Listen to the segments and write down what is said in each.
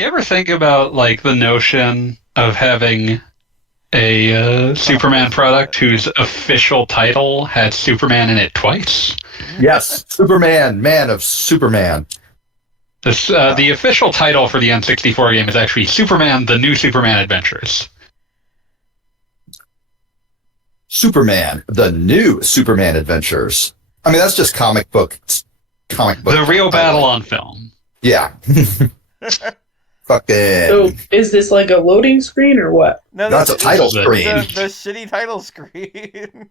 You ever think about like the notion of having a Superman product whose official title had Superman in it twice? Yes, Superman, Man of Superman. The official title for the N64 game is actually Superman: The New Superman Adventures. Superman, the new Superman Adventures. I mean, that's just comic book. The real battle on film. Yeah. Fucking. So, is this like a loading screen or what? No, That's a title screen. The shitty title screen.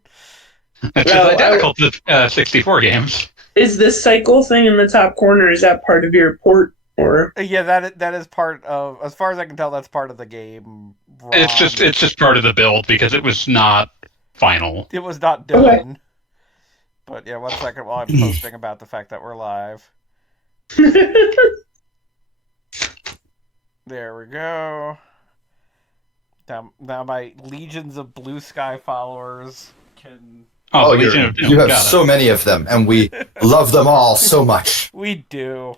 Which is identical to the 64 games. Is this cycle thing in the top corner, is that part of your port? Or Yeah, that is part of, as far as I can tell, that's part of the game. Ron. It's just part of the build because it was not final. It was not done. Okay. But yeah, 1 second while I'm posting about the fact that we're live. There we go. Now my legions of Blue Sky followers can... Oh, you have so many of them, and we love them all so much. We do.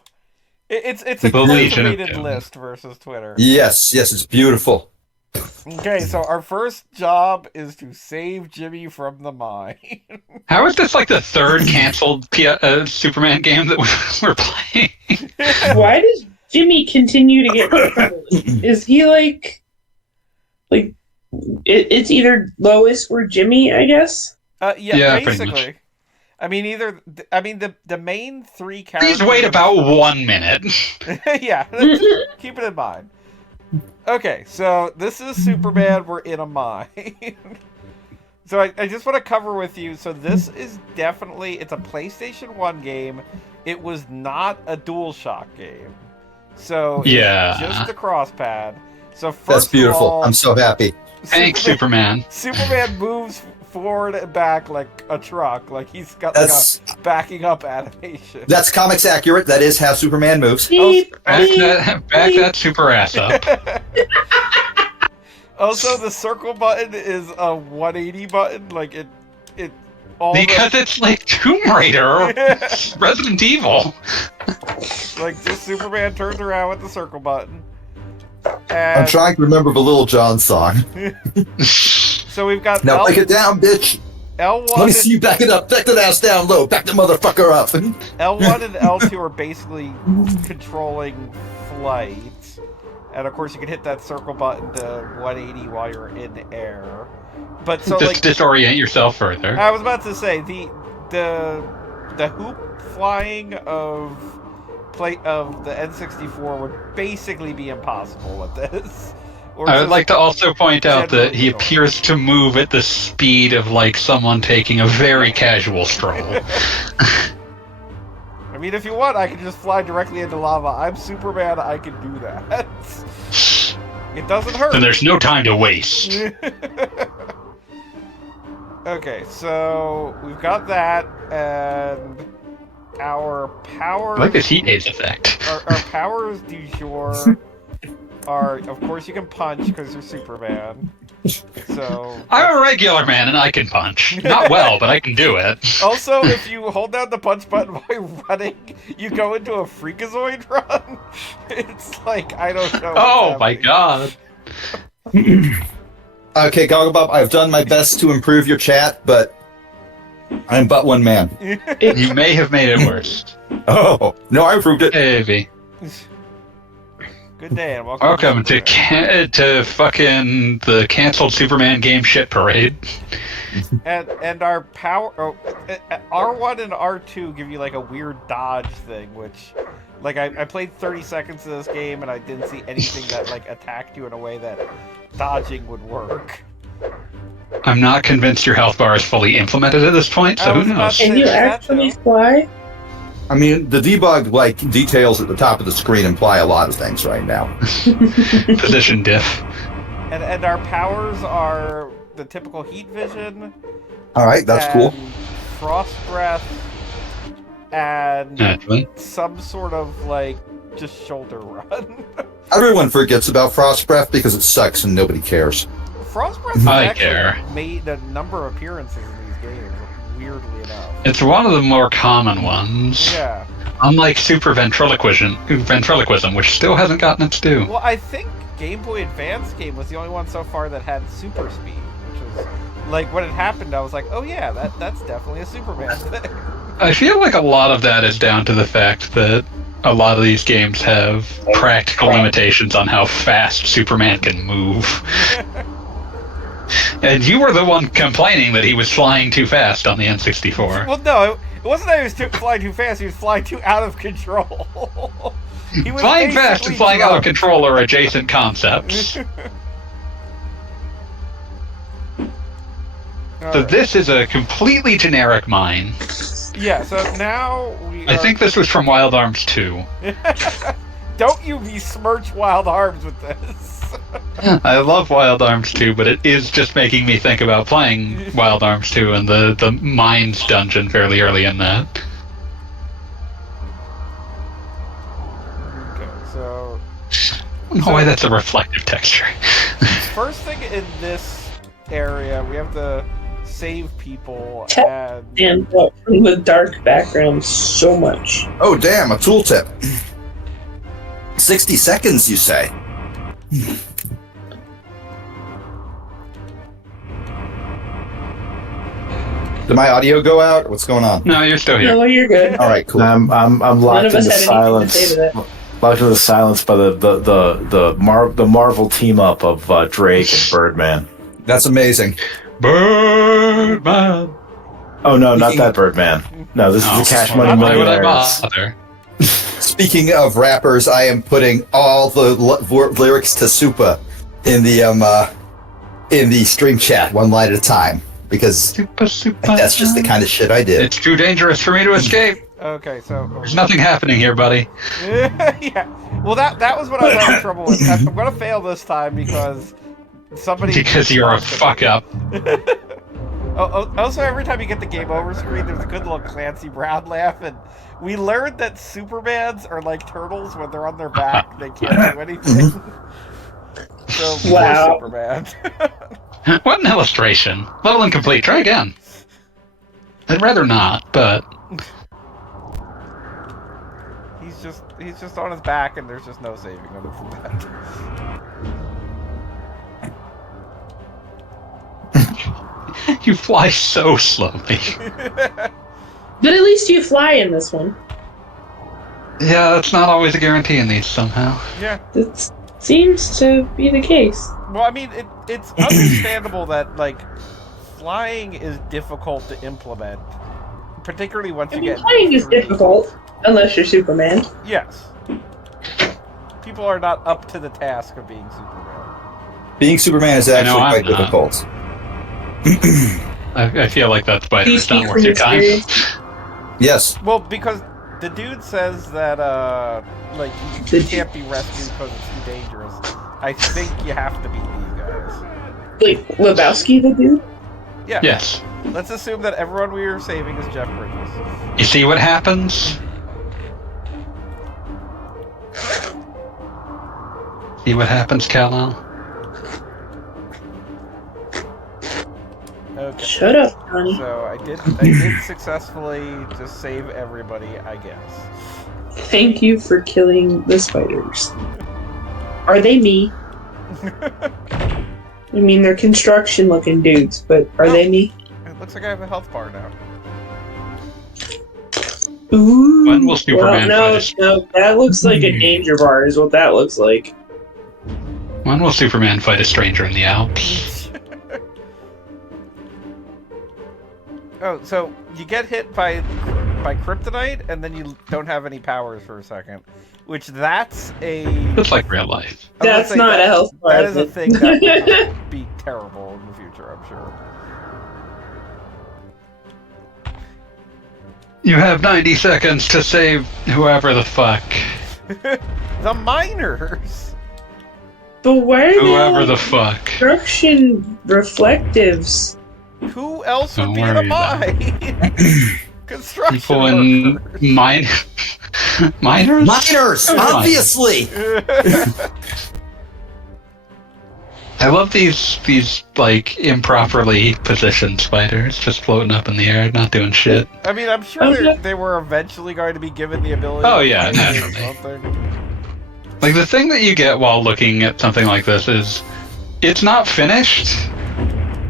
It's a curated list versus Twitter. Yes, it's beautiful. Okay, so our first job is to save Jimmy from the mine. How is this like the third canceled Superman game that we're playing? Why does Jimmy continue to get trouble? Is he like it's either Lois or Jimmy, I guess? Yeah, basically. I mean, the main three characters... Please wait about 1 minute. Yeah, keep it in mind. Okay, so this is Superman, we're in a mine. So I just want to cover with you, so this is definitely, it's a PlayStation 1 game. It was not a DualShock game. So yeah, it's just a cross-pad. So first That's beautiful. of all, I'm so happy. Thanks, Superman. Superman moves forward and back like a truck, like he's got like a backing up animation. That's comics accurate. That is how Superman moves. Back that super ass up. Also, the circle button is a 180 button, like it because it's like Tomb Raider or Resident Evil. Like just Superman turns around with the circle button. And I'm trying to remember the Little John song. So we've got now break it down, bitch. L1. Let me see you back it up. Back that ass down low. Back the motherfucker up. L1 and L2 are basically controlling flight, and of course you can hit that circle button to 180 while you're in the air. But so just disorient yourself further. I was about to say the hoop flying of the N64 would basically be impossible with this. I would like to also point out that he appears to move at the speed of like someone taking a very casual stroll. I mean, if you want, I can just fly directly into lava. I'm Superman, I can do that. It doesn't hurt. And there's no time to waste. Okay, so we've got that, and our power... I like this heat haze effect. Our powers du jour are, of course, you can punch because you're Superman. So I'm a regular man and I can punch. Not well, but I can do it. Also, if you hold down the punch button while running, you go into a Freakazoid run. It's like, I don't know. Oh my god. Okay, Gogglebop, I've done my best to improve your chat, but I'm but one man. You may have made it worse. Oh, no, I improved it. Hey, V. Good day, and welcome to fucking the canceled Superman game shit parade. And our power, R1 and R2 give you like a weird dodge thing, which, like, I played 30 seconds of this game and I didn't see anything that like attacked you in a way that dodging would work. I'm not convinced your health bar is fully implemented at this point, so who knows? Can you actually fly? I mean, the debug details at the top of the screen imply a lot of things right now. Position diff. And our powers are the typical heat vision. All right, that's cool. Frost breath and Naturally. some sort of like just shoulder run. Everyone forgets about Frost Breath because it sucks and nobody cares. Frost breath has actually care. made a number of appearances in these games, weirdly enough. It's one of the more common ones. Yeah. Unlike super ventriloquism, which still hasn't gotten its due. Well, I think Game Boy Advance game was the only one so far that had super speed, which was like when it happened. I was like, oh yeah, that's definitely a Superman thing. I feel like a lot of that is down to the fact that a lot of these games have practical limitations on how fast Superman can move. And you were the one complaining that he was flying too fast on the N64. Well, no, it wasn't that he was flying too fast. He was flying too out of control. He was Flying fast and flying out of control are adjacent concepts. So this is a completely generic mine. Yeah, so now I think this was from Wild Arms 2. Don't you besmirch Wild Arms with this. I love Wild Arms 2, but it is just making me think about playing Wild Arms 2 and the mines dungeon fairly early in that. Okay, so... I don't know why that's a reflective texture. First thing in this area, we have to save people and... And from the dark background so much. Oh, damn, a tooltip. 60 seconds, you say? Did my audio go out? What's going on? No, you're still here. No, you're good. All right, cool. I'm None locked of us into had anything to say silence. to that. Locked into silence by the Marvel team up of Drake and Birdman. That's amazing. Birdman. Oh no, not that Birdman. No, this is the Cash Money Why would I Millionaires. bother? Speaking of rappers, I am putting all the lyrics to Supa in the stream chat one line at a time because Super. that's just the kind of shit I did. It's too dangerous for me to escape. Okay, so... There's nothing happening here, buddy. Yeah. Well, that was what I was having trouble with. I'm going to fail this time because somebody... Because you're a fuck up. Also, every time you get the game over screen, there's a good little Clancy Brown laugh, and we learned that Supermans are like turtles when they're on their back. They can't do anything. So, poor Wow. Superman. What an illustration. Level incomplete. Try again. I'd rather not, but... He's just on his back, and there's just no saving him from that. You fly so slowly. But at least you fly in this one. Yeah, that's not always a guarantee in these somehow. Yeah. It seems to be the case. Well, I mean, it's understandable that, like, flying is difficult to implement. Particularly once you get... Flying is difficult, unless you're Superman. Yes. People are not up to the task of being Superman. Being Superman is I know actually I'm quite not. difficult. I feel like that's why Do you it's not speak worth from your time. experience? Yes. Well, because the dude says that, like, you can't be rescued because it's too dangerous. I think you have to beat these guys. Wait, Lebowski the dude? Yeah. Yes. Let's assume that everyone we are saving is Jeff Bridges. You see what happens? See what happens, Kal-El? Okay. Shut up, Johnny. So I did successfully just save everybody, I guess. Thank you for killing the spiders. Are they me? I mean, they're construction-looking dudes, but are they me? It looks like I have a health bar now. Ooh. When will Superman no, fight no, that looks like a danger bar is what that looks like. When will Superman fight a stranger in the Alps? Oh, so you get hit by kryptonite, and then you don't have any powers for a second. Which that's a... It's like real life. I was gonna That's say not a health bar. That is a thing that would just be terrible in the future, I'm sure. You have 90 seconds to save whoever the fuck. The miners! But why are Whoever they the fuck. construction reflectives? Who else would Don't be in a worry about mine? Construction People in workers. miners? Miners, Come on. obviously. I love these like improperly positioned spiders just floating up in the air, not doing shit. I mean, I'm sure they were eventually going to be given the ability Oh to yeah, fly or naturally. something. Like the thing that you get while looking at something like this is, it's not finished.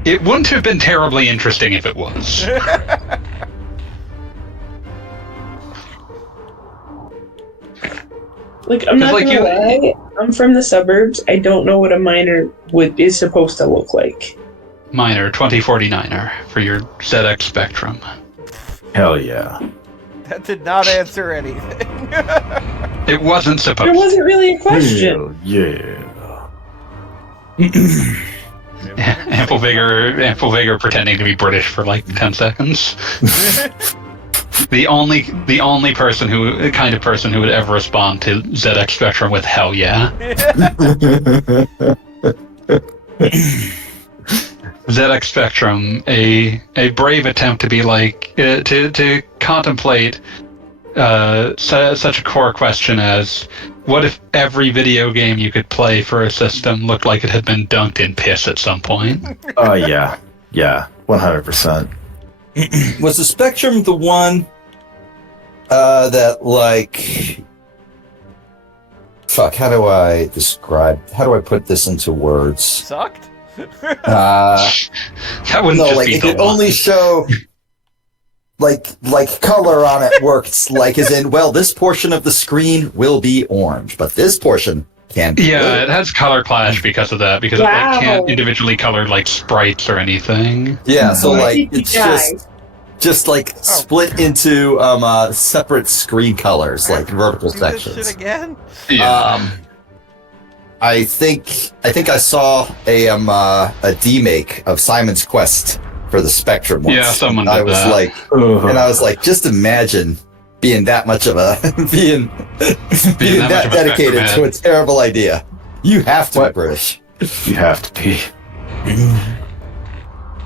It wouldn't have been terribly interesting if it was. Like, I'm not gonna lie, I'm from the suburbs. I don't know what a miner is supposed to look like. Miner 2049er for your ZX Spectrum. Hell yeah. That did not answer anything. It wasn't supposed There to. wasn't really a question. Hell yeah. Ample vigor pretending to be British for like 10 seconds. The only kind of person who would ever respond to ZX Spectrum with hell yeah. ZX Spectrum, a brave attempt to be like to contemplate such a core question as, what if every video game you could play for a system looked like it had been dunked in piss at some point? Oh yeah, 100%. Was the Spectrum the one that, like, fuck, how do I put this into words? Sucked? That wouldn't No, just like, be it the could only show like color on it works, like, as in, well, this portion of the screen will be orange, but this portion can be blue. it has color clash because of that, because it like, can't individually color like sprites or anything. Yeah, so like it's CGI. just like split into separate screen colors, like vertical Do this sections. shit again? Yeah. I think I saw a demake of Simon's Quest for the Spectrum once. Yeah, someone I did was that. like, and I was like, just imagine being that much of a being that much that of a dedicated Spectrum to a terrible idea. You have to be British. You have to be.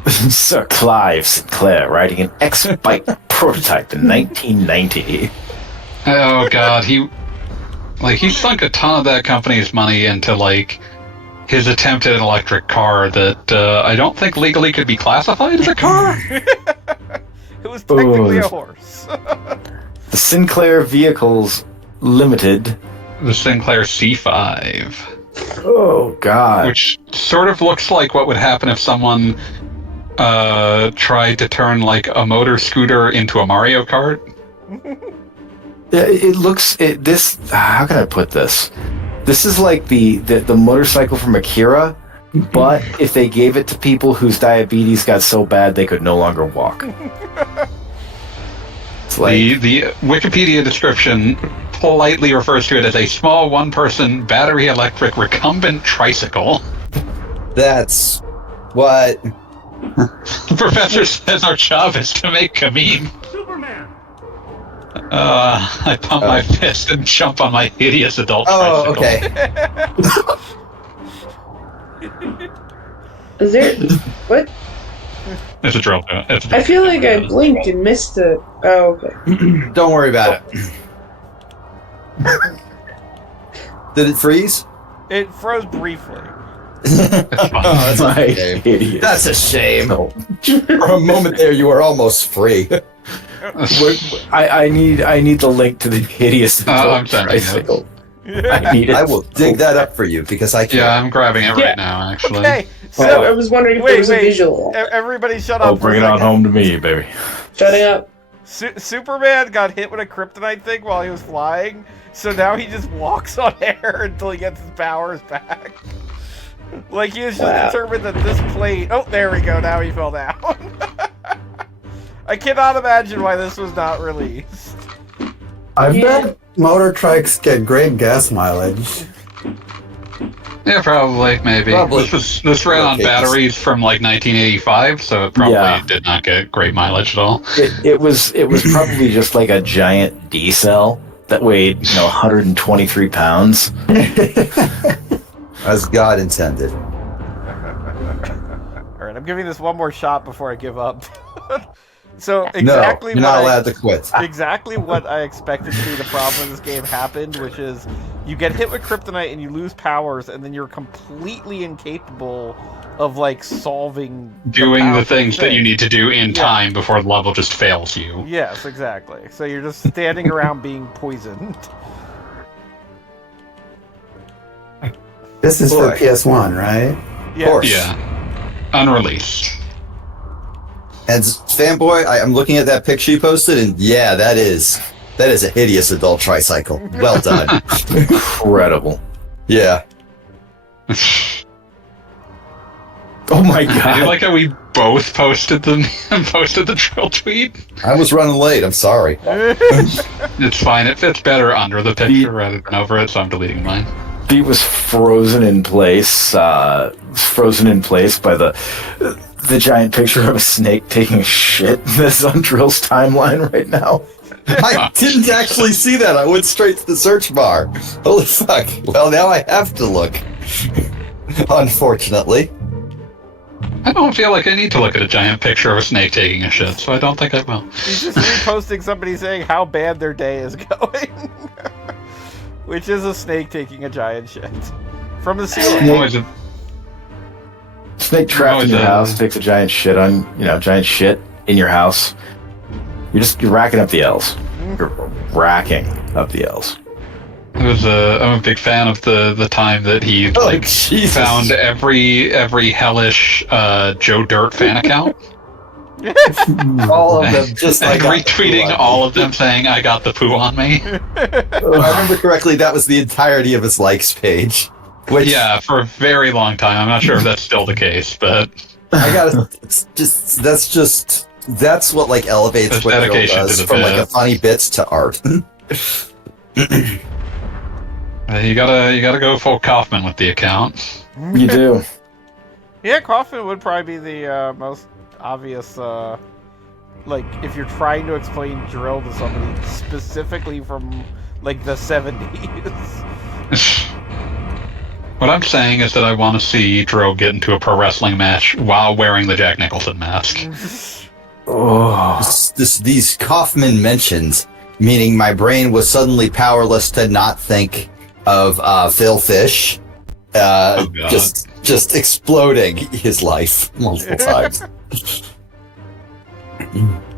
Sir Clive Sinclair riding an X-Bike prototype in 1990. Oh god, he sunk a ton of that company's money into like his attempt at an electric car that I don't think legally could be classified as a car. It was technically a horse. The Sinclair Vehicles Limited. The Sinclair C5. Oh god. Which sort of looks like what would happen if someone tried to turn like a motor scooter into a Mario Kart. It looks. How can I put this? This is like the motorcycle from Akira, but if they gave it to people whose diabetes got so bad they could no longer walk. It's like The Wikipedia description politely refers to it as a small one-person battery electric recumbent tricycle. That's what. The professor says our job is to make Kameen. Superman! I pump my fist and jump on my hideous adult Oh, tricycle. okay. Is there what? It's a drill. I feel like I blinked and missed it. Oh, okay. Don't worry about it. Did it freeze? It froze briefly. That's my a shame. idiot. That's a shame. For a moment there, you were almost free. I need the link to the hideous adult I'm sending it. tricycle. I need it. I will dig that up for you because I can't. Yeah, I'm grabbing it right now, actually. Okay, So so I was wondering if there was a visual. everybody shut up. Oh, bring it on home to me, baby. Shutting up. Superman got hit with a kryptonite thing while he was flying, so now he just walks on air until he gets his powers back. Like he was just determined that this plate. Oh, there we go. Now he fell down. I cannot imagine why this was not released. I bet motor trikes get great gas mileage. Yeah, probably, maybe. Probably. This ran on batteries from like 1985, so it probably did not get great mileage at all. It was probably just like a giant D cell that weighed 123 pounds. As God intended. All right, I'm giving this one more shot before I give up. So No, exactly you're not allowed to quit. Exactly what I expected to be the problem with this game happened, which is you get hit with kryptonite and you lose powers, and then you're completely incapable of like solving Doing the powerful things that you thing. need to do in time before the level just fails you. Yes, exactly. So you're just standing around being poisoned. This is Boy. for PS1, right? Yeah. Of course. Yeah. Unreleased. And fanboy, I'm looking at that picture you posted, and yeah, that is a hideous adult tricycle. Well done. Incredible. Yeah. Oh my I do god. like how we both posted the drill tweet. I was running late. I'm sorry. It's fine. It fits better under the picture rather than over it, so I'm deleting mine. Beat was frozen in place by the giant picture of a snake taking a shit that's on Drill's timeline right now. I didn't actually see that. I went straight to the search bar. Holy fuck. Well, now I have to look. Unfortunately. I don't feel like I need to look at a giant picture of a snake taking a shit, so I don't think I will. He's just reposting somebody saying how bad their day is going. Which is a snake taking a giant shit. From the ceiling. Always a- Snake trapped in your Always, house takes a giant shit in your house. You're racking up the L's. You're racking up the L's. I'm a big fan of the time that he Jesus. found every hellish Joe Dirt fan account. All of them just And like retweeting all of them saying I got the poo on me. If I remember correctly, that was the entirety of his likes page. Which Yeah, for a very long time. I'm not sure if that's still the case, but I gotta. That's what like elevates There's what Drill dedication to does the from like a bit. funny bits to art. you gotta go full Kaufman with the account. You do. Yeah, Kaufman would probably be the most obvious, like, if you're trying to explain drill to somebody specifically from, like, the 70s. What I'm saying is that I want to see Dro get into a pro wrestling match while wearing the Jack Nicholson mask. Oh. These Kaufman mentions, meaning my brain was suddenly powerless to not think of Phil Fish, Oh, God. just exploding his life multiple times.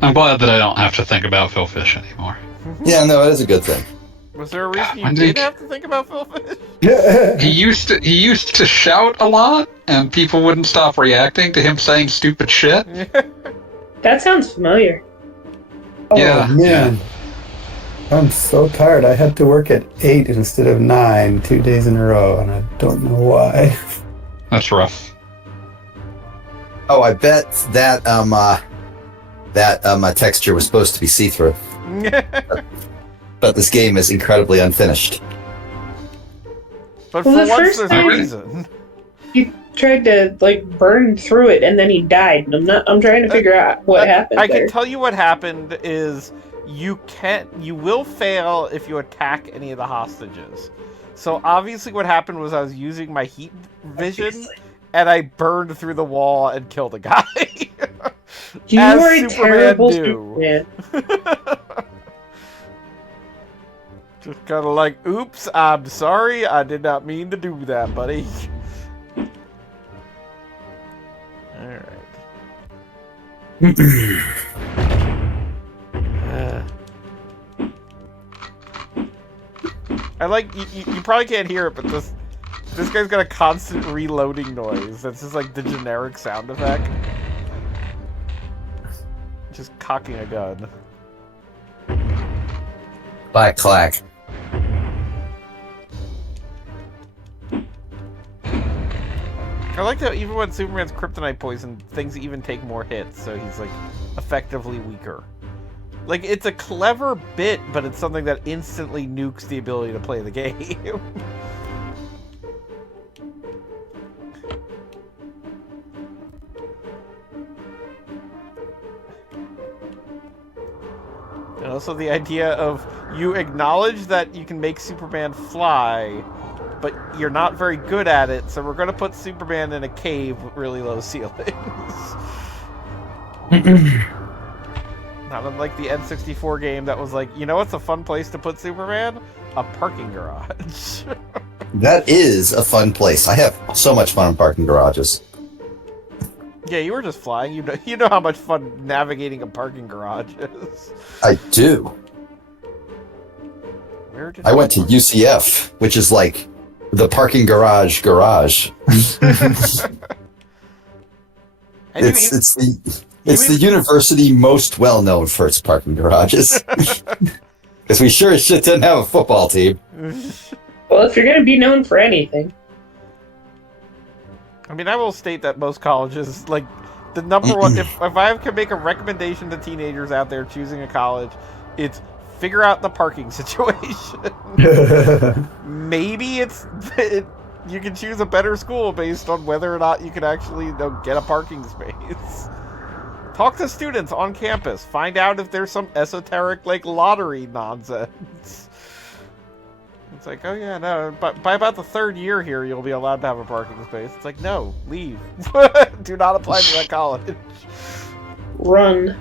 I'm glad that I don't have to think about Phil Fish anymore. Yeah, no, it is a good thing. Was there a reason you I did think- have to think about Phil Fish? He used to shout a lot, and people wouldn't stop reacting to him saying stupid shit. That sounds familiar. Yeah. Oh, man. I'm so tired. I had to work at 8 instead of 9 2 days in a row, and I don't know why. That's rough. Oh, I bet that texture was supposed to be see-through. But this game is incredibly unfinished. But Well, for the once, first there's a time- reason. He tried to like burn through it and then he died. I'm trying to figure out what happened I there. can tell you what happened is you will fail if you attack any of the hostages. So obviously what happened was I was using my heat vision Obviously. and I burned through the wall and killed a guy. You as are a Superman terrible do. Superman. Just kind of like, oops, I'm sorry, I did not mean to do that, buddy. Alright. I like, you probably can't hear it, but this guy's got a constant reloading noise. That's just like the generic sound effect. Just cocking a gun. Clack, clack. I like that even when Superman's kryptonite poison, things even take more hits, so he's like effectively weaker. Like, it's a clever bit, but it's something that instantly nukes the ability to play the game. And also the idea of you acknowledge that you can make Superman fly, but you're not very good at it, so we're going to put Superman in a cave with really low ceilings. Not unlike the N64 game that was like, you know what's a fun place to put Superman? A parking garage. That is a fun place. I have so much fun in parking garages. Yeah, you were just flying. You know how much fun navigating a parking garage is. I do. Where did I went to UCF, which is like the parking garage. And It's the university most well known for its parking garages. Because we sure as shit didn't have a football team. Well, if you're going to be known for anything. I mean, I will state that most colleges, like, the number one, if I can make a recommendation to teenagers out there choosing a college, it's figure out the parking situation. Maybe you can choose a better school based on whether or not you can actually get a parking space. Talk to students on campus. Find out if there's some esoteric, like, lottery nonsense. It's like, oh yeah, no, but by about the third year here, you'll be allowed to have a parking space. It's like, no, leave. Do not apply to that college. Run.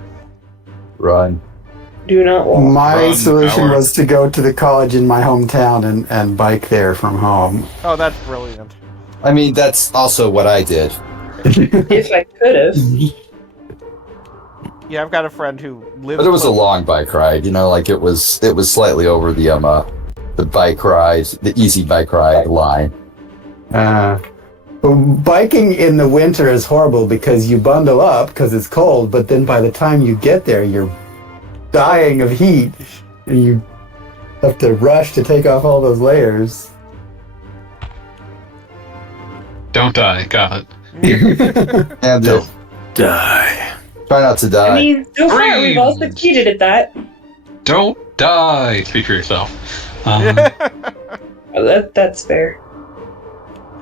Do not walk. My solution Howard. was to go to the college in my hometown and bike there from home. Oh, that's brilliant. I mean, that's also what I did. If I could have. Yeah, I've got a friend who lives. But it was a long bike ride, you know, like it was slightly over the bike ride, the easy bike ride line. Biking in the winter is horrible because you bundle up because it's cold, but then by the time you get there, you're dying of heat, and you have to rush to take off all those layers. Don't die. Got it. And Die. try not to die. I mean, so far we've all Breathe. succeeded at that. Don't die. Speak for yourself. That's fair.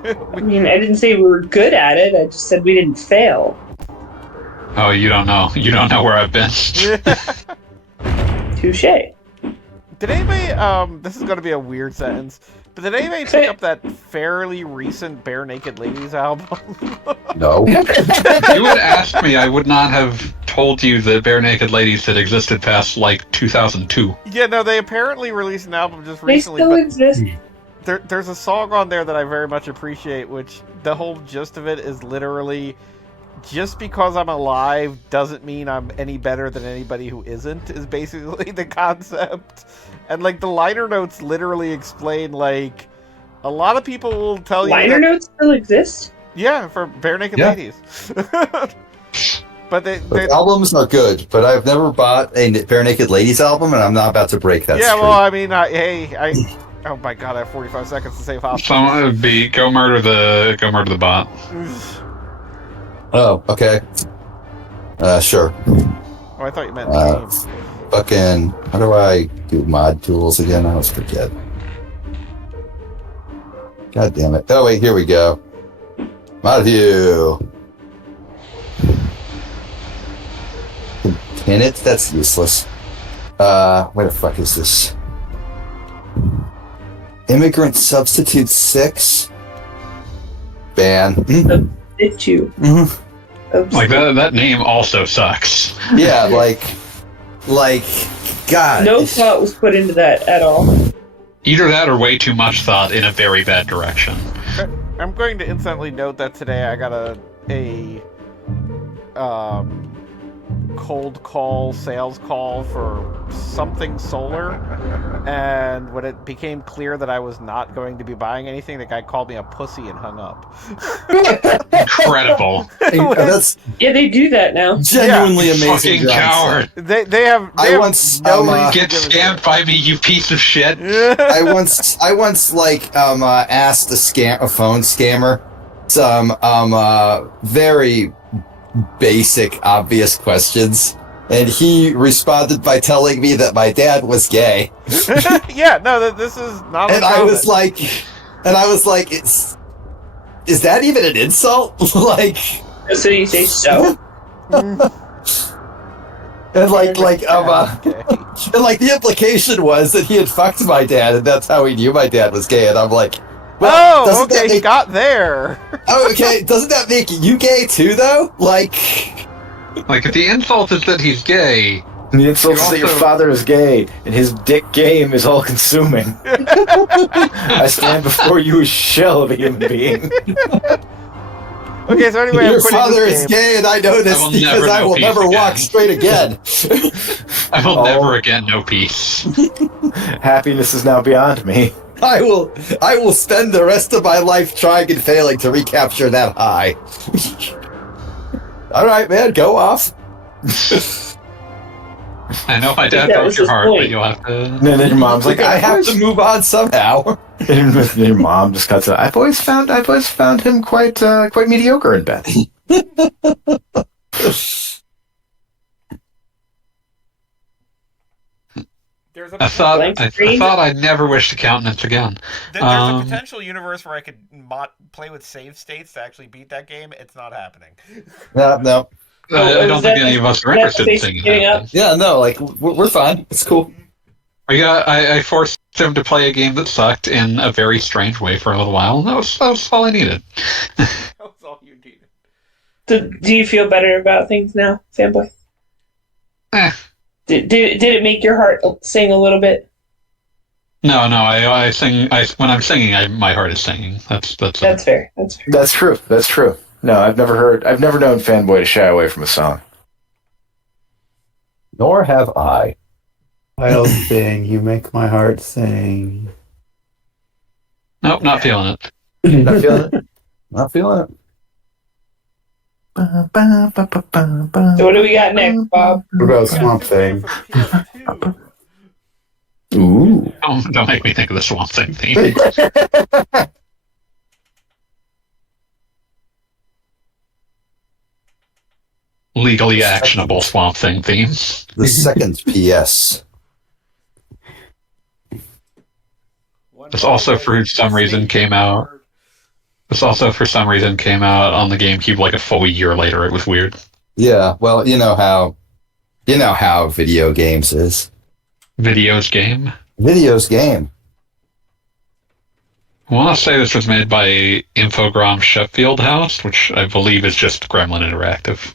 I mean, I didn't say we were good at it. I just said we didn't fail. Oh, you don't know. You don't know where I've been. Touche. Did anybody, this is going to be a weird sentence, but did anybody pick up that fairly recent Bare Naked Ladies album? No. You had asked me, I would not have told you that Bare Naked Ladies had existed past, like, 2002. Yeah, no, they apparently released an album just They recently, still but exist. there's a song on there that I very much appreciate, which the whole gist of it is literally, just because I'm alive doesn't mean I'm any better than anybody who isn't, is basically the concept. And, like, the liner notes literally explain, like, a lot of people will tell you Liner notes still exist? Yeah, for Bare Naked Yeah. Ladies. But they Albums are good, but I've never bought a Bare Naked Ladies album, and I'm not about to break that yeah, streak. well, I mean, oh my god, I have 45 seconds to save hospital. Someone would be go murder the bot. Oh, okay. Sure. Oh, I thought you meant the game. Fucking, how do I do mod tools again? I always forget. God damn it. Oh, wait, here we go. Mod view. Pin it? That's useless. Where the fuck is this? Immigrant Substitute 6? Ban. Did you? Mm-hmm. Oops. Like, that name also sucks. Yeah, like, God. No thought was put into that at all. Either that or way too much thought in a very bad direction. I'm going to instantly note that today I got a cold call, sales call for something solar, and when it became clear that I was not going to be buying anything, the guy called me a pussy and hung up. Incredible. That's Yeah, they do that now. genuinely amazing. Fucking coward. They have once, no um, reason to Get give a scammed by me, you piece of shit. shit. I once like asked a phone scammer some very basic obvious questions, and he responded by telling me that my dad was gay. Yeah, no, this is not. And I was like, is that even an insult? Like, So you say so? and like the implication was that he had fucked my dad, and that's how he knew my dad was gay. And I'm like, well, Oh, doesn't that okay, he make- got there. Oh, okay. Doesn't that make you gay too, though? Like, Like, if the insult is that he's gay, And the insult is that your also- father is gay, and his dick game is all-consuming. I stand before you a shell of a human being. Okay, so anyway, Your I'm quitting father this is game. gay, and I know this I will because never I know will peace never walk again. straight again. I will Oh. never again know peace. Happiness is now beyond me. I will spend the rest of my life trying and failing to recapture that high. All right, man, go off. I know my dad That broke was your his heart, but point. you'll have to. And then your mom's like, I have to move on somehow. And your mom just cuts it. I've always found him quite mediocre in bed. There's a I thought Blank I screen? thought I'd never wish to countenance again. there's a Um, potential universe where I could play with save states to actually beat that game. It's not happening. No. I don't was think that any of us are that interested in face seeing giving that. up? Yeah, no, like, we're fine. It's cool. I forced him to play a game that sucked in a very strange way for a little while, and that was all I needed. That was all you needed. Do you feel better about things now, fanboy? Eh. Did it make your heart sing a little bit? No, I sing. When I'm singing, my heart is singing. That's That's fair. That's fair. That's true. That's true. No, I've never known Fanboy to shy away from a song. Nor have I. I'll sing. You make my heart sing. Nope, not feeling it. Not feeling it? Not feeling it. So what do we got next, Bob? What about Swamp Thing? Ooh. Don't make me think of the Swamp Thing theme. Legally actionable Swamp Thing theme. The second PS. This also for some reason came out. This also for some reason came out on the GameCube like a full year later. It was weird. Yeah, well, you know how video games is. Videos game. Videos game. I want to say this was made by Infogrames Sheffield House, which I believe is just Gremlin Interactive.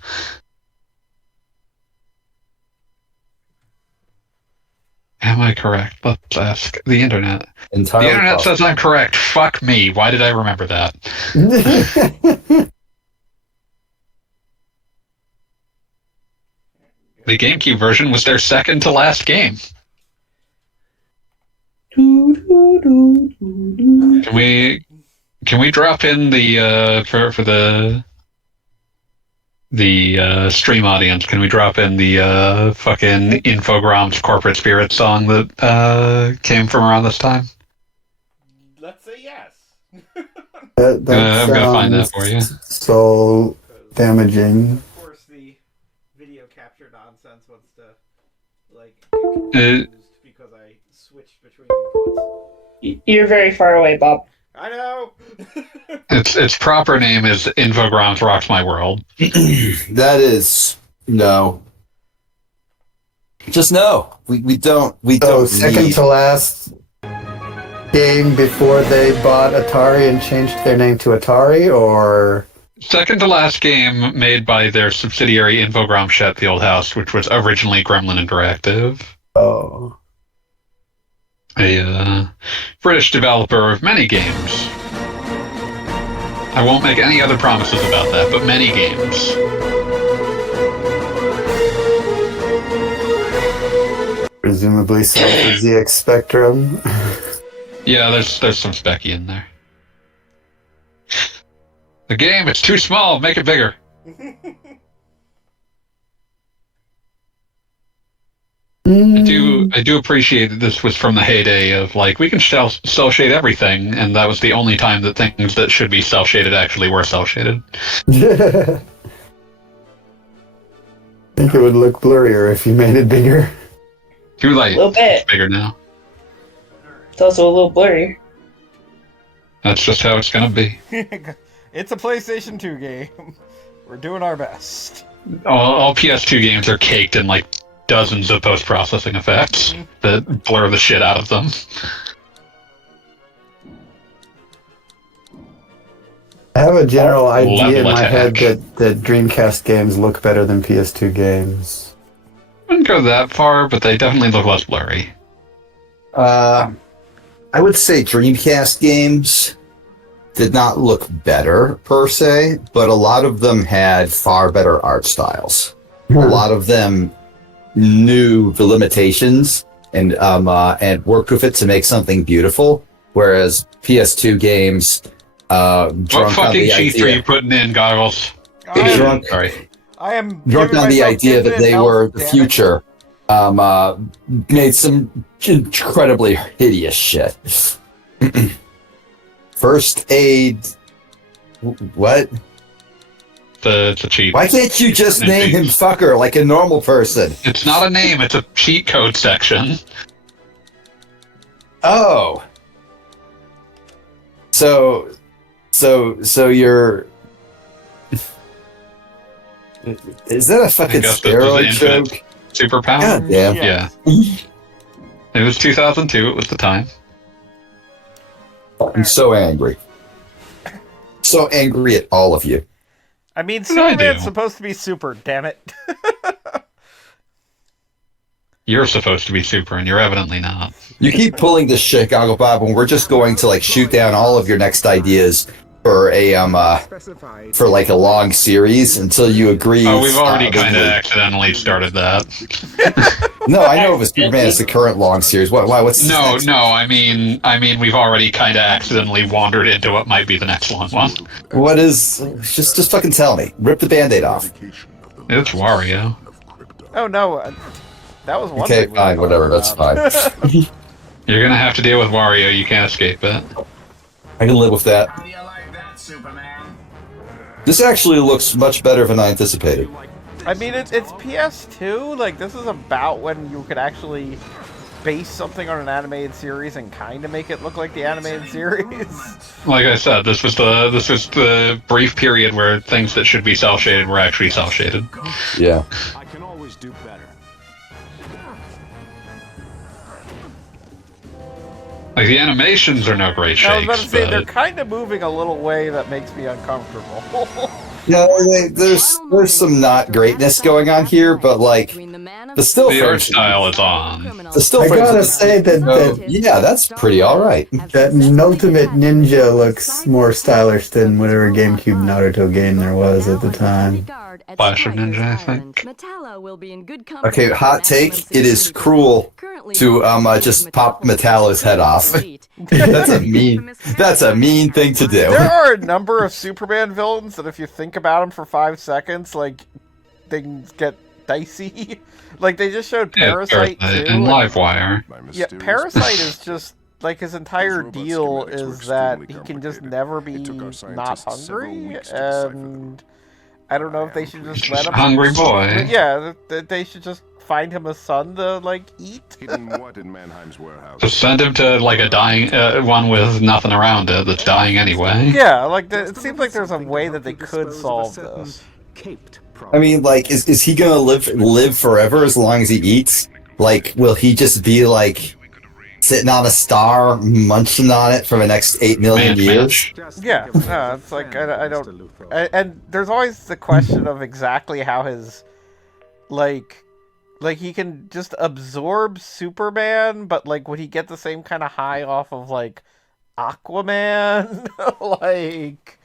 Am I correct? Let's ask the internet. Entirely The internet possible. says I'm correct. Fuck me. Why did I remember that? The GameCube version was their second to last game. Can we drop in the for the stream audience? Can we drop in the fucking Infogrames Corporate Spirit song that came from around this time? Let's say yes. That I'm gonna find that for you. So damaging. Of course, the video capture nonsense wants to like Uh, because I switched between inputs. You're very far away, Bob. I know. its proper name is Infogrames Rocks My World. That is no. Just no. We don't So don't second need. to last game before they bought Atari and changed their name to Atari, or Second to last game made by their subsidiary Infogrames Sheffield House, which was originally Gremlin Interactive, oh, a British developer of many games. I won't make any other promises about that, but many games. presumably some for ZX Spectrum. Yeah, there's some specky in there. The game, it's too small, make it bigger. I do appreciate that this was from the heyday of like we can cell shade everything, and that was the only time that things that should be cell shaded actually were cell shaded. I think it would look blurrier if you made it bigger. Too A late. little bit. It's bigger now. It's also a little blurry. That's just how it's gonna be. It's a PlayStation 2 game. We're doing our best. All PS2 games are caked in like dozens of post-processing effects that blur the shit out of them. I have a general idea in Level my head attack. that Dreamcast games look better than PS2 games. wouldn't go that far, but they definitely look less blurry. I would say Dreamcast games did not look better per se, but a lot of them had far better art styles. A lot of them knew the limitations and worked with it to make something beautiful. Whereas PS2 games, What fucking cheats are you putting in, Goggles? Sorry. I am Drunk giving on the myself idea that infinite they health, were the damn it. future, made some incredibly hideous shit. First aid. What? The cheat. Why can't you just name him fucker like a normal person? It's not a name, it's a cheat code section. Oh. So you're. Is that a fucking I guess this was steroid infinite joke? Superpower? God damn. Yeah. It was 2002, it was the time. I'm so angry. So angry at all of you. I mean, What did I Superman's do? supposed to be super, damn it. You're supposed to be super, and you're evidently not. You keep pulling this shit, Goggle Bob, and we're just going to like shoot down all of your next ideas for a for like a long series until you agree. Oh, we've already kind of with- accidentally started that. No, I know it was Superman. It's the current long series. What? Why? What's this No, next no, I mean, we've already kind of accidentally wandered into what might be the next one. What is? Just fucking tell me. Rip the Band-Aid off. It's Wario. Oh, no. That was one Okay, thing we fine, were whatever. talking That's about. fine. You're gonna have to deal with Wario. You can't escape it. I can live with that. How do you like that, Superman? This actually looks much better than I anticipated. I mean, it's PS2. Like, this is about when you could actually base something on an animated series and kind of make it look like the animated series. Like I said, this was the brief period where things that should be cel shaded were actually cel shaded. Yeah. I can always do better. Like the animations are no great I was about to shakes, say, they're but kind of moving a little way that makes me uncomfortable. No, there's some not greatness going on here, but like the still the art frames, style is on. the still I frames. gotta say that Yeah, that's pretty all right. that Ultimate Ninja looks more stylish than whatever GameCube Naruto game there was at the time. Flash of Ninja, I think. Okay, hot take. It is cruel to just pop Metallo's head off. That's a mean thing to do. There are a number of Superman villains that if you think about them for 5 seconds, like, things get dicey. Like, they just showed Yeah, Parasite, too. and Livewire. Yeah, Parasite is just, like, his entire deal is that he can just never be not hungry, and I don't know if they should just let him... Hungry boy. Yeah, they should just find him a son to, like, eat. Hidden what in Mannheim's warehouse? Just send him to like a dying one with nothing around it that's dying anyway. Yeah, like, it seems like there's a way that they could solve this. I mean, like, is he gonna live forever as long as he eats? Like, will he just be like sitting on a star, munching on it for the next 8 million years? Yeah, no, it's like, I don't... And there's always the question of exactly how his, like, he can just absorb Superman, but, like, would he get the same kind of high off of, like, Aquaman? Like,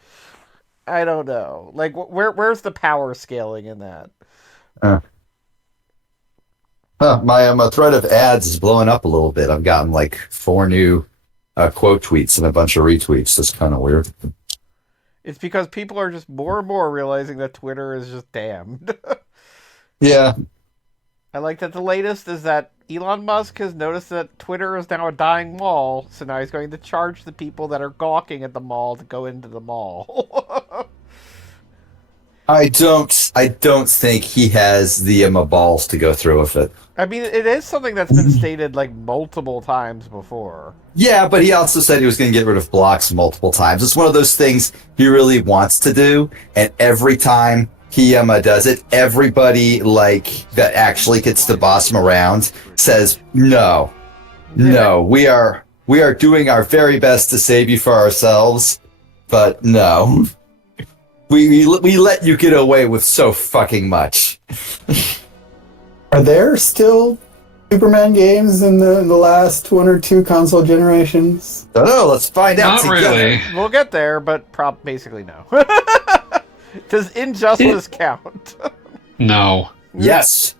I don't know. Like, where's the power scaling in that? My thread of ads is blowing up a little bit. I've gotten like 4 new quote tweets and a bunch of retweets. That's kind of weird. It's because people are just more and more realizing that Twitter is just damned. Yeah. I like that the latest is that Elon Musk has noticed that Twitter is now a dying mall, so now he's going to charge the people that are gawking at the mall to go into the mall. I don't think he has the balls to go through with it. I mean, it is something that's been stated like multiple times before. Yeah, but he also said he was going to get rid of blocks multiple times. It's one of those things he really wants to do, and every time he does it, everybody like that actually gets to boss him around says no, we are doing our very best to save you for ourselves, but no, we let you get away with so fucking much. Are there still Superman games in the last one or two console generations? Don't know. Let's find out Not together. really. We'll get there, but basically no. Does Injustice count? No. Yes.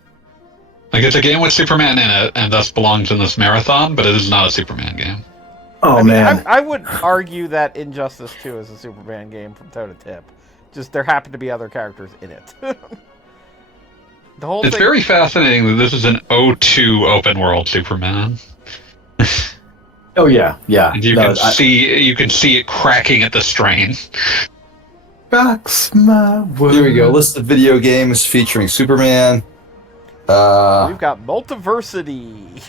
Like, it's a game with Superman in it, and thus belongs in this marathon, but it is not a Superman game. Oh I mean, man. I would argue that Injustice 2 is a Superman game from toe to tip. Just there happen to be other characters in it. The whole It's thing. very fascinating that this is an O2 open world Superman. Oh yeah, yeah. And you can see it cracking at the strain. Rocks my world. Here we go. List of video games featuring Superman. We've got Multiversity.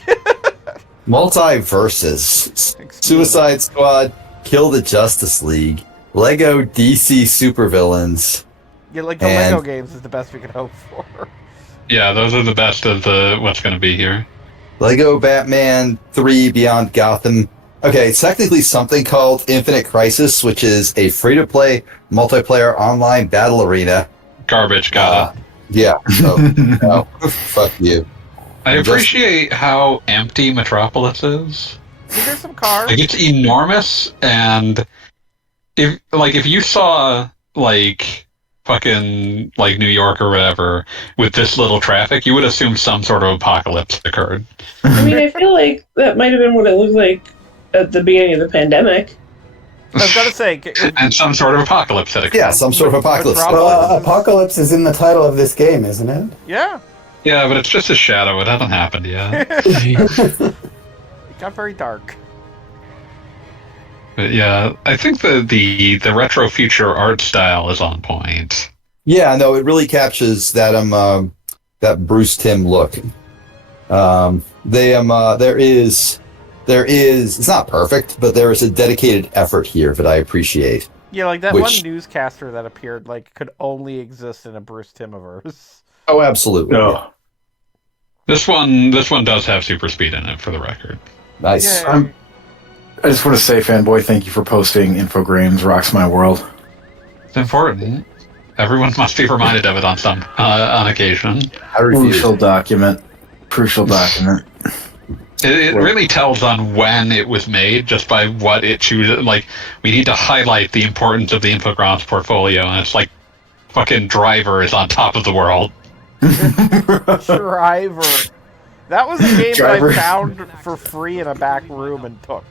Multiverses. Suicide Squad. Kill the Justice League. Lego DC Supervillains. Yeah, like the And- Lego games is the best we could hope for. Yeah, those are the best of the what's going to be here. Lego Batman 3 Beyond Gotham. Okay, it's technically something called Infinite Crisis, which is a free-to-play multiplayer online battle arena. Garbage, got it. Yeah. So, no. Fuck you. I just- appreciate how empty Metropolis is. There's some cars. Like, it's enormous, and if you saw fucking New York or whatever with this little traffic, you would assume some sort of apocalypse occurred. I mean, I feel like that might have been what it looked like at the beginning of the pandemic. I was gonna say, And some sort of apocalypse had occurred. Yeah, some sort of apocalypse. Metropolis. Apocalypse is in the title of this game, isn't it? yeah, Yeah, but it's just a shadow. It hasn't happened yet. it got very dark. But yeah, I think the retro future art style is on point. Yeah, no, it really captures that that Bruce Timm look. There is it's not perfect, but there is a dedicated effort here that I appreciate. Yeah, like that Which- one newscaster that appeared could only exist in a Bruce Timmiverse. Oh, absolutely. No. This one does have super speed in it, for the record. Nice. Yeah. I just want to say, fanboy, thank you for posting Infogrames Rocks My World. It's important. Everyone must be reminded of it on some on occasion. I refuse. Crucial document. Crucial document. It really tells on when it was made just by what it chooses. Like, we need to highlight the importance of the Infogrames portfolio, and it's like fucking Driver is on top of the world. Driver. That was a game Driver. that I found for free in a back room and took.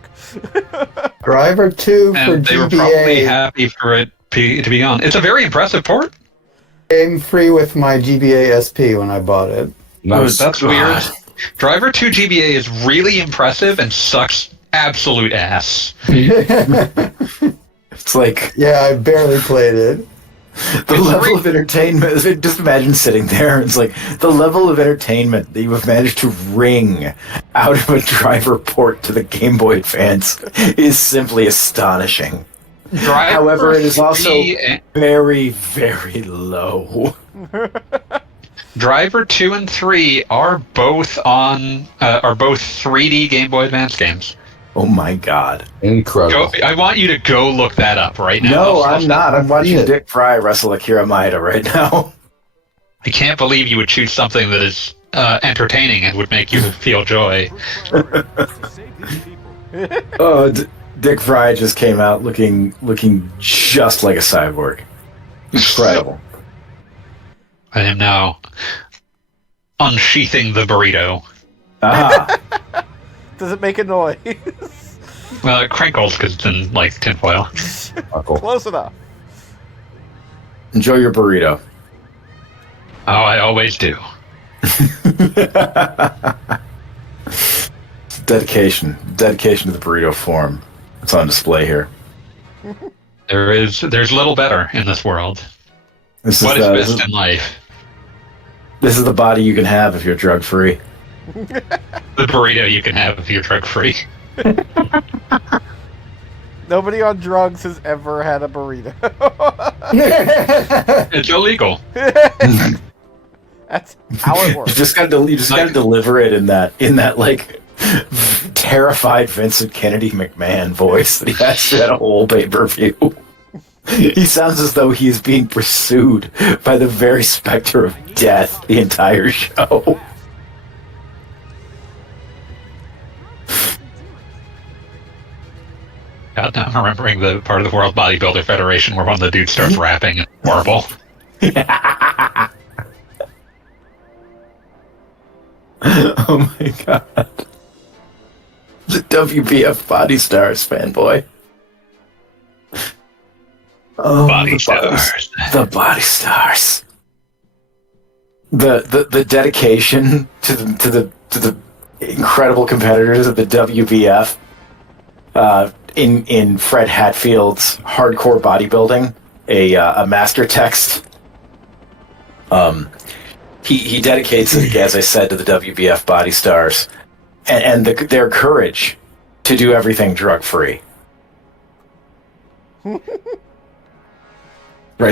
Driver 2 for And they were probably GBA. happy for it to be on. It's a very impressive port. Came free with my GBA SP when I bought it. Nice. That's weird. Driver 2 GBA is really impressive and sucks absolute ass. It's like Yeah, I barely played it. the level of entertainment. Just imagine sitting there. It's like the level of entertainment that you have managed to wring out of a Driver port to the Game Boy Advance is simply astonishing. Driver However, it is also 3 very, very low. Driver 2 and 3 are both 3D Game Boy Advance games. Oh my god. Incredible. I want you to go look that up right now. No, I'm not. I'm watching it. Dick Fry wrestle Akira Maeda right now. I can't believe you would choose something that is entertaining and would make you feel joy. Oh, Dick Fry just came out looking just like a cyborg. Incredible. I am now unsheathing the burrito. Ah, Does it make a noise? Well, it crinkles because it's in tinfoil. Uncle. Close enough. enjoy your burrito. Oh, I always do. Dedication to the burrito form. It's on display here. There's little better in this world. This What is the, best in life? this is the body you can have if you're drug free. The burrito you can have if you're drug free. Nobody on drugs has ever had a burrito. It's illegal. That's how it works. You just gotta deliver it in that terrified Vincent Kennedy McMahon voice that he has at a whole pay-per-view. He sounds as though he is being pursued by the very specter of death the entire show. God, now I'm remembering the part of the World Bodybuilder Federation where one of the dudes starts rapping. It's horrible. Oh my god. The WBF Body Stars fanboy. Oh, Body Stars. The Body Stars. The dedication to the incredible competitors of the WBF. In Fred Hatfield's Hardcore Bodybuilding, a master text. He dedicates it, as I said, to the WBF Body Stars, and their courage to do everything drug free. Right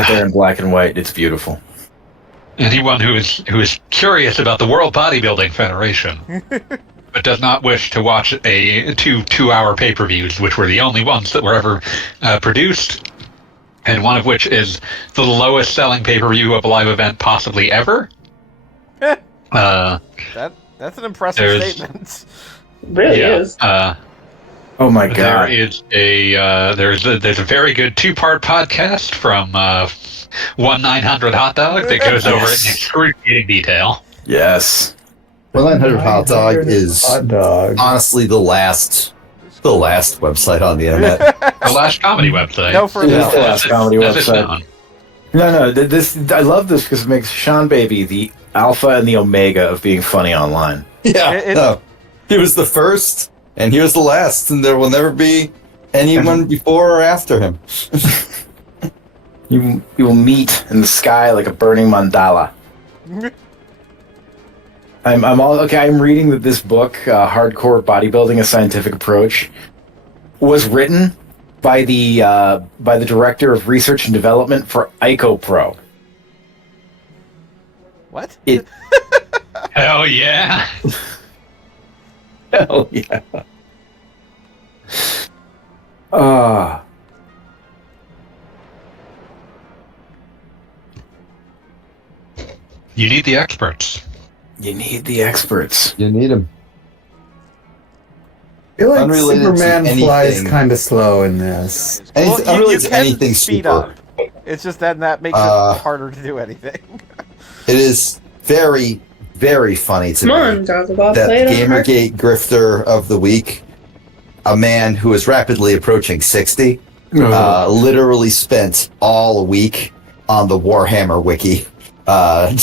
there in black and white, it's beautiful. Anyone who is curious about the World Bodybuilding Federation, but does not wish to watch two-hour pay-per-views, which were the only ones that were ever produced, and one of which is the lowest selling pay-per-view of a live event possibly ever. That's an impressive statement. It really is. Oh my god! There's a very good 2-part podcast from 1-900 Hot Dog that goes over it in excruciating detail. Yes. 1-900 Hot Dog is honestly the last website on the internet. The last comedy website. No further. The last comedy website. No. This I love this because it makes Sean Baby the alpha and the omega of being funny online. Yeah. No. He was the first, and he was the last, and there will never be anyone before or after him. You will meet in the sky like a burning mandala. I'm reading that this book, Hardcore Bodybuilding: A Scientific Approach, was written by the director of research and development for IcoPro. What? Hell yeah! Hell yeah! You need the experts. You need the experts. You need them. I feel like Unrelated to Superman flies anything. kind of slow in this. Unrelated to can anything speed super. up. It's just that makes it harder to do anything. It is very, very funny to Come me on, talk about that play it on hard. Gamergate grifter of the week, a man who is rapidly approaching 60, literally spent all week on the Warhammer wiki, trying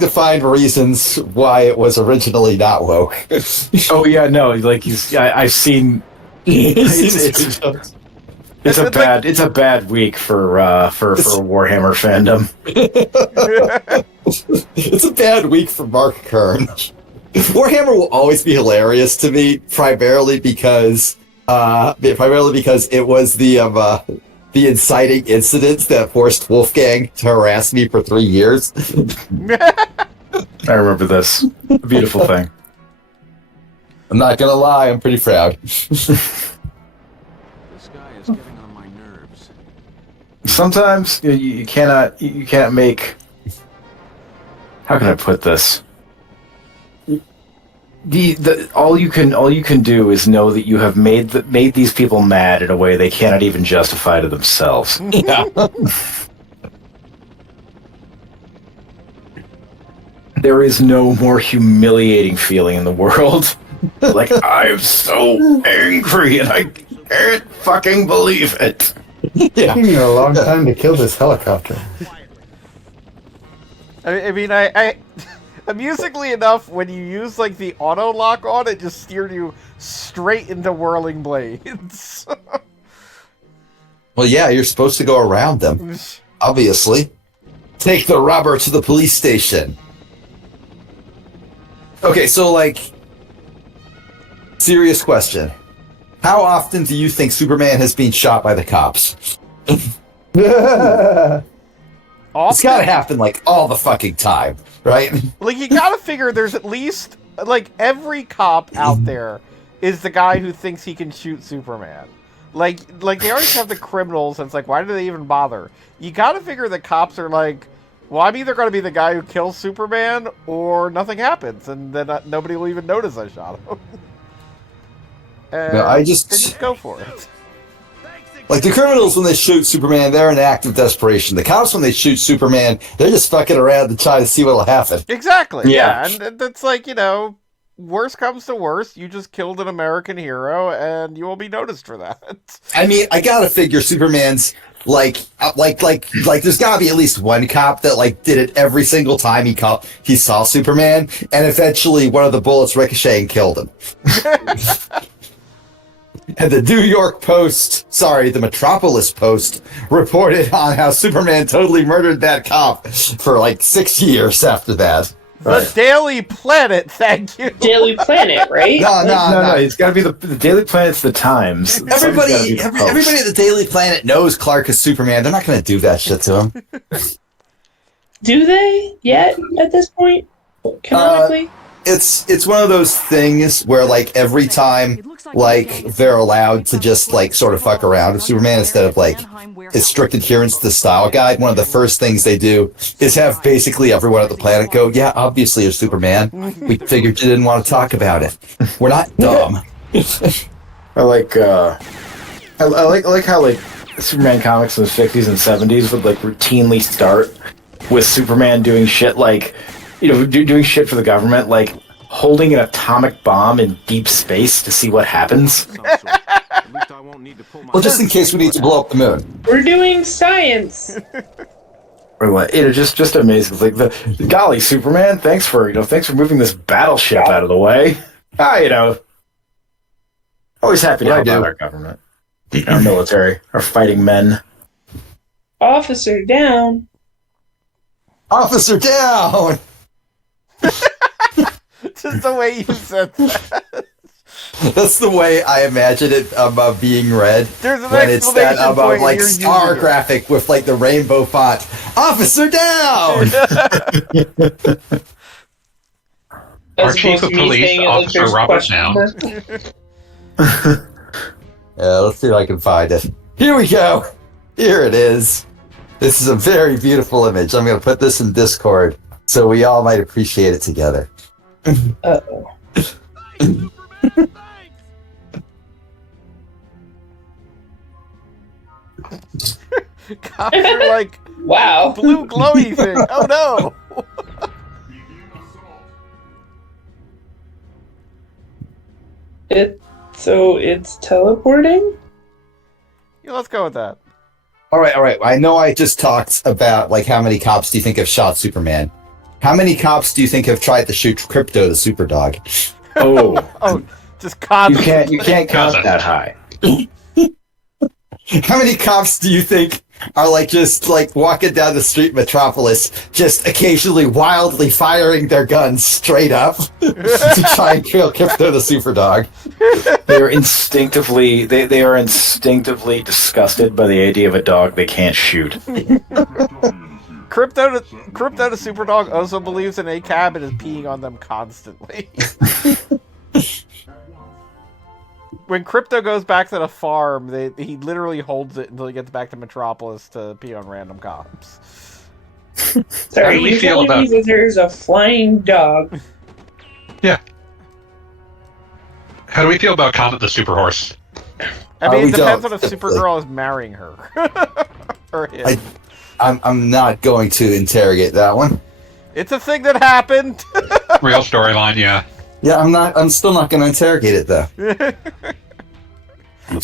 to find reasons why it was originally not woke. Oh yeah, no, like I've seen. It's a bad week for Warhammer fandom. It's a bad week for Mark Kern. Warhammer will always be hilarious to me, primarily because it was the inciting incidents that forced Wolfgang to harass me for 3 years. I remember this. A beautiful thing. I'm not gonna lie, I'm pretty proud. This guy is getting on my nerves. Sometimes you can't make. How can I put this? All you can do is know that you have made these people mad in a way they cannot even justify to themselves. Yeah. There is no more humiliating feeling in the world. Like, I'm so angry and I can't fucking believe it. Yeah. Taking you a long time to kill this helicopter. I mean, amusingly enough, when you use like the auto lock on, it just steered you straight into whirling blades. Well, yeah, you're supposed to go around them. Obviously. Take the robber to the police station. Okay, so like, serious question. How often do you think Superman has been shot by the cops? It's gotta happen like all the fucking time, right? Like, you gotta figure there's at least, like, every cop out there is the guy who thinks he can shoot Superman. Like they always have the criminals, and it's like, why do they even bother? You gotta figure the cops are like, well, I'm either gonna be the guy who kills Superman, or nothing happens, and then nobody will even notice I shot him. And No, I they just just go for it. like the criminals when they shoot Superman, they're in act of desperation. The cops when they shoot Superman, they're just fucking around to try to see what'll happen. Exactly. Yeah. Yeah, and that's like, worst comes to worst, you just killed an American hero, and you will be noticed for that. I mean, I gotta figure Superman's like there's gotta be at least one cop that like did it every single time he saw Superman, and eventually one of the bullets ricocheted and killed him. And the the Metropolis Post reported on how Superman totally murdered that cop for like 6 years after that. The Daily Planet, thank you. Daily Planet, right? No. It's got to be the Daily Planet's the Times. Everybody at the Daily Planet knows Clark is Superman. They're not going to do that shit to him. Do they yet at this point? Canonically? It's one of those things where like every time like they're allowed to just like sort of fuck around with Superman instead of like his strict adherence to the style guide, one of the first things they do is have basically everyone at the planet go, yeah, obviously you're Superman. We figured you didn't want to talk about it. We're not dumb. I like how like Superman comics in the 60s and 70s would like routinely start with Superman doing shit like, doing shit for the government, like holding an atomic bomb in deep space to see what happens. Well, just in case we need to blow up the moon. We're doing science. Or what? Just amazing. It's like the golly, Superman, thanks for moving this battleship out of the way. Always happy to help out our government, our military, our fighting men. Officer down. Officer down! Just the way you said that. That's the way I imagine it being read. There's an when it's that exclamation point like you're star using it. graphic with like the rainbow font. Officer down! Our chief of police, Officer Robert Down. Yeah, let's see if I can find it. Here we go. Here it is. This is a very beautiful image. I'm going to put this in Discord so we all might appreciate it together. Uh-oh. Cops are like, Wow. blue glowy thing. Oh no! So it's teleporting? Yeah, let's go with that. All right. I know I just talked about like how many cops do you think have shot Superman? How many cops do you think have tried to shoot Crypto the Superdog? Oh, just cops. You can't count that high. How many cops do you think are like just like walking down the street in Metropolis, just occasionally wildly firing their guns straight up to try and kill Crypto the Superdog? They are instinctively disgusted by the idea of a dog they can't shoot. Crypto the Superdog also believes in ACAB and is peeing on them constantly. When Crypto goes back to the farm, he literally holds it until he gets back to Metropolis to pee on random cops. Sorry, do we you're feel telling me that there's a flying dog. Yeah. How do we feel about Comet the Superhorse? I mean, we it depends on don't. if Supergirl is marrying her. Or him. I'm not going to interrogate that one. It's a thing that happened. Real storyline, yeah. Yeah, I'm still not going to interrogate it though.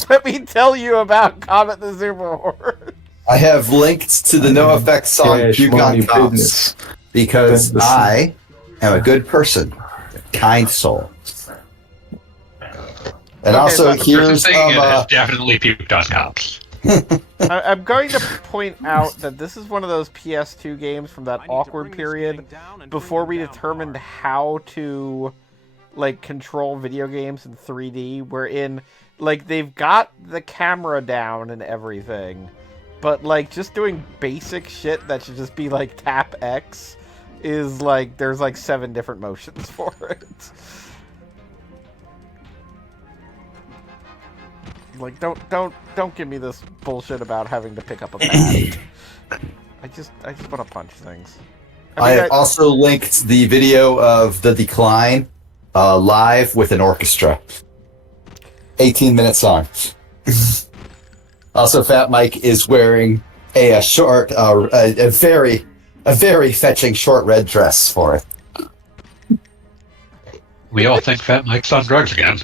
Let me tell you about Comet the Superhorse. I have linked to the NoFX song "Puke on Cops" because I am a good person, kind soul. And also, here's has definitely puked on cops. I'm going to point out that this is one of those PS2 games from that awkward period before we determined how to like control video games in 3D, wherein like they've got the camera down and everything, but like just doing basic shit that should just be like tap X is like there's like 7 different motions for it. Like don't give me this bullshit about having to pick up a pad. I just want to punch things. I have also linked the video of the decline live with an orchestra. 18-minute song. Also, Fat Mike is wearing a short, a very fetching short red dress for it. We all think Fat Mike's on drugs again.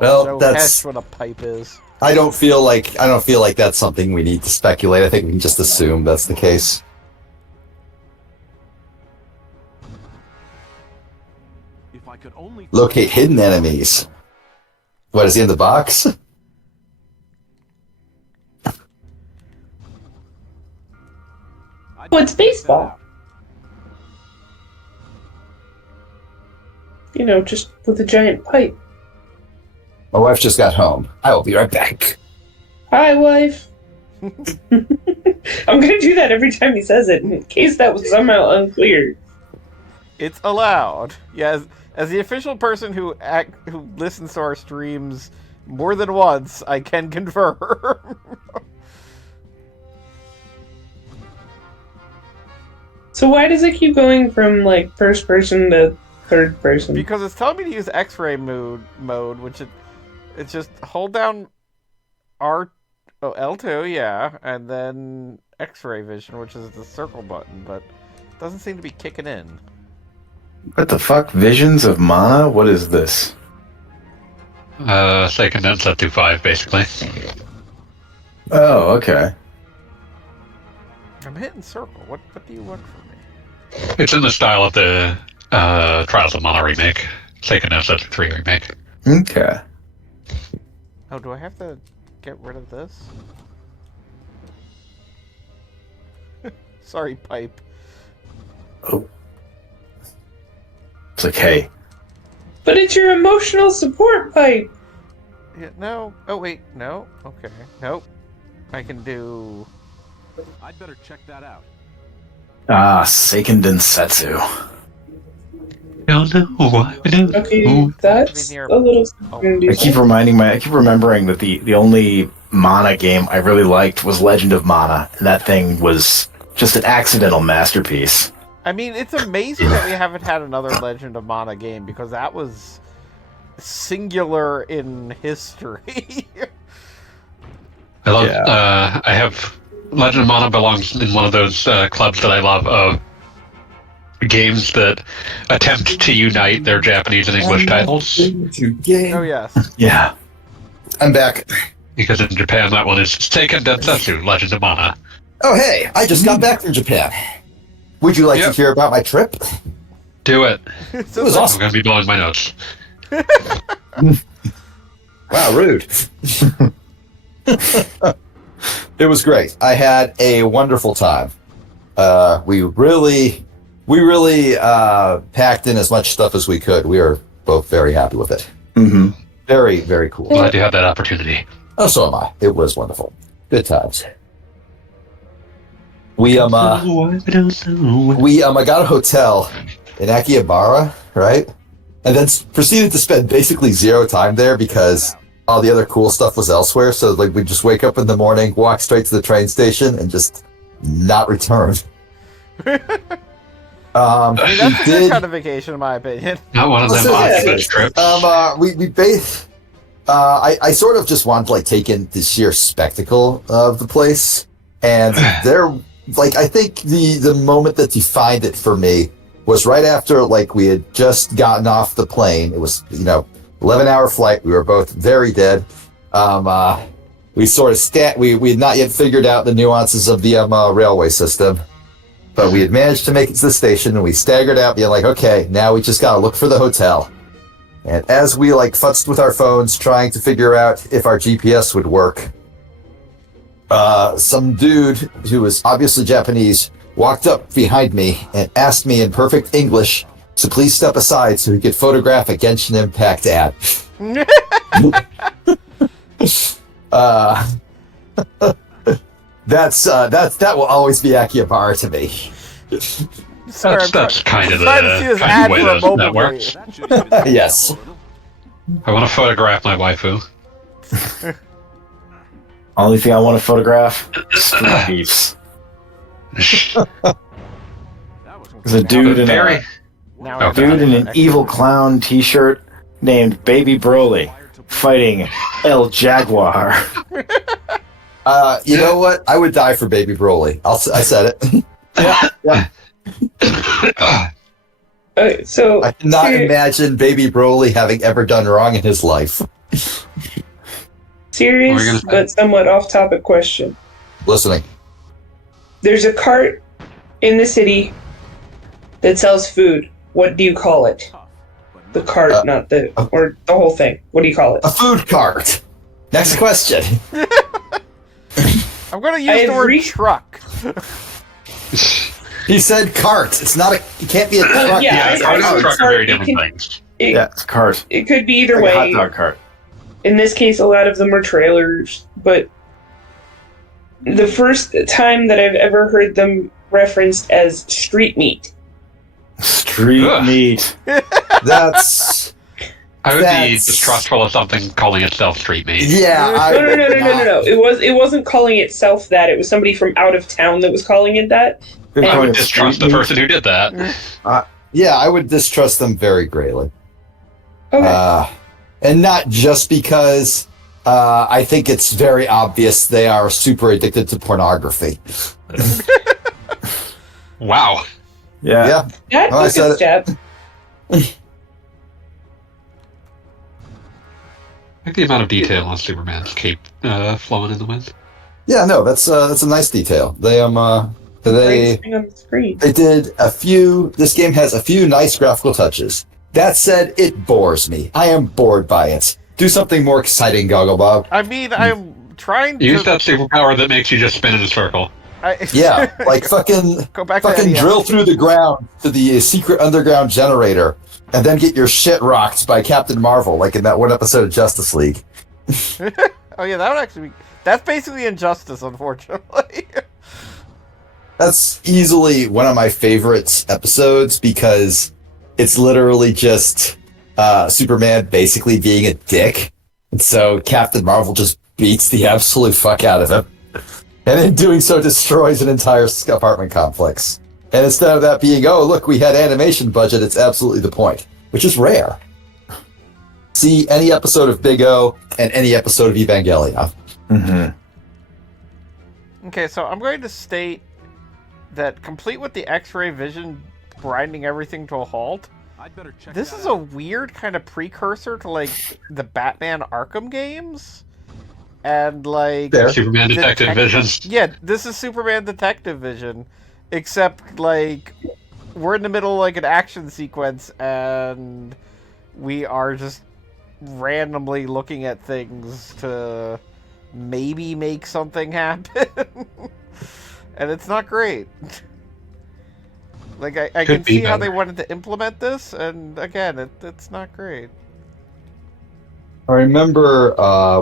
Well, Joe that's- Hesh what a pipe is. I don't feel like that's something we need to speculate. I think we can just assume that's the case. If I could only Locate hidden enemies. What, is he in the box? Oh, it's baseball. You know, just with a giant pipe. My wife just got home. I will be right back. Hi, wife. I'm gonna do that every time he says it, in case that was somehow unclear. It's allowed. Yeah, as the official person who listens to our streams more than once, I can confirm. So why does it keep going from like first person to third person? Because it's telling me to use X-ray mode, which it's just hold down L2, yeah, and then X-ray vision, which is the circle button, but it doesn't seem to be kicking in. What the fuck? Visions of Mana? What is this? Say condense that to 5, basically. Oh, okay. I'm hitting circle. What do you want from me? It's in the style of the Trials of Mana remake. Say condense that to 3 remake. Okay. Oh, do I have to get rid of this? Sorry, pipe. Oh. It's like, hey. But it's your emotional support pipe. Yeah, no. Oh, wait. No. Okay. Nope. I can do... I'd better check that out. Ah, Seiken Densetsu. Don't know why. Okay, that's a little... I keep remembering that the only Mana game I really liked was Legend of Mana, and that thing was just an accidental masterpiece. I mean, it's amazing that we haven't had another Legend of Mana game, because that was singular in history. I love. I have Legend of Mana belongs in one of those clubs that I love of games that attempt to unite their Japanese and English titles. Oh yes. Yeah. I'm back. Because in Japan, that one is Seiken Densetsu, Legend of Mana. Oh, hey, I just got back from Japan. Would you like to hear about my trip? Do it. It was I'm awesome. going to be blowing my notes. Wow, rude. It was great. I had a wonderful time. We really packed in as much stuff as we could. We were both very happy with it. Mm-hmm. Very, very cool. Glad you had that opportunity. Oh, so am I. It was wonderful. Good times. We I got a hotel in Akihabara, right? And then proceeded to spend basically zero time there because all the other cool stuff was elsewhere. So like we just wake up in the morning, walk straight to the train station, and just not return. I mean, that's a good kind of vacation, in my opinion. Not one of them octopus trips. We both. I sort of just wanted to like take in the sheer spectacle of the place, and there. Like, I think the moment that defined it for me was right after, like, we had just gotten off the plane. It was, 11-hour flight. We were both very dead. We sort of we had not yet figured out the nuances of the railway system, but we had managed to make it to the station, and we staggered out, being like, okay, now we just gotta look for the hotel. And as we, like, futzed with our phones, trying to figure out if our GPS would work, some dude who was obviously Japanese walked up behind me and asked me in perfect English to please step aside so he could photograph a Genshin Impact ad. That will always be Akihabara to me. That's kind of trying to see this the ad way for a mobile that works. game. That should get it Yes. a little. I want to photograph my waifu. Only thing I want to photograph: street beefs. That was There's a dude in Now Okay. an evil clown T-shirt named Baby Broly fighting El Jaguar. You know what? I would die for Baby Broly. I said it. Yeah. So I cannot imagine Baby Broly having ever done wrong in his life. serious but somewhat off-topic question. Listening. There's a cart in the city that sells food. What do you call it? The cart, not the or the whole thing. What do you call it? A food cart. Next question. I'm going to use the word truck. He said cart. It's not a. It can't be a truck. Yeah, Cart and truck are very it different can- things. It's a cart. It could be either Like a way. hot dog cart. In this case, a lot of them are trailers, but the first time that I've ever heard them referenced as street meat. Street Ugh. meat. That's. I would be That's- distrustful of something calling itself street meat. Yeah. I No. would not. It wasn't calling itself that. It was somebody from out of town that was calling it that. They're I calling would it distrust street the meat. person who did that. Yeah, I would distrust them very greatly. Okay. And not just because I think it's very obvious they are super addicted to pornography. Wow. Yeah. Yeah. That I took said a it. step. Like the amount of detail on Superman's cape flowing in the wind. Yeah, no, that's a nice detail. They Greatest thing on the screen. They did a few. This game has a few nice graphical touches. That said, it bores me. I am bored by it. Do something more exciting, Goggle Bob. I mean, I'm trying to... Use that superpower that makes you just spin in a circle. Yeah, like fucking Go back to fucking NES. drill through the ground to the secret underground generator, and then get your shit rocked by Captain Marvel, like in that one episode of Justice League. Oh yeah, that would actually be... That's basically Injustice, unfortunately. That's easily one of my favorite episodes because it's literally just Superman basically being a dick. And so Captain Marvel just beats the absolute fuck out of him. And in doing so destroys an entire apartment complex. And instead of that being, oh, look, we had animation budget, it's absolutely the point. Which is rare. See any episode of Big O and any episode of Evangelion. Mm-hmm. Okay, so I'm going to state that complete with the X-ray vision grinding everything to a halt, I'd better check this that is out. a weird kind of precursor to, like, the Batman Arkham games. And, like... Fair. Superman Detective Vision. Yeah, this is Superman Detective Vision. Except, like, we're in the middle of, like, an action sequence, and we are just randomly looking at things to maybe make something happen. And it's not great. Like, I can Could be see how they better. wanted to implement this, and again, it's not great. I remember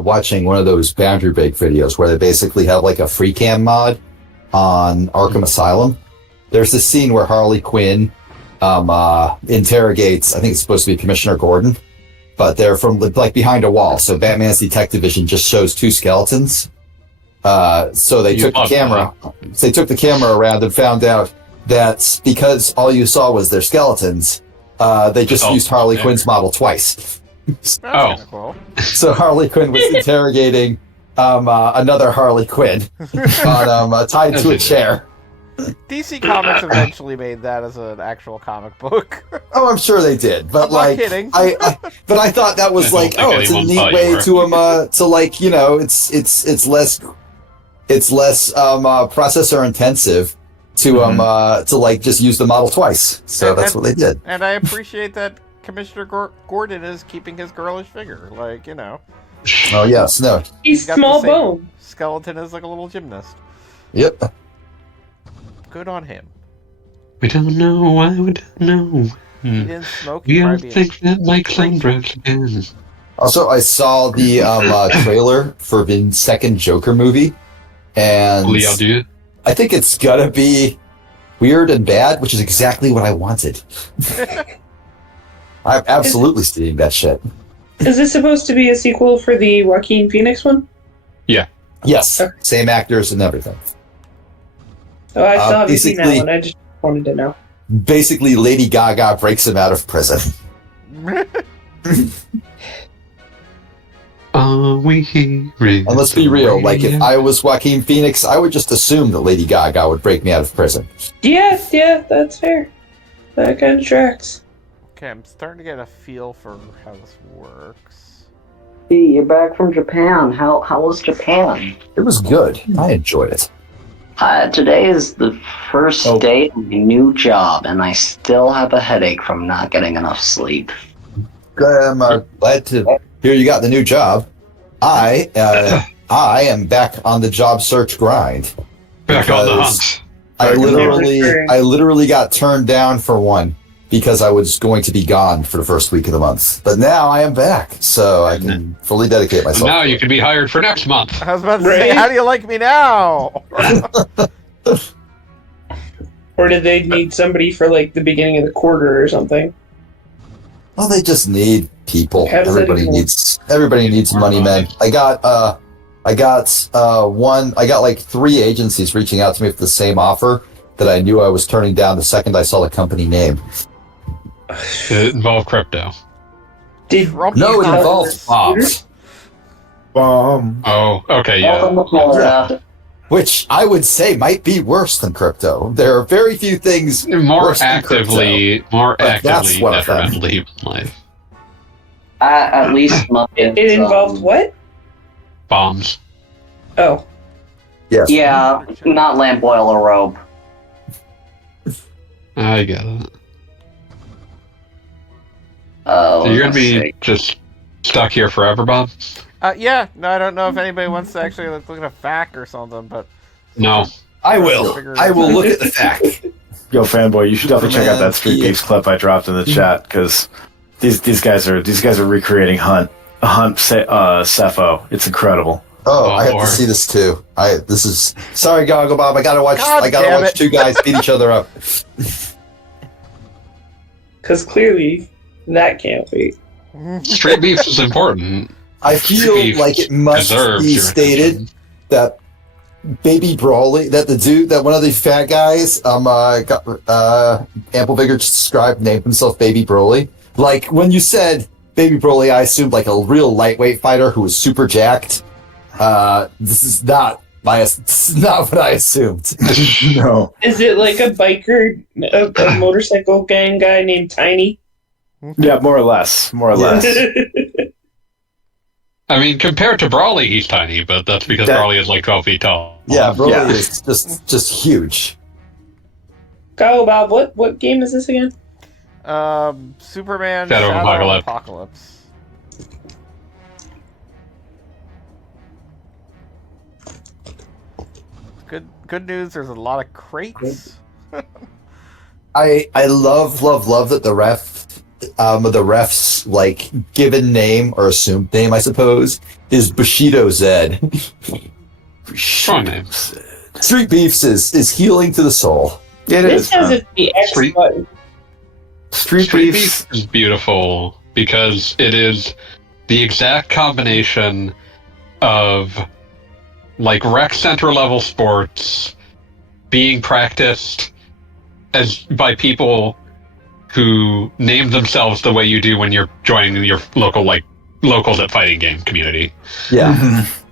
watching one of those Boundary Break videos where they basically have like a free cam mod on Arkham Asylum. There's this scene where Harley Quinn interrogates, I think it's supposed to be Commissioner Gordon, but they're from like behind a wall. So Batman's detective vision just shows two skeletons. So they took the camera. So they took the camera around and found out that because all you saw was their skeletons, they just used Harley Quinn's model twice. That's kinda cool. So Harley Quinn was interrogating another Harley Quinn on, tied to a chair. DC Comics eventually made that as an actual comic book. Oh, I'm sure they did, but I'm not like, kidding. but I thought that was I don't like, think oh, it's a anyone neat thought you way were. to like, you know, it's less processor intensive to like just use the model twice. So that's what they did. And I appreciate that Commissioner Gordon is keeping his girlish figure. Like, you know, Oh yes, no, He's got small the same bone. skeleton is like a little gymnast. yep. Good on him. We don't know why we don't know. He didn't smoke. We He all probably think that my clone broke again. Also, I saw the trailer for the second Joker movie, and Leo, dude. I think it's gonna be weird and bad, which is exactly what I wanted. I'm absolutely seeing that shit. Is this supposed to be a sequel for the Joaquin Phoenix one? Yes, same actors and everything. Oh, I still haven't seen that basically- one. I just wanted to know. Basically, Lady Gaga breaks him out of prison. we hearing? And let's be real, like if I was Joaquin Phoenix, I would just assume that Lady Gaga would break me out of prison. Yeah, that's fair. That kind of tracks. Okay, I'm starting to get a feel for how this works. Hey, you're back from Japan. How was Japan? It was good. I enjoyed it. Today is the first day of my new job, and I still have a headache from not getting enough sleep. I'm glad to hear you got the new job. I am back on the job search grind. Back on the because hunt. I literally got turned down for one because I was going to be gone for the first week of the month. But now I am back, so I can fully dedicate myself. Now you can be hired for next month. I was about to say, how do you like me now? Or did they need somebody for like the beginning of the quarter or something? Well, they just need people. How does that Everybody even needs money, man. I got like 3 agencies reaching out to me with the same offer that I knew I was turning down the second I saw the company name. It involved crypto. No, it involves bombs. Oh, okay, yeah. Welcome to Florida. Which I would say might be worse than crypto. There are very few things More worse than crypto. more But that's actively one of them. detrimentally in life. At least It involved what? Bombs. Oh. Yes. Yeah, not lamp oil or rope. I get it. Oh, So you're gonna be just stuck here forever, Bob? Yeah. No, I don't know if anybody wants to actually look at a fact or something, but No. I will. I will look at the fact. Yo, fanboy, you should definitely check out that Street Yeah. Beefs clip I dropped in the chat because these guys are recreating Hunt Cepho. It's incredible. Oh, I have Lord. to see this too. Sorry, Goggle Bob. I gotta watch. God I gotta damn watch it. 2 guys beat each other up. Because clearly that can't wait. Street beef is important. I feel Beef like it must deserves be your stated attention. that Baby Brawley, that one of the fat guys, Ample Vigor described, named himself Baby Broly. Like when you said Baby Broly, I assumed like a real lightweight fighter who was super jacked. This is not what I assumed. No. Is it like a biker, a motorcycle gang guy named Tiny? Yeah, more or less. I mean, compared to Brawly, he's tiny, but that's because Brawly is like 12 feet tall. Yeah, Broly Yeah. is just huge. Go, Bob. What game is this again? Superman Shadow of Apokolips. Apocalypse. Good news. There's a lot of crates. I love that the ref's like given name or assumed name, I suppose, is Bushido Zed. Strong name. Street Beefs is healing to the soul. It This is. has the X Street- button. Street Street Beefs. beef is beautiful because it is the exact combination of like rec center level sports being practiced as by people who name themselves the way you do when you're joining your locals at fighting game community. Yeah. Mhm.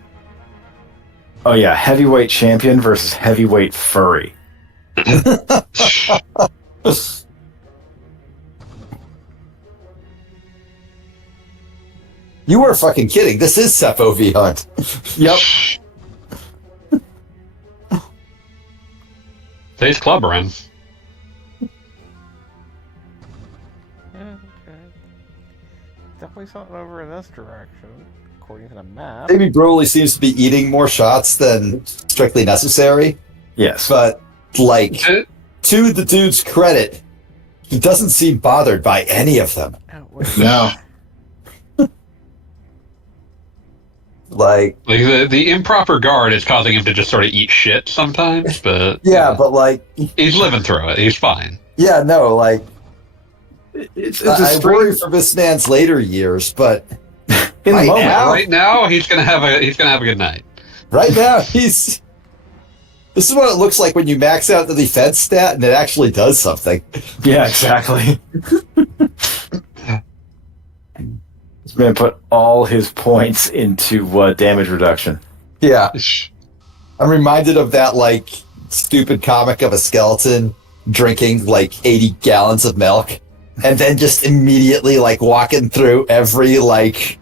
Oh yeah, heavyweight champion versus heavyweight furry. You were fucking kidding. This is Cepho V Hunt. Yep. Today's club run. Yeah, okay. Definitely something over in this direction, according to the map. Baby Broly seems to be eating more shots than strictly necessary, Yes. but like Uh, to the dude's credit, he doesn't seem bothered by any of them. Oh, wait. No. Like, Like the improper guard is causing him to just sort of eat shit sometimes, but yeah, but like, he's living through it. He's fine. yeah, no, like, It's I worry for this man's later years, but in the right moment. now- Right now, he's gonna have a good night. right now he's. This is what it looks like when you max out the defense stat and it actually does something. Yeah, exactly. This man put all his points into damage reduction. Yeah. I'm reminded of that, like, stupid comic of a skeleton drinking, like, 80 gallons of milk and then just immediately, like, walking through every, like,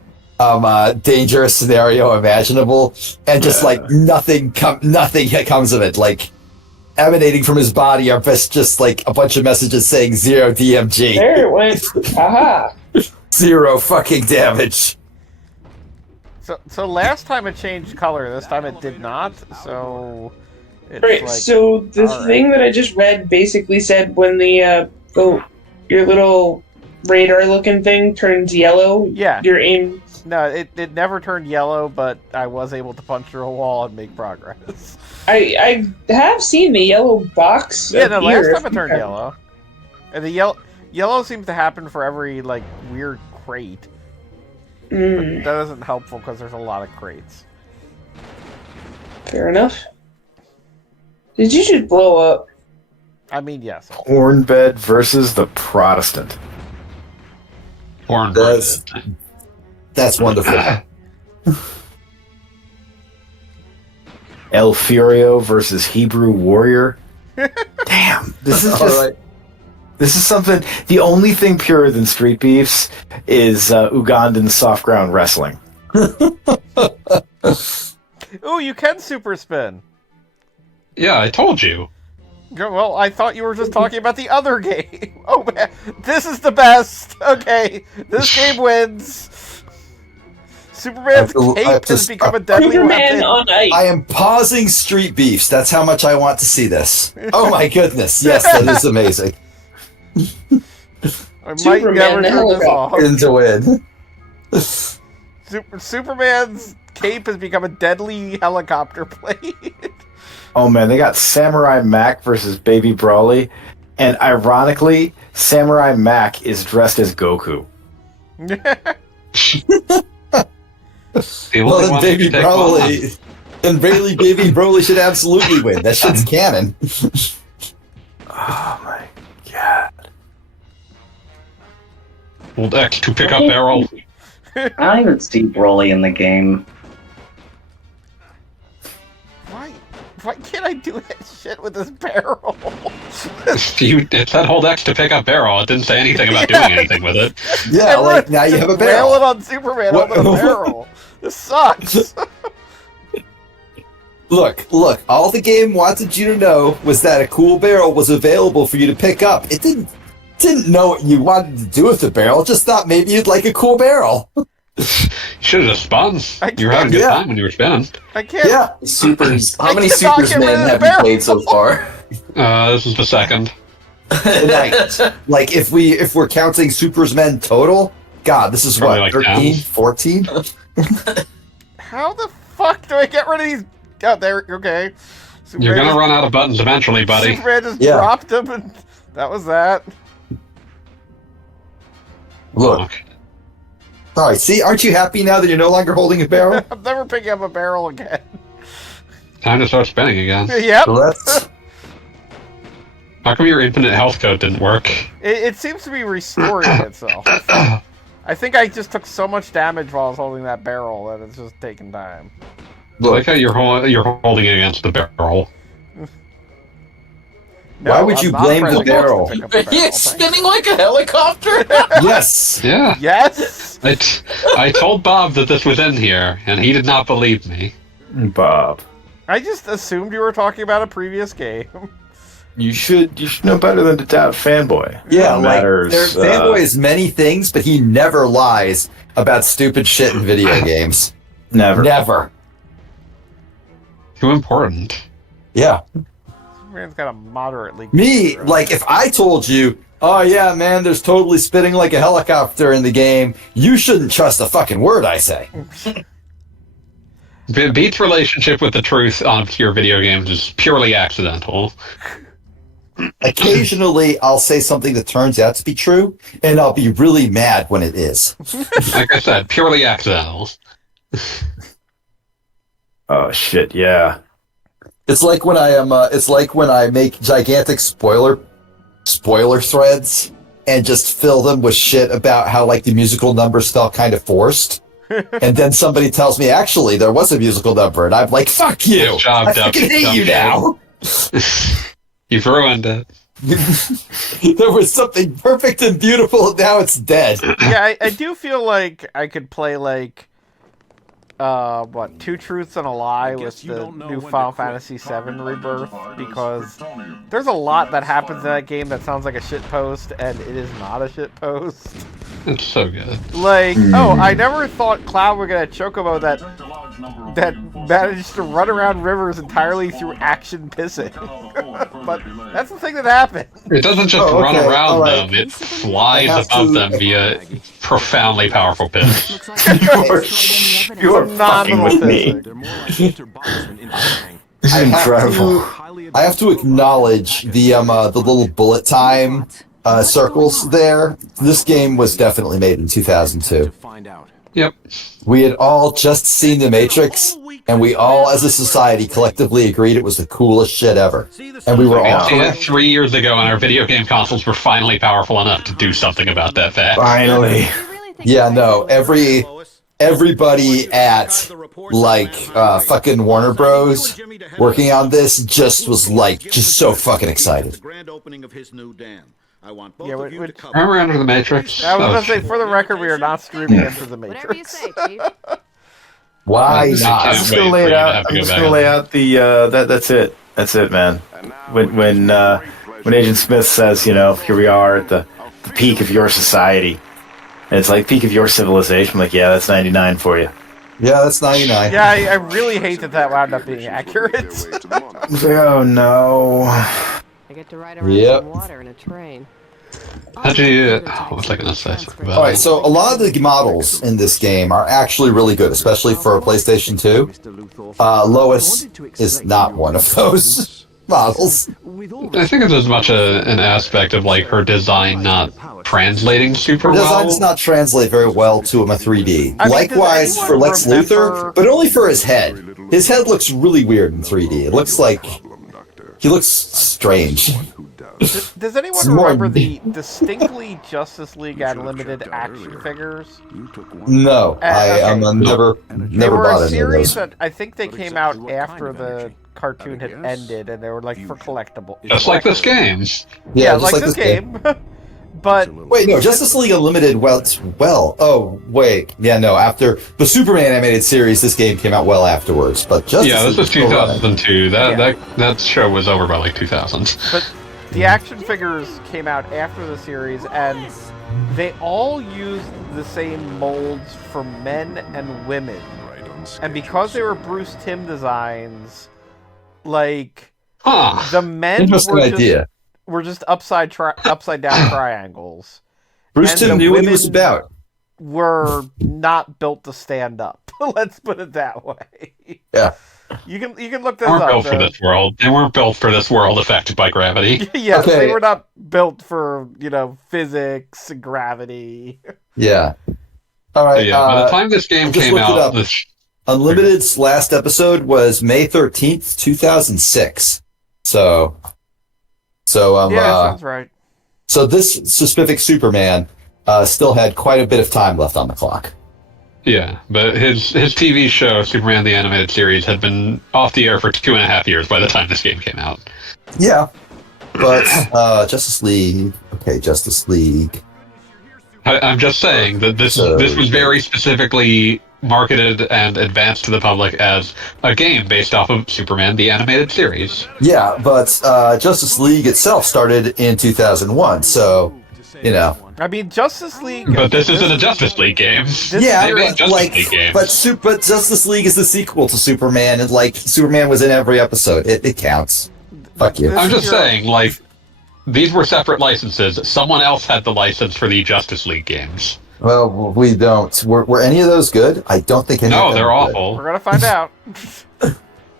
dangerous scenario imaginable and just, like, nothing comes of it. Like, emanating from his body are just like, a bunch of messages saying 0 DMG. There it went. Aha. 0 fucking damage. So last time it changed color. This time it did not. So it's Right. like, So the thing that I just read basically said when your little radar-looking thing turns yellow, yeah, you're in. No, it never turned yellow, but I was able to punch through a wall and make progress. I have seen the yellow box. Yeah, no, appear. last time it turned yellow, and the yellow seems to happen for every like weird crate. But that isn't helpful because there's a lot of crates. Fair enough. Did you just blow up? I mean, yes. Hornbed versus the Protestant. That's wonderful. El Furio versus Hebrew Warrior. Damn, this is just... Right. This is something... The only thing purer than street beefs is Ugandan soft ground wrestling. Ooh, you can super spin. Yeah, I told you. Well, I thought you were just talking about the other game. Oh, man. This is the best. Okay. This game wins. Superman's cape has become a deadly Superman weapon. on ice. I am pausing street beefs. That's how much I want to see this. Oh my goodness. Yes, that is amazing. I might never turn this off. To win. Superman's cape has become a deadly helicopter plane. Oh man, they got Samurai Mac versus Baby Brawly, and ironically, Samurai Mac is dressed as Goku. Well, then Baby Brawly, Baby Brawly should absolutely win. That shit's canon. Oh my god! Hold X to pick up barrel. I don't even see Broly in the game. Why can't I do that shit with this barrel? It said hold X to pick up barrel. It didn't say anything about doing anything with it. Yeah, like now you have a barrel. It on Superman holding a barrel. This sucks. Look, all the game wanted you to know was that a cool barrel was available for you to pick up. It didn't know what you wanted to do with the barrel, just thought maybe you'd like a cool barrel. You should have just spun. You were having a good time when you were spinning. I can't. Yeah. How many Superman have you played so far? This is the second. Like if we're counting Superman total, God, this is Probably what, like 13, 14? How the fuck do I get rid of these? Oh, there. Okay. Superman You're gonna run out of buttons eventually, buddy. Superman just dropped them, and that was that. Look. All right, see, aren't you happy now that you're no longer holding a barrel? I'm never picking up a barrel again. Time to start spinning again. Yep. How come your infinite health code didn't work? It seems to be restoring itself. I think I just took so much damage while I was holding that barrel that it's just taking time. I like how you're holding it against the barrel. Why would you blame the barrel? It's spinning like a helicopter. Yes. Yeah. Yes. I told Bob that this was in here, and he did not believe me. Bob, I just assumed you were talking about a previous game. you should know better than to doubt Fanboy. Yeah, It like matters. Fanboy is many things, but he never lies about stupid shit in video games. Never. Too important. Yeah. Superman's got a moderately. Like if I told you, oh yeah, man, there's totally spinning like a helicopter in the game, you shouldn't trust a fucking word I say. Beat's relationship with the truth on your video games is purely accidental. Occasionally, I'll say something that turns out to be true, and I'll be really mad when it is. Like I said, purely accidental. Oh shit! Yeah. It's like when I am. It's like when I make gigantic spoiler threads, and just fill them with shit about how like the musical numbers felt kind of forced. And then somebody tells me, actually, there was a musical number, and I'm like, fuck you! Good job, I fucking hate you now! You've ruined it. There was something perfect and beautiful, and now it's dead. Yeah, I do feel like I could play, like, Two Truths and a Lie with the new Final Fantasy VII Rebirth, because there's a lot that happens in that game that sounds like a shit post, and it is not a shit post. It's so good. Like, oh, I never thought Cloud would get a chocobo that managed to run around rivers entirely through action pissing. But that's the thing that happened. It doesn't just run around them, it flies above them via profoundly powerful piss. You are fucking with me. This is incredible. I have to acknowledge the little bullet time circles there. This game was definitely made in 2002. Yep. We had all just seen The Matrix, and we all, as a society, collectively agreed it was the coolest shit ever. And we were all correct. 3 years ago, and our video game consoles were finally powerful enough to do something about that fact. Finally. Yeah, no, everybody at like fucking Warner Bros. Working on this just was like just so fucking excited. Yeah, Remember Enter the Matrix? I was going to say, for the record, we are not streaming Enter the Matrix. Why not? I'm just gonna lay it out. I'm just gonna lay out the that's it. That's it, man. When Agent Smith says, you know, here we are at the peak of your society, and it's like peak of your civilization. I'm like, yeah, that's 99 for you. Yeah, that's 99. Yeah, I really hate that wound up being accurate. I'm like, oh no. I get to ride around some water in a train. How'd you... what was I going to say? Alright, so a lot of the models in this game are actually really good, especially for a PlayStation 2. Lois is not one of those models. I think it's as much an aspect of like her design not translating super Her well. design does not translate very well to a 3D. I mean, Likewise for Lex Luthor, but only for his head. His head looks really weird in 3D. It looks like... he looks strange. Does anyone remember the distinctly Justice League Unlimited action figures? No, I never bought any of those. They were a series that I think they came out after the cartoon had ended, and they were like for collectible. Just like this game. Yeah, like this game. But wait, no, Justice League Unlimited. Well. Oh, wait. Yeah, no. After the Superman animated series, this game came out well afterwards. But Justice League this was 2002. That show was over by like 2000. But the action figures came out after the series, and they all used the same molds for men and women. And because they were Bruce Timm designs, like the men were just upside down triangles. Bruce Timm knew what he was about. Were not built to stand up. Let's put it that way. Yeah. You can look this They weren't up. built for this world. They weren't built for this world affected by gravity. Yes, they were not built for, physics and gravity. Yeah. All right. So, by the time this game came out, Unlimited's last episode was May 13th, 2006. So yeah, that sounds right. So this specific Superman still had quite a bit of time left on the clock. Yeah, but his TV show, Superman the Animated Series, had been off the air for 2.5 years by the time this game came out. Yeah, but Justice League. Okay, Justice League. I'm just saying that this was very specifically marketed and advanced to the public as a game based off of Superman the Animated Series. Yeah, but Justice League itself started in 2001, so, I mean, Justice League... But this isn't a Justice League game. But Justice League is the sequel to Superman, and, Superman was in every episode. It counts. Fuck you. I'm just saying, these were separate licenses. Someone else had the license for the Justice League games. Well, we don't. Were any of those good? I don't think any of them they're were awful. We're gonna find out.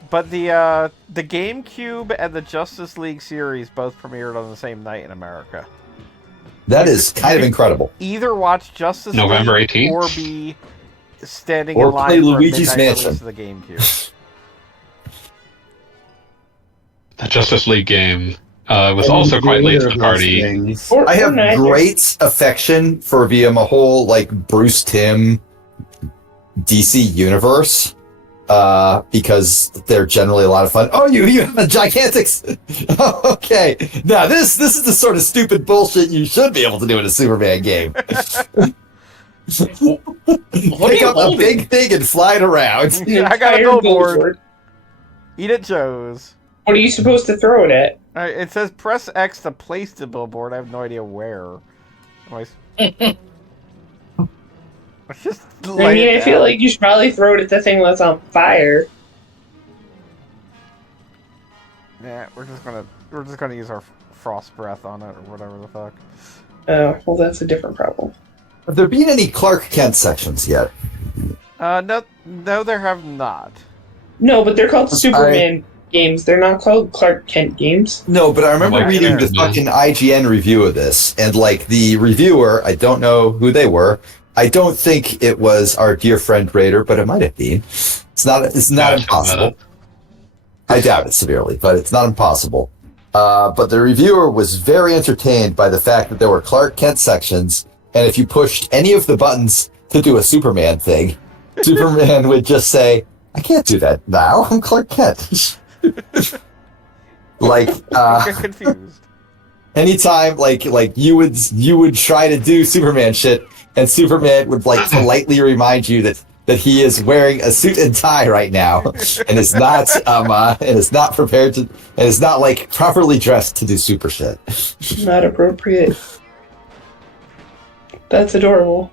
But the GameCube and the Justice League series both premiered on the same night in America. That is kind of incredible. Either watch Justice November League 18th? or be standing or in line play for Luigi's a midnight Mansion. release of the GameCube. The Justice League game was also quite late to the party. I have great affection for the whole like Bruce Timm DC universe because they're generally a lot of fun. Oh, you have a Gigantics. Okay, now this is the sort of stupid bullshit you should be able to do in a Superman game. Pick up a big thing and fly it around. I got a billboard. Eat it, Joe's. What are you supposed to throw it at? It says press X to place the billboard. I have no idea where. Just I mean, I feel like you should probably throw it at the thing that's on fire. Yeah, we're just gonna use our frost breath on it or whatever the fuck. Oh, well, that's a different problem. Have there been any Clark Kent sections yet? No, there have not. No, but they're called Superman games. They're not called Clark Kent games. No, but I remember reading the fucking IGN review of this, and like the reviewer, I don't know who they were. I don't think it was our dear friend Raider, but it might have been. It's not impossible. I doubt it severely, but it's not impossible. But the reviewer was very entertained by the fact that there were Clark Kent sections, and if you pushed any of the buttons to do a Superman thing, Superman would just say, I can't do that now. I'm Clark Kent. Like, I'm confused. Anytime, like you would try to do Superman shit, and Superman would like politely remind you that he is wearing a suit and tie right now, and is not prepared to, and is not like properly dressed to do super shit. Not appropriate. That's adorable.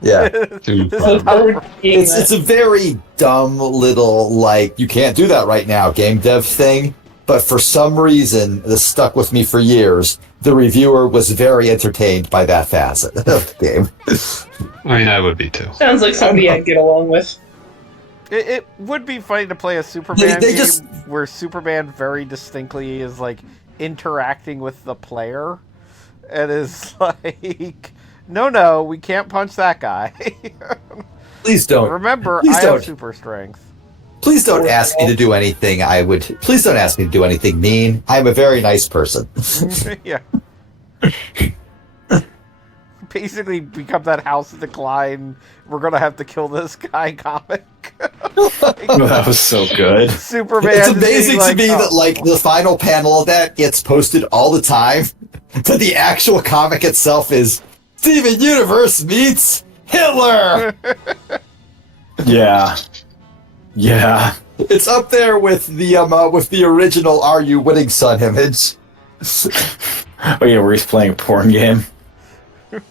Yeah. It's a very dumb little, like, you can't do that right now game dev thing, but for some reason, this stuck with me for years. The reviewer was very entertained by that facet of the game. I mean, I would be too. Sounds like somebody I'd get along with. It would be funny to play a Superman game where Superman very distinctly is, like, interacting with the player and is like... No, we can't punch that guy. Please don't. Remember, I have super strength. Please don't ask me to do anything Please don't ask me to do anything mean. I'm a very nice person. Yeah. Basically become that House of Decline, we're gonna have to kill this guy comic. That was so good. Superman. It's amazing to me that like the final panel of that gets posted all the time, but the actual comic itself is Steven Universe meets Hitler. Yeah. It's up there with the original "Are You Winning, Son" image. Oh yeah, where he's playing a porn game.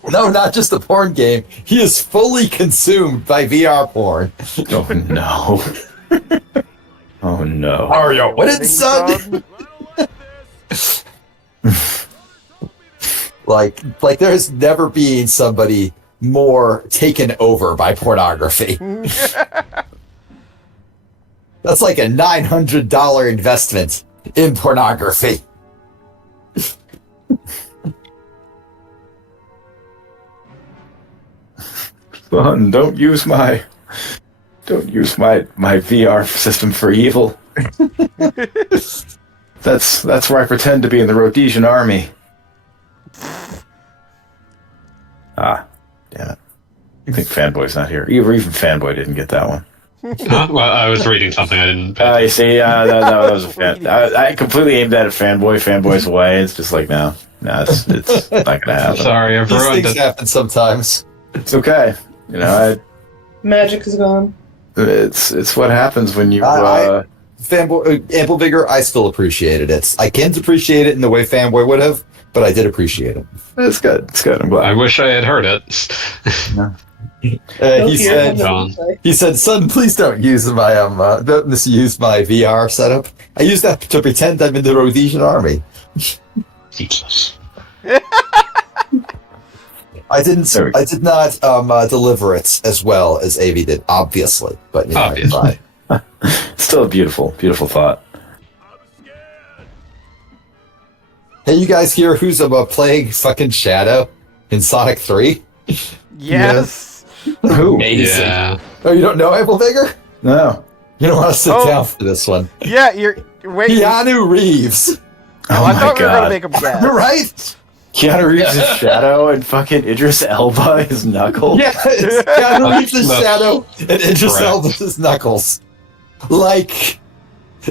No, not just a porn game. He is fully consumed by VR porn. Oh no. Oh no. Are you winning, son? Like there has never been somebody more taken over by pornography. That's like a $900 investment in pornography. Son, don't use my VR system for evil. That's where I pretend to be in the Rhodesian army. Ah, damn it. I think Fanboy's not here. Even Fanboy didn't get that one. Well, I was reading something I didn't. You see, that was a fan. I completely aimed that at Fanboy. Fanboy's away. It's just like, no, it's not gonna happen. Sorry, I've ruined it. These things happen sometimes. It's okay. You know, Magic is gone. It's what happens when you. Fanboy, Ample Vigor, I still appreciated it. I can't appreciate it in the way Fanboy would have, but I did appreciate it. It's good. It's good. I'm glad. I wish I had heard it. He said, "Son, please don't use my don't misuse my VR setup. I use that to pretend I'm in the Rhodesian army." Useless. I did not deliver it as well as Avi did, obviously. But obviously. Still a beautiful thought. Hey, you guys hear who's playing fucking Shadow in Sonic 3? Yes. Who? Amazing. Yeah. Oh, you don't know Ample Vigor? No. You don't want to sit down for this one. Yeah, you're... Wait. Keanu Reeves. Oh I my thought we were God. gonna make him guess. Right? Keanu Reeves is Shadow and fucking Idris Elba is Knuckles. Yeah, it's Keanu Reeves is That's Shadow and Idris correct. Elba is Knuckles. Like,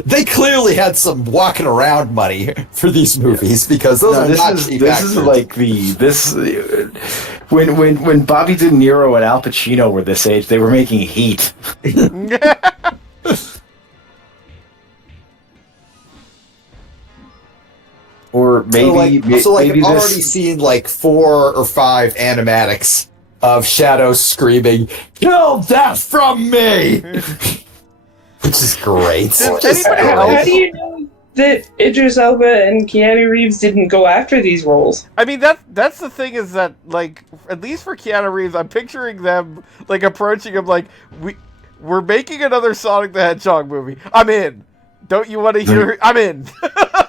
they clearly had some walking around money for these movies because those are not cheap this actors. is like when Bobby De Niro and Al Pacino were this age, they were making Heat. Or maybe I've maybe already this. seen like 4 or 5 animatics of Shadow screaming, "Kill that from me!" Which is great. Does Just anybody great. else- How do you know that Idris Elba and Keanu Reeves didn't go after these roles? I mean, that's the thing is that, like, at least for Keanu Reeves, I'm picturing them, like, approaching him like, we're making another Sonic the Hedgehog movie. I'm in. Don't you want to hear? I'm in.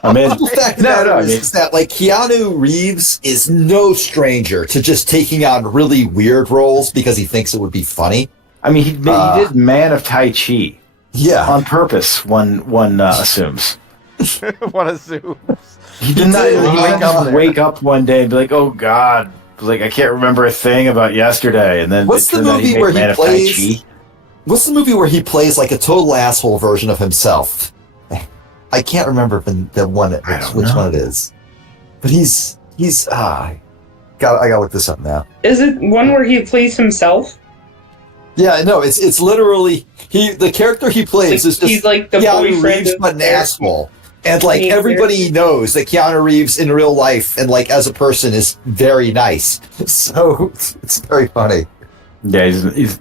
I mean, The fact of the matter is that like Keanu Reeves is no stranger to just taking on really weird roles because he thinks it would be funny. I mean, he did Man of Tai Chi. Yeah, On purpose, one assumes. One assumes. He did not did. wake up one day and be like, "Oh God, like I can't remember a thing about yesterday." And then What's it the turned out movie made where he Man of Tai plays? Chi. What's the movie where he plays like a total asshole version of himself? I can't remember the one which one it is, but he's I gotta look this up now. Is it one where he plays himself? Yeah, no, it's literally the character he plays is just he's like the Keanu boyfriend Reeves, of but an their- asshole. And like main everybody character. knows that Keanu Reeves in real life and like as a person is very nice. So it's very funny. Yeah, he's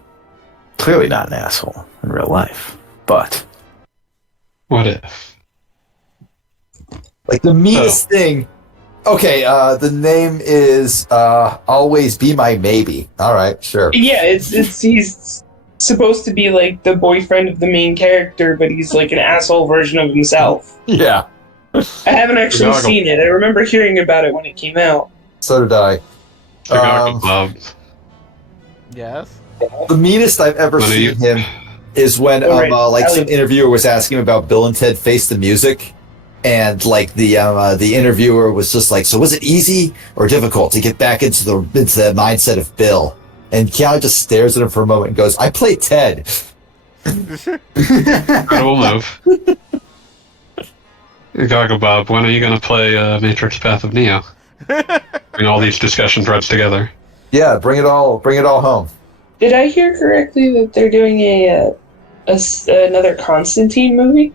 clearly not an asshole in real life, but What if? Like the meanest thing. Okay, the name is Always Be My Maybe. All right, sure. Yeah, it's he's supposed to be like the boyfriend of the main character, but he's like an asshole version of himself. Yeah. I haven't actually Chicago. seen it. I remember hearing about it when it came out. So did I. Chicago Club. Yes. The meanest I've ever What are you- seen him is when Alright, like some Ellie. interviewer was asking him about Bill and Ted Face the Music, and like the interviewer was just like, "So was it easy or difficult to get back into the mindset of Bill?" And Keanu just stares at him for a moment and goes, "I play Ted." Incredible move. Chicago Bob, when are you going to play Matrix Path of Neo? Bring all these discussion threads together. Yeah, bring it all home. Did I hear correctly that they're doing another Constantine movie?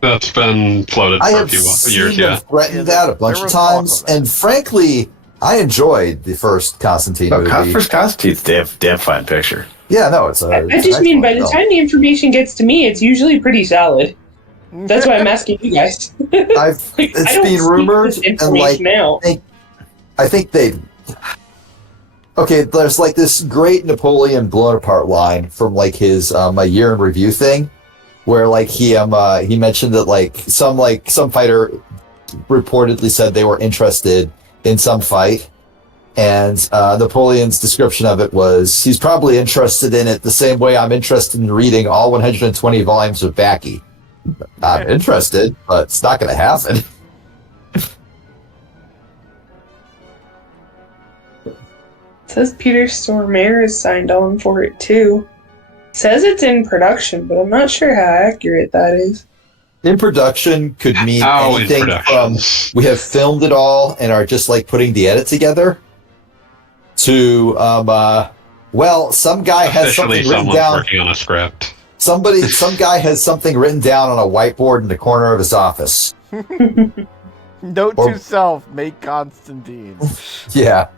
That's been floated I for a have few seen years, them yeah. threaten that a bunch there of was talk times, of that. and frankly, I enjoyed the first Constantine movie. First Constantine's damn fine picture. Yeah, no, it's a. I it's a just nice mean one, by the though. time the information gets to me, it's usually pretty solid. That's why I'm asking you guys. I've I it's don't been seek rumored this and like information out. I think they. Okay, there's like this great Napoleon blown apart line from like his a year in review thing, where like he mentioned that like some fighter reportedly said they were interested in some fight, and Napoleon's description of it was he's probably interested in it the same way I'm interested in reading all 120 volumes of Baki. I'm interested, but it's not going to happen. It says Peter Stormare is signed on for it too. It says it's in production, but I'm not sure how accurate that is. In production could mean How in anything production? from we have filmed it all and are just like putting the edit together to well, some guy has Officially, something written someone's down. working on a script. Some guy has something written down on a whiteboard in the corner of his office. Note Or- to self: make Constantine. Yeah,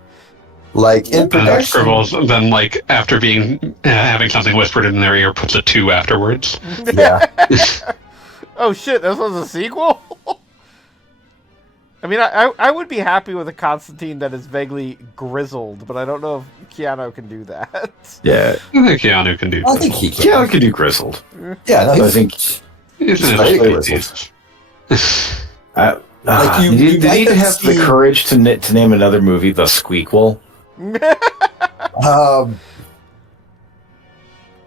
like in And production. scribbles, then like after being having something whispered in their ear, puts a 2 afterwards. Yeah, Oh shit! This was a sequel. I mean, I would be happy with a Constantine that is vaguely grizzled, but I don't know if Keanu can do that. Yeah, I think Keanu can do I that. think he can. Keanu could do grizzled. Yeah, no, I he's, think He's in his very late grizzled. 80s. you did might he have have the seen- courage to name another movie The Squeakquel?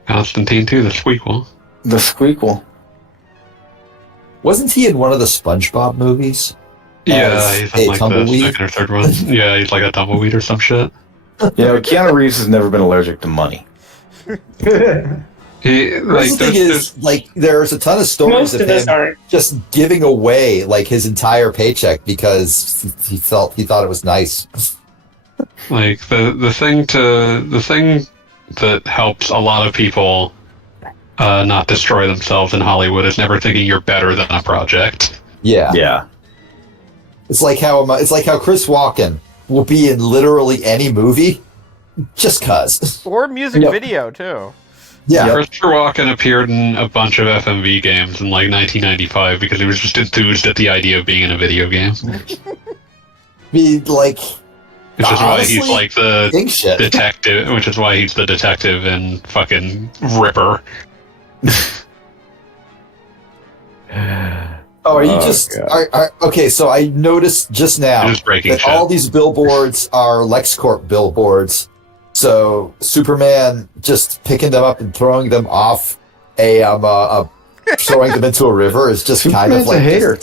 Constantine 2, the sequel. The Squeakquel. Wasn't he in one of the SpongeBob movies? Yeah, he's in a like the tumbleweed. second or third one. Yeah, he's like a tumbleweed or some shit. Keanu Reeves has never been allergic to money. The thing is, like, there's a ton of stories of him just giving away like his entire paycheck because he thought it was nice. Like the thing that helps a lot of people not destroy themselves in Hollywood is never thinking you're better than a project. Yeah. It's like how Chris Walken will be in literally any movie, just cause. Or music video too. Yeah. Christopher Walken appeared in a bunch of FMV games in like 1995 because he was just enthused at the idea of being in a video game. Which is why he's like the detective. Which is why he's the detective in fucking Ripper. Okay, so I noticed just now that all these billboards are LexCorp billboards. So Superman just picking them up and throwing them off throwing them into a river is just kind of like a hater.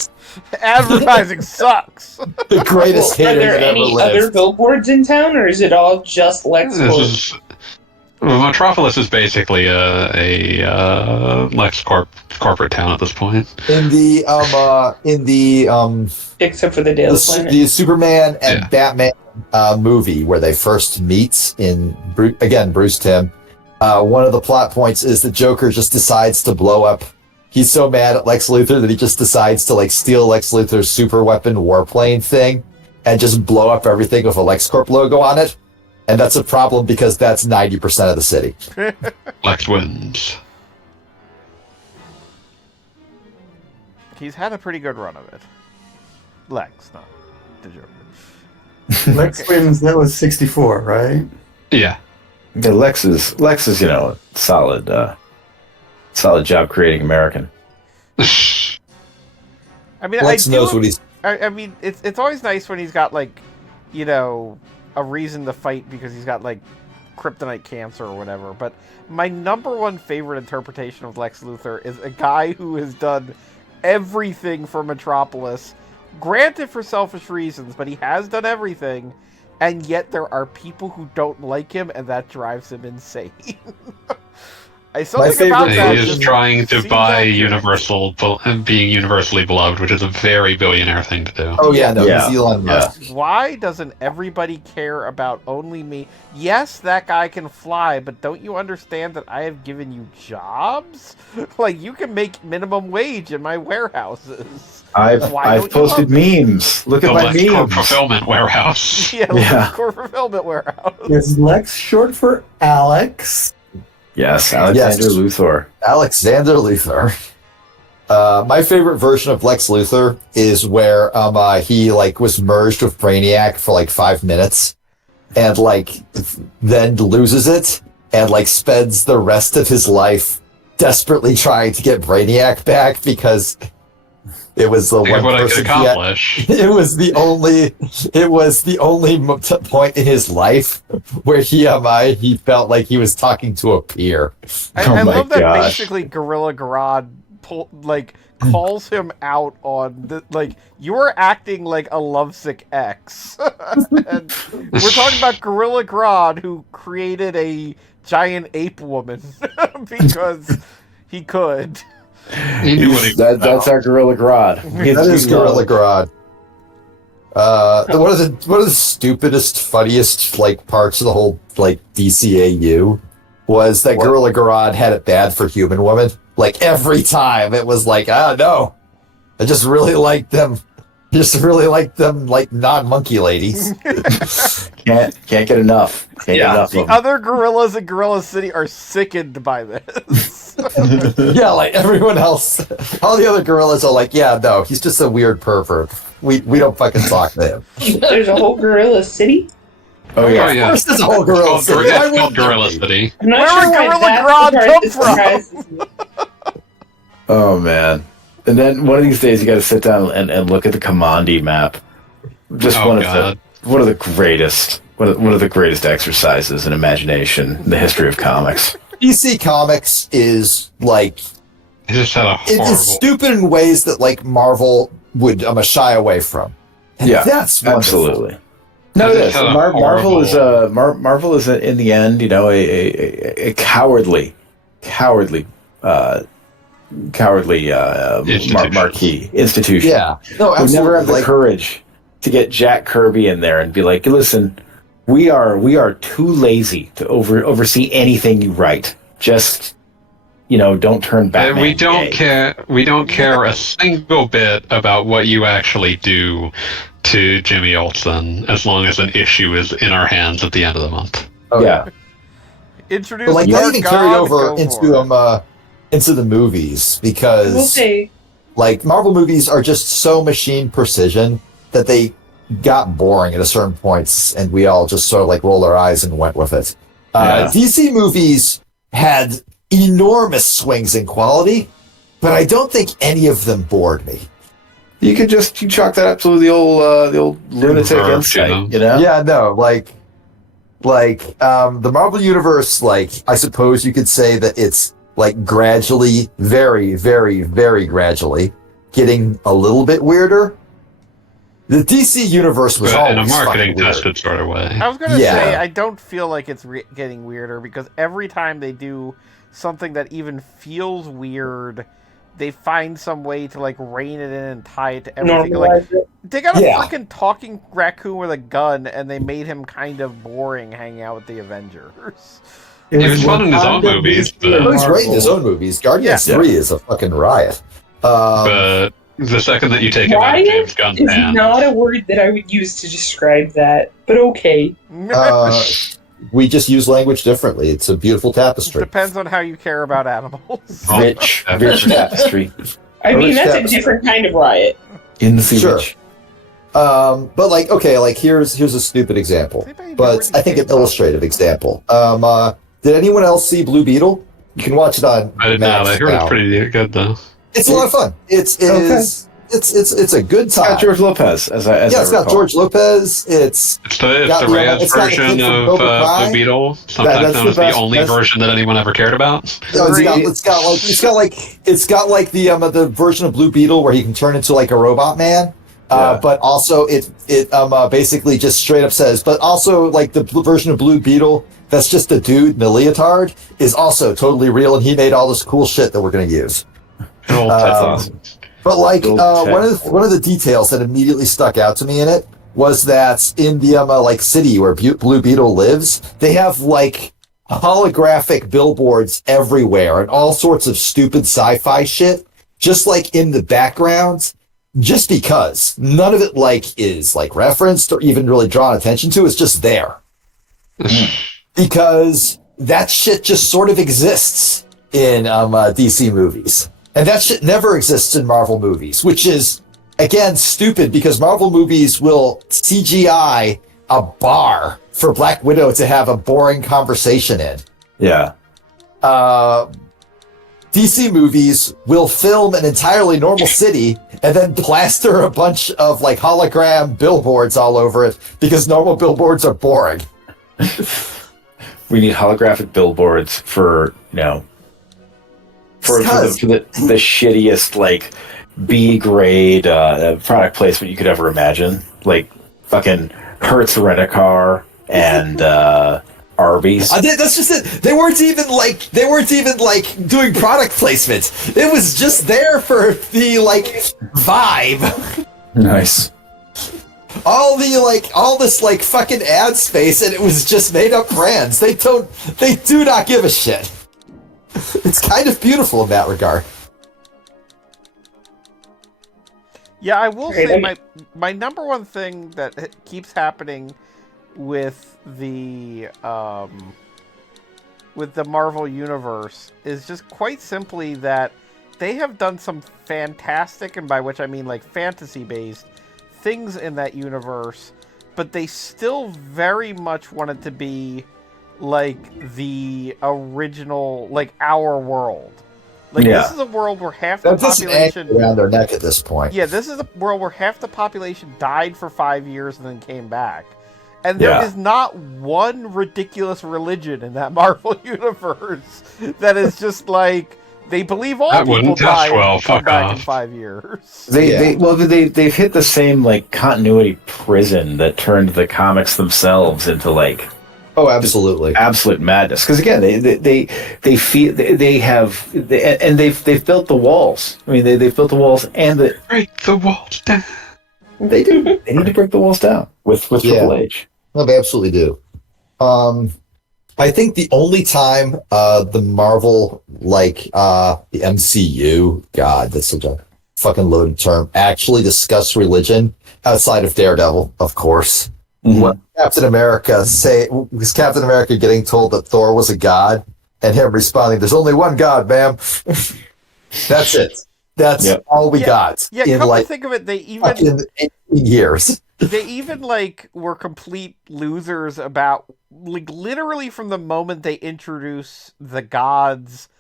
Advertising sucks. The greatest hater. Are there that any ever lived. other billboards in town, or is it all just LexCorp? Metropolis is basically a LexCorp corporate town at this point. In the except for the Daily Planet. The Superman and Batman movie where they first meet in Bruce Timm. One of the plot points is the Joker just decides to blow up. He's so mad at Lex Luthor that he just decides to like steal Lex Luthor's super weapon warplane thing and just blow up everything with a LexCorp logo on it. And that's a problem because that's 90% of the city. Lex wins. He's had a pretty good run of it. Lex, not the Joker. Lex wins. That was 64, right? Yeah. Lex is solid job creating American. I mean, Lex knows what he's. I mean, it's always nice when he's got like, a reason to fight because he's got like kryptonite cancer or whatever. But my number one favorite interpretation of Lex Luthor is a guy who has done everything for Metropolis, granted for selfish reasons, but he has done everything, and yet there are people who don't like him, and that drives him insane. Something about that he is trying to buy Universal and being universally beloved, which is a very billionaire thing to do. Oh yeah, no, he's Elon Musk. Why doesn't everybody care about only me? Yes, that guy can fly, but don't you understand that I have given you jobs? Like, you can make minimum wage in my warehouses. I've posted memes. Look at my memes. Fulfillment warehouse. Yeah. Fulfillment warehouse. Is Lex short for Alex? Yes, Alexander Luthor. Alexander Luthor. My favorite version of Lex Luthor is where he like was merged with Brainiac for like 5 minutes, and like then loses it, and like spends the rest of his life desperately trying to get Brainiac back because it was the one person he had. It was the only point in his life where he felt like he was talking to a peer. I love that basically Gorilla Grodd calls him out on the, like, you are acting like a lovesick ex. And we're talking about Gorilla Grodd, who created a giant ape woman because he could. He knew what he that's our Gorilla Grodd. That is Gorilla Grodd. One of the stupidest, funniest like parts of the whole like DCAU was that Gorilla Grodd had it bad for Human Woman. Like every time, it was like, no, I just really like them. Like non-monkey ladies. Can't get enough. Can't get enough. The other gorillas in Gorilla City are sickened by this. Yeah, like everyone else, all the other gorillas are like, yeah, no, he's just a weird pervert. We don't fucking talk to him. There's a whole Gorilla City? Oh yeah. Of course there's a whole Gorilla City. It's called Gorilla City. I'm not Where sure would why Gorilla that Grodd come from? Oh man. And then one of these days you got to sit down and look at the Commandi map. Just one of the greatest exercises in imagination in the history of comics. DC Comics is like It just had a horrible... It's stupid in ways that like Marvel would shy away from. And that's wonderful. absolutely. No, it is. Marvel is Marvel is in the end, a cowardly marquee institution. Yeah, no, who absolutely. never have the courage to get Jack Kirby in there and be like, listen, we are too lazy to oversee anything you write. Just don't turn Batman. We don't care. We don't care a single bit about what you actually do to Jimmy Olsen, as long as an issue is in our hands at the end of the month. Oh, yeah. Introduce But that even carried over into the movies, because We'll say, Marvel movies are just so machine precision that they got boring at a certain points, and we all just sort of rolled our eyes and went with it. DC movies had enormous swings in quality, but I don't think any of them bored me. You could you chalk that up to the old lunatic insight, Yeah, no, the Marvel Universe, I suppose you could say that it's gradually, very, very, very gradually, getting a little bit weirder. The DC Universe was always in a marketing weird. tested sort of way. I was going to say, I don't feel like it's getting weirder, because every time they do something that even feels weird, they find some way to rein it in and tie it to everything. They got a freaking talking raccoon with a gun, and they made him kind of boring hanging out with the Avengers. He was fun in his own movies. He was great in his own movies. Guardians 3 is a fucking riot. But the second that you take him out of James Gunn's is hand, not a word that I would use to describe that, but okay. We just use language differently. It's a beautiful tapestry. Depends on how you care about animals. Rich tapestry. I mean, that's a different kind of riot. In the sewage. Sure. But here's a stupid example, but I think an illustrative example. Did anyone else see Blue Beetle? You can watch it on. I did not. I heard it's pretty good though. It's a lot of fun. It's a good time. It's got George Lopez it's got George Lopez. It's the Reyes version of Blue Beetle. Sometimes known as the only version that anyone ever cared about. It's got the version of Blue Beetle where he can turn into a robot man. But also it basically just straight up says, but also the version of Blue Beetle that's just a dude in a leotard is also totally real, and he made all this cool shit that we're going to use. That's awesome. But one of the details that immediately stuck out to me in it was that in the city where Blue Beetle lives, they have holographic billboards everywhere and all sorts of stupid sci-fi shit, just in the background. Just because none of it is referenced or even really drawn attention to, it's just there. Because that shit just sort of exists in DC movies. And that shit never exists in Marvel movies, which is, again, stupid because Marvel movies will CGI a bar for Black Widow to have a boring conversation in. Yeah. DC movies will film an entirely normal city and then plaster a bunch of hologram billboards all over it because normal billboards are boring. We need holographic billboards for the shittiest B grade product placement you could ever imagine. Fucking Hertz Rent-A-Car and Arby's. That's just it. They weren't even doing product placement. It was just there for the vibe. Nice. All this fucking ad space, and it was just made up brands. They do not give a shit. It's kind of beautiful in that regard. Yeah, I will say my number one thing that keeps happening with the Marvel Universe is just quite simply that they have done some fantastic, and by which I mean fantasy-based, things in that universe, but they still very much want it to be the original, our world. This is a world where half the population around their neck at this point. Yeah, this is a world where half the population died for 5 years and then came back. And there is not one ridiculous religion in that Marvel universe that is just They believe all That people wouldn't die test well, and come fuck back in off. 5 years. They've hit the same like continuity prison that turned the comics themselves into like absolutely absolute madness. Because again, they feel and they've built the walls. I mean, they've built the walls and break the walls down. They do. They need to break the walls down with Triple H. No, they absolutely do. I think the only time the Marvel, the MCU, God, that's such a fucking loaded term, actually discussed religion outside of Daredevil, of course. Mm-hmm. When Captain America was Captain America getting told that Thor was a god, and him responding, "There's only one God, ma'am." That's it. That's all we got. Yeah, in come to think of it, they even 18 years. They even were complete losers about literally from the moment they introduce the gods,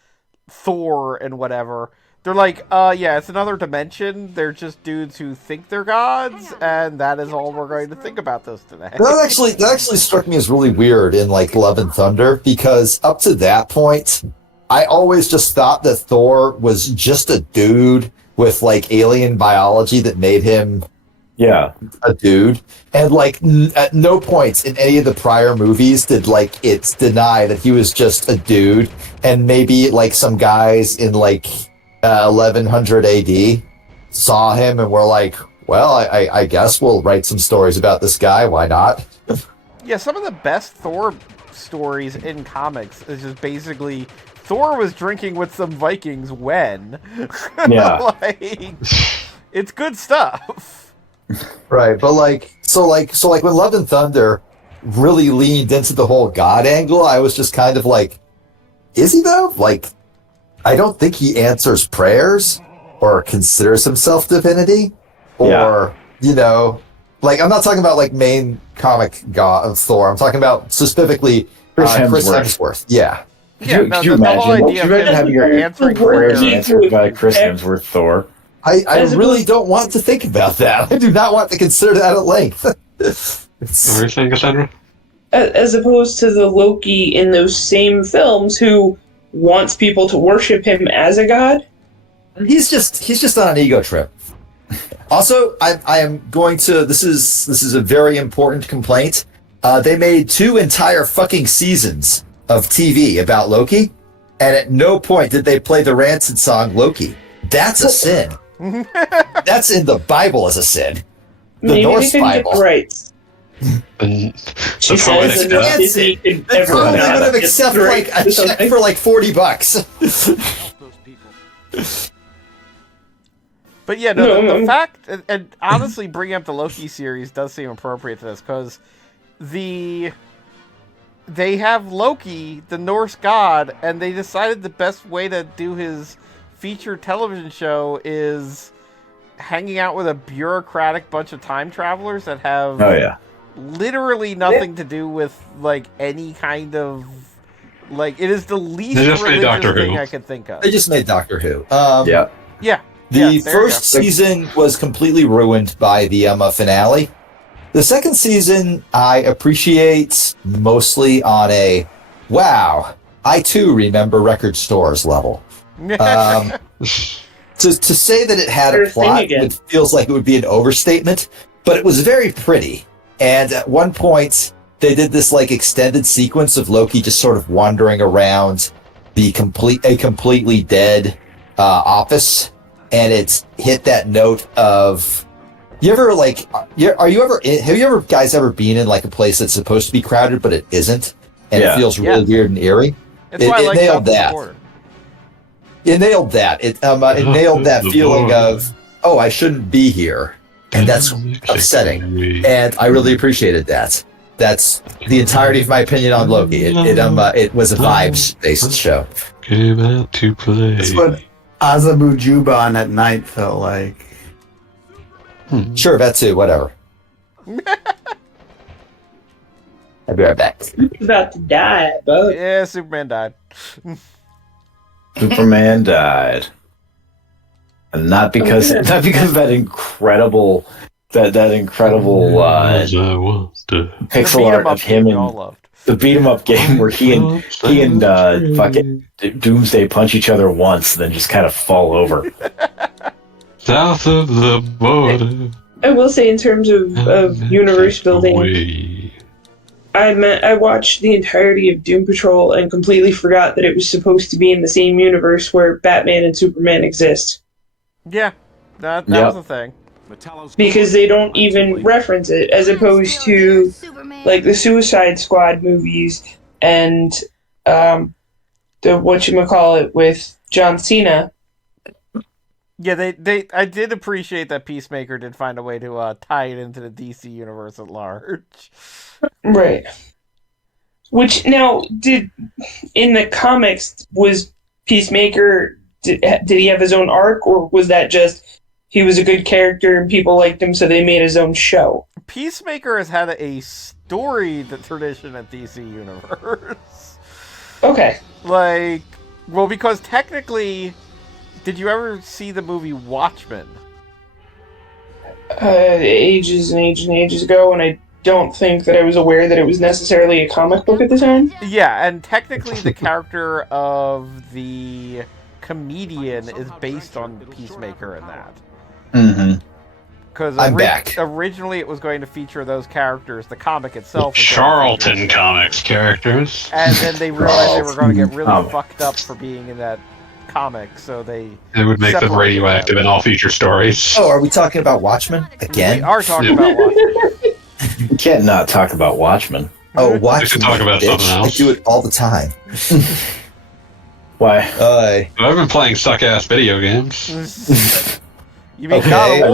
Thor and whatever. They're like, it's another dimension. They're just dudes who think they're gods, and that is all we're going to think about this today. That actually struck me as really weird in Love and Thunder, because up to that point, I always just thought that Thor was just a dude with alien biology that made him a dude. And at no point in any of the prior movies did it deny that he was just a dude, and maybe some guys in 1100 AD saw him and were like, well, I guess we'll write some stories about this guy, why not? Yeah, some of the best Thor stories in comics is just basically Thor was drinking with some Vikings when. Yeah. It's good stuff. Right, but when Love and Thunder really leaned into the whole God angle, I was just kind of is he though? I don't think he answers prayers or considers himself divinity, or I'm not talking about main comic god of Thor. I'm talking about specifically Chris Hemsworth. Yeah. Could you imagine having your answering prayers answered by Chris Hemsworth Thor? I really don't want to think about that. I do not want to consider that at length. What are you saying, Cassandra? As opposed to the Loki in those same films who wants people to worship him as a god. He's just on an ego trip. Also, I am going to. This is a very important complaint. They made 2 entire fucking seasons of TV about Loki, and at no point did they play the Rancid song Loki. That's a sin. That's in the Bible as a sin. The Maybe Norse they couldn't get Bible. the rights. She says They probably would have accepted a check for $40. Those people. But yeah, the fact, and honestly, bringing up the Loki series does seem appropriate to this, because they have Loki, the Norse god, and they decided the best way to do his featured television show is hanging out with a bureaucratic bunch of time travelers that have literally nothing to do with any kind of it is the least religious thing I could think of. They just made Doctor Who. The first season was completely ruined by the finale. The second season I appreciate mostly on a wow, I too remember record stores level. To say that it had a plot, it feels like it would be an overstatement, but it was very pretty. And at one point, they did this extended sequence of Loki just sort of wandering around a completely dead office, and it's hit that note of have you ever guys ever been in a place that's supposed to be crowded but it isn't, and it feels really weird and eerie? It's why I like nailed that. It nailed that. It nailed that feeling of, oh, I shouldn't be here, and that's upsetting. And I really appreciated that. That's the entirety of my opinion on Loki. It was a vibes-based show. Came out to play. That's what Azabu Juban at night felt like. Sure, that too. Whatever. I'll be right back. About to die, bud. Yeah, Superman died. Superman died, and not because of that incredible pixel art of him The beat 'em up game where he and fucking Doomsday punch each other once, then just kind of fall over. South of the border. I will say, in terms of universe building, I watched the entirety of Doom Patrol and completely forgot that it was supposed to be in the same universe where Batman and Superman exist. Yeah, that was the thing. Because they don't even reference it, as opposed to like the Suicide Squad movies and the whatchamacallit with John Cena. Yeah, I did appreciate that Peacemaker did find a way to tie it into the DC universe at large. Right. Which now in the comics was Peacemaker? Did he have his own arc, or was that just he was a good character and people liked him, so they made his own show? Peacemaker has had a storied tradition at DC Universe. Okay. Because technically, did you ever see the movie Watchmen? Ages and ages and ages ago, and I don't think that I was aware that it was necessarily a comic book at the time. Yeah, and technically the character of the comedian is based on Peacemaker in that. Mm-hmm. Because I'm back. Originally it was going to feature those characters, the comic itself. Charlton Comics characters. And then they realized they were going to get really fucked up for being in that comic, so they... It would make them radioactive in all future stories. Oh, are we talking about Watchmen again? We are talking about Watchmen. You can't not talk about Watchmen. Oh, We Watchmen. should talk about bitch. something else. I do it all the time. Why? I've been playing suck-ass video games. You mean Okay, God of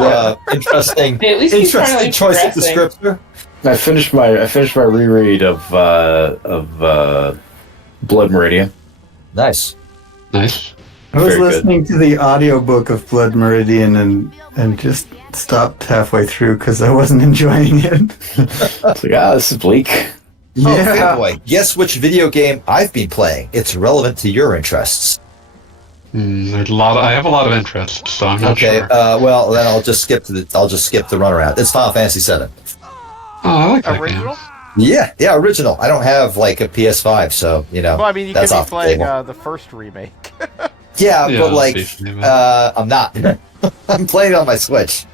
War? interesting. At least he's Interesting choice of descriptor. I finished my reread of Blood Meridian. Nice. Nice. I was Very good. listening to the audiobook of Blood Meridian and just stopped halfway through because I wasn't enjoying it. It's like, this is bleak. Oh, Fanboy, guess which video game I've been playing? It's relevant to your interests. There's I have a lot of interests, so I'm not sure. Well then I'll just skip the runaround. It's Final Fantasy VII. Oh, I like that Original? game. Yeah, original. I don't have like a PS5, so Well, I mean, you that's could be off the playing table. the first remake. Yeah, Yeah, but like, basically, I'm not. I'm playing it on my Switch.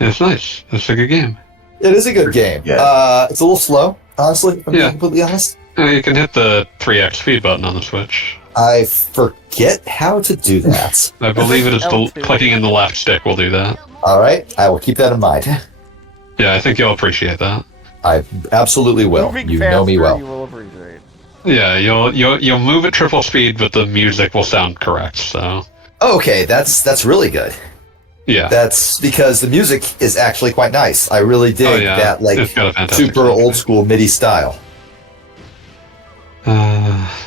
It's nice. It's a good game. It is a good game. Yeah. It's a little slow, honestly, if I'm being completely honest. You can hit the 3x speed button on the Switch. I forget how to do that. I believe it is L2. clicking in the left stick will do that. All right, I will keep that in mind. Yeah, I think you'll appreciate that. I absolutely will. Moving You know me faster, well. You will appreciate. Yeah, you'll move at triple speed, but the music will sound correct. So Okay, that's really good. yeah, That's because the music is actually quite nice. I really dig that It's got a fantastic super soundtrack. old school MIDI style.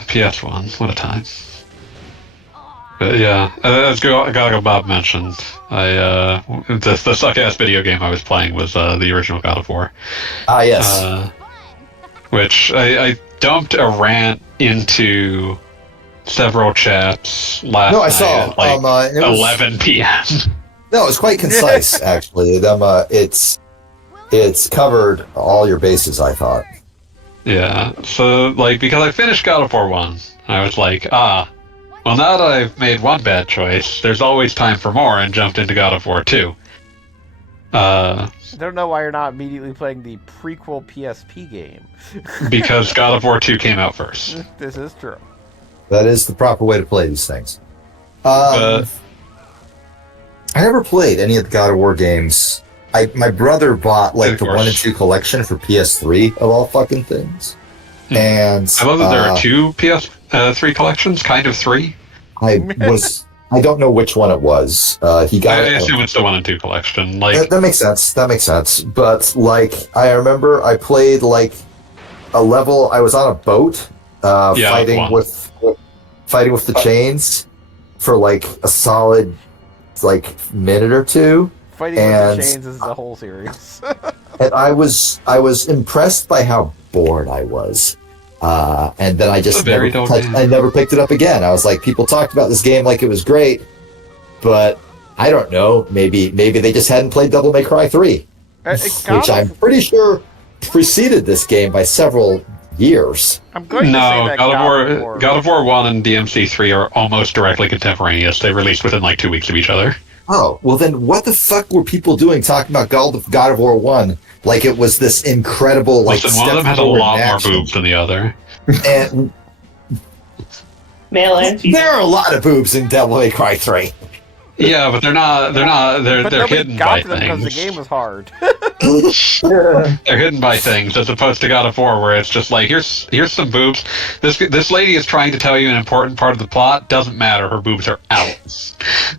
PS1, what a time. But yeah, as Gaga Bob mentioned, the suck-ass video game I was playing was the original God of War. Ah, yes. Which I dumped a rant into several chats last No, I night saw. at like It was- 11 p.m. No, it's quite concise, actually. It's covered all your bases, I thought. Yeah, so because I finished God of War 1, I was like, well now that I've made one bad choice, there's always time for more, and jumped into God of War 2. I don't know why you're not immediately playing the prequel PSP game. Because God of War 2 came out first. This is true. That is the proper way to play these things. But I never played any of the God of War games. My brother bought like Of the course. 1 and 2 collection for PS3 of all fucking things. And I love that there are two PS3 collections, kind of three. I don't know which one it was. He got I it. assume it's the 1 and 2 collection. That makes sense. That makes sense. But I remember I played like a level. I was on a boat, fighting with the chains for like a solid minute or two. Fighting with the Chains is the whole series. And I was impressed by how bored I was. And then I just never picked it up again. I was like, people talked about this game like it was great, but I don't know. Maybe they just hadn't played Devil May Cry 3, which I'm pretty sure preceded this game by several years. I'm going to say that God of War 1 and DMC3 are almost directly contemporaneous. They released within like 2 weeks of each other. Oh, well then what the fuck were people doing talking about God of War 1 like it was this incredible like Listen, one of them has a lot more boobs than the other. And male and female. there are a lot of boobs in Devil May Cry 3. Yeah, but they're hidden by them because the things. game was hard. They're hidden by things, as opposed to God of War, where it's just like, here's some boobs. This lady is trying to tell you an important part of the plot. Doesn't matter. Her boobs are out.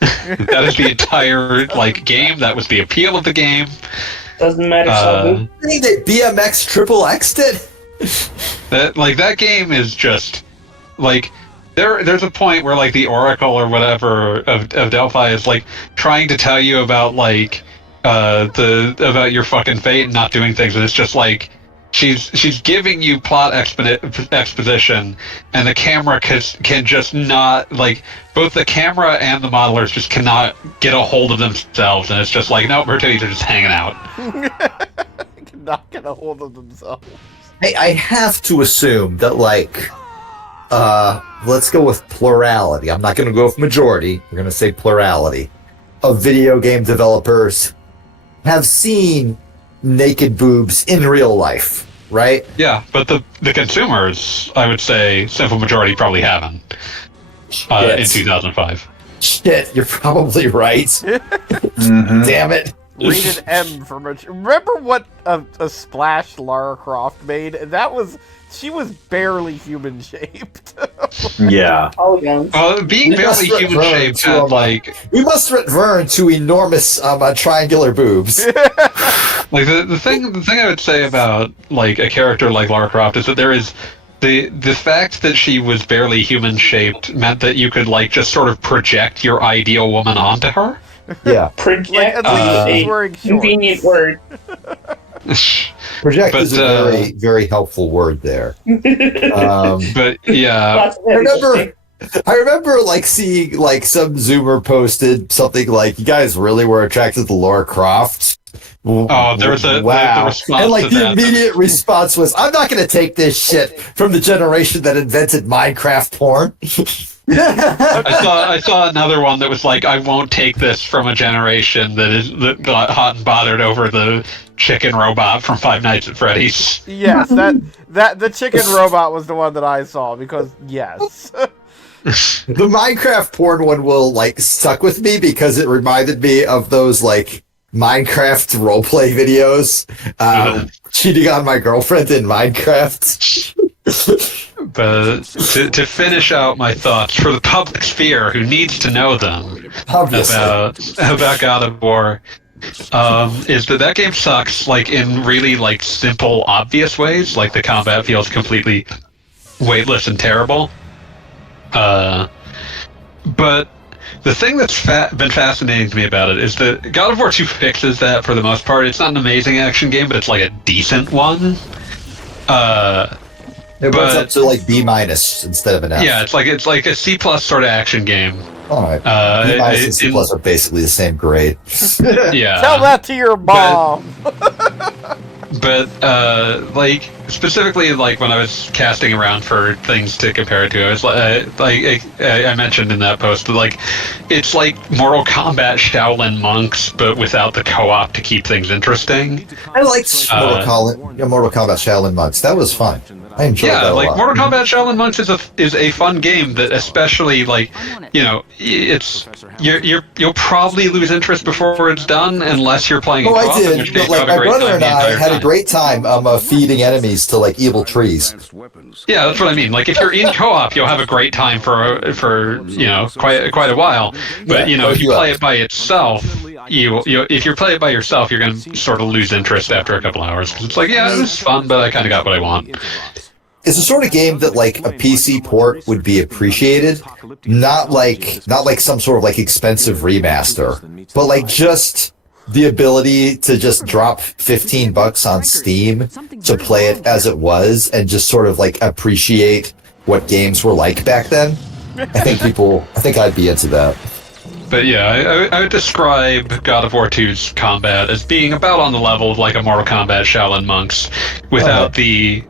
That is the entire game. That was the appeal of the game. Doesn't matter. I think that BMX Triple X did. That game is just like. There's a point where the Oracle or whatever of Delphi is trying to tell you about about your fucking fate and not doing things, and it's just she's giving you plot exposition, and the camera can just not both the camera and the modelers just cannot get a hold of themselves, and it's just nope, her titties are just hanging out. Cannot get a hold of themselves. I have to assume that let's go with plurality. I'm not going to go with majority. We're going to say plurality of video game developers have seen naked boobs in real life, right? Yeah, but the consumers, I would say, simple majority probably haven't in 2005. Shit, you're probably right. Damn it. Rated M for mature. Remember what a splash Lara Croft made? She was barely human shaped. Yeah. Oh, yeah. Being barely human shaped had we must return to enormous triangular boobs. the thing I would say about a character like Lara Croft is that there is the fact that she was barely human shaped meant that you could just sort of project your ideal woman onto her. Yeah. Project a convenient word. Project is a very, very helpful word there. But yeah, I remember seeing some Zoomer posted something you guys really were attracted to Lara Croft. Oh, there was a wow. the response and to the that. immediate response was, "I'm not going to take this shit from the generation that invented Minecraft porn." I saw another one that was I won't take this from a generation that got hot and bothered over the chicken robot from Five Nights at Freddy's. Yes, that the chicken robot was the one that I saw because yes. The Minecraft porn one will stuck with me because it reminded me of those Minecraft roleplay videos. Cheating on my girlfriend in Minecraft. But to finish out my thoughts for the public sphere who needs to know them about God of War, is that game sucks in really simple, obvious ways. The combat feels completely weightless and terrible. But the thing that's been fascinating to me about it is that God of War 2 fixes that for the most part. It's not an amazing action game, but it's a decent one. It goes up to B- instead of an F. Yeah, it's like a C+ sort of action game. All right. B- and C+ are basically the same grade. Yeah. Tell that to your mom. But specifically when I was casting around for things to compare it to, I was I mentioned in that post it's Mortal Kombat Shaolin monks, but without the co-op to keep things interesting. I liked Mortal Kombat Shaolin monks. That was fun. I enjoyed that a lot. Mortal Kombat Shaolin monks is a fun game that especially it's you'll probably lose interest before it's done unless you're playing. I did. But my brother and I had a great time feeding enemies to evil trees. Yeah, that's what I mean. If you're in co-op, you'll have a great time for quite a while. But if you play it by itself, if you play it by yourself, you're going to sort of lose interest after a couple hours. It's this is fun, but I kind of got what I want. It's the sort of game that a PC port would be appreciated, not some sort of expensive remaster, but just the ability to just drop $15 on Steam to play it as it was and just sort of appreciate what games were back then. I think I'd be into that. But yeah, I would describe God of War 2's combat as being about on the level of like a Mortal Kombat Shaolin Monks, without the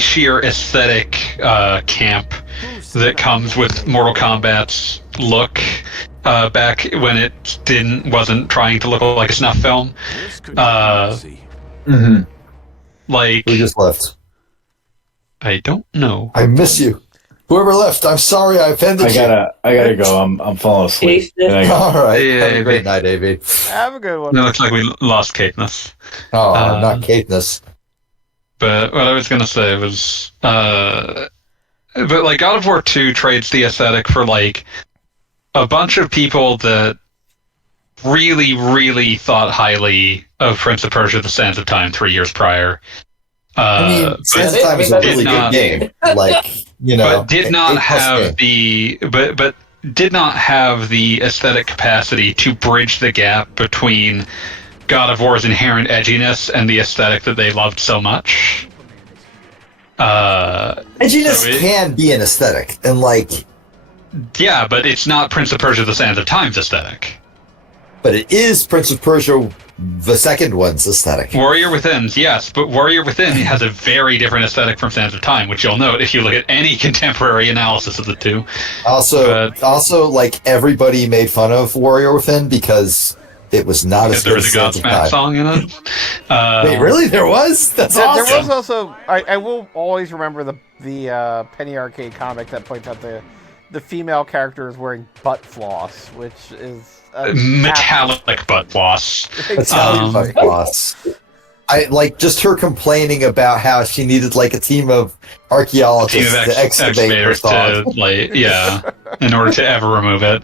sheer aesthetic camp that comes with Mortal Kombat's look. Back when it wasn't trying to look like a snuff film. Like, we just left. I don't know. I miss you. Whoever left, I'm sorry I offended you. I gotta go. I'm falling asleep. All right. Yeah, Have a great night, Av. Have a good one. It looks like we lost Caithness. Oh, not Caithness. But what I was gonna say was, but like God of War 2 trades the aesthetic for like a bunch of people that really, really thought highly of Prince of Persia: The Sands of Time 3 years prior. Sands of Time is a really good game. Like, but did not have the aesthetic capacity to bridge the gap between God of War's inherent edginess and the aesthetic that they loved so much. Edginess can be an aesthetic, and like. Yeah, but it's not Prince of Persia: The Sands of Time's aesthetic. But it is Prince of Persia, the second one's aesthetic. Warrior Within's, yes, but Warrior Within has a very different aesthetic from Sands of Time, which you'll note if you look at any contemporary analysis of the two. Also, like, everybody made fun of Warrior Within because it was not as good as Sands of Time. There was a Godsmack song in it. Wait, really? There was? That's awesome. There was also... I will always remember the Penny Arcade comic that points out the female character is wearing butt floss, which is... metallic butt floss. Metallic butt floss. I like just her complaining about how she needed like a team of archaeologists to excavate her thought. In order to ever remove it.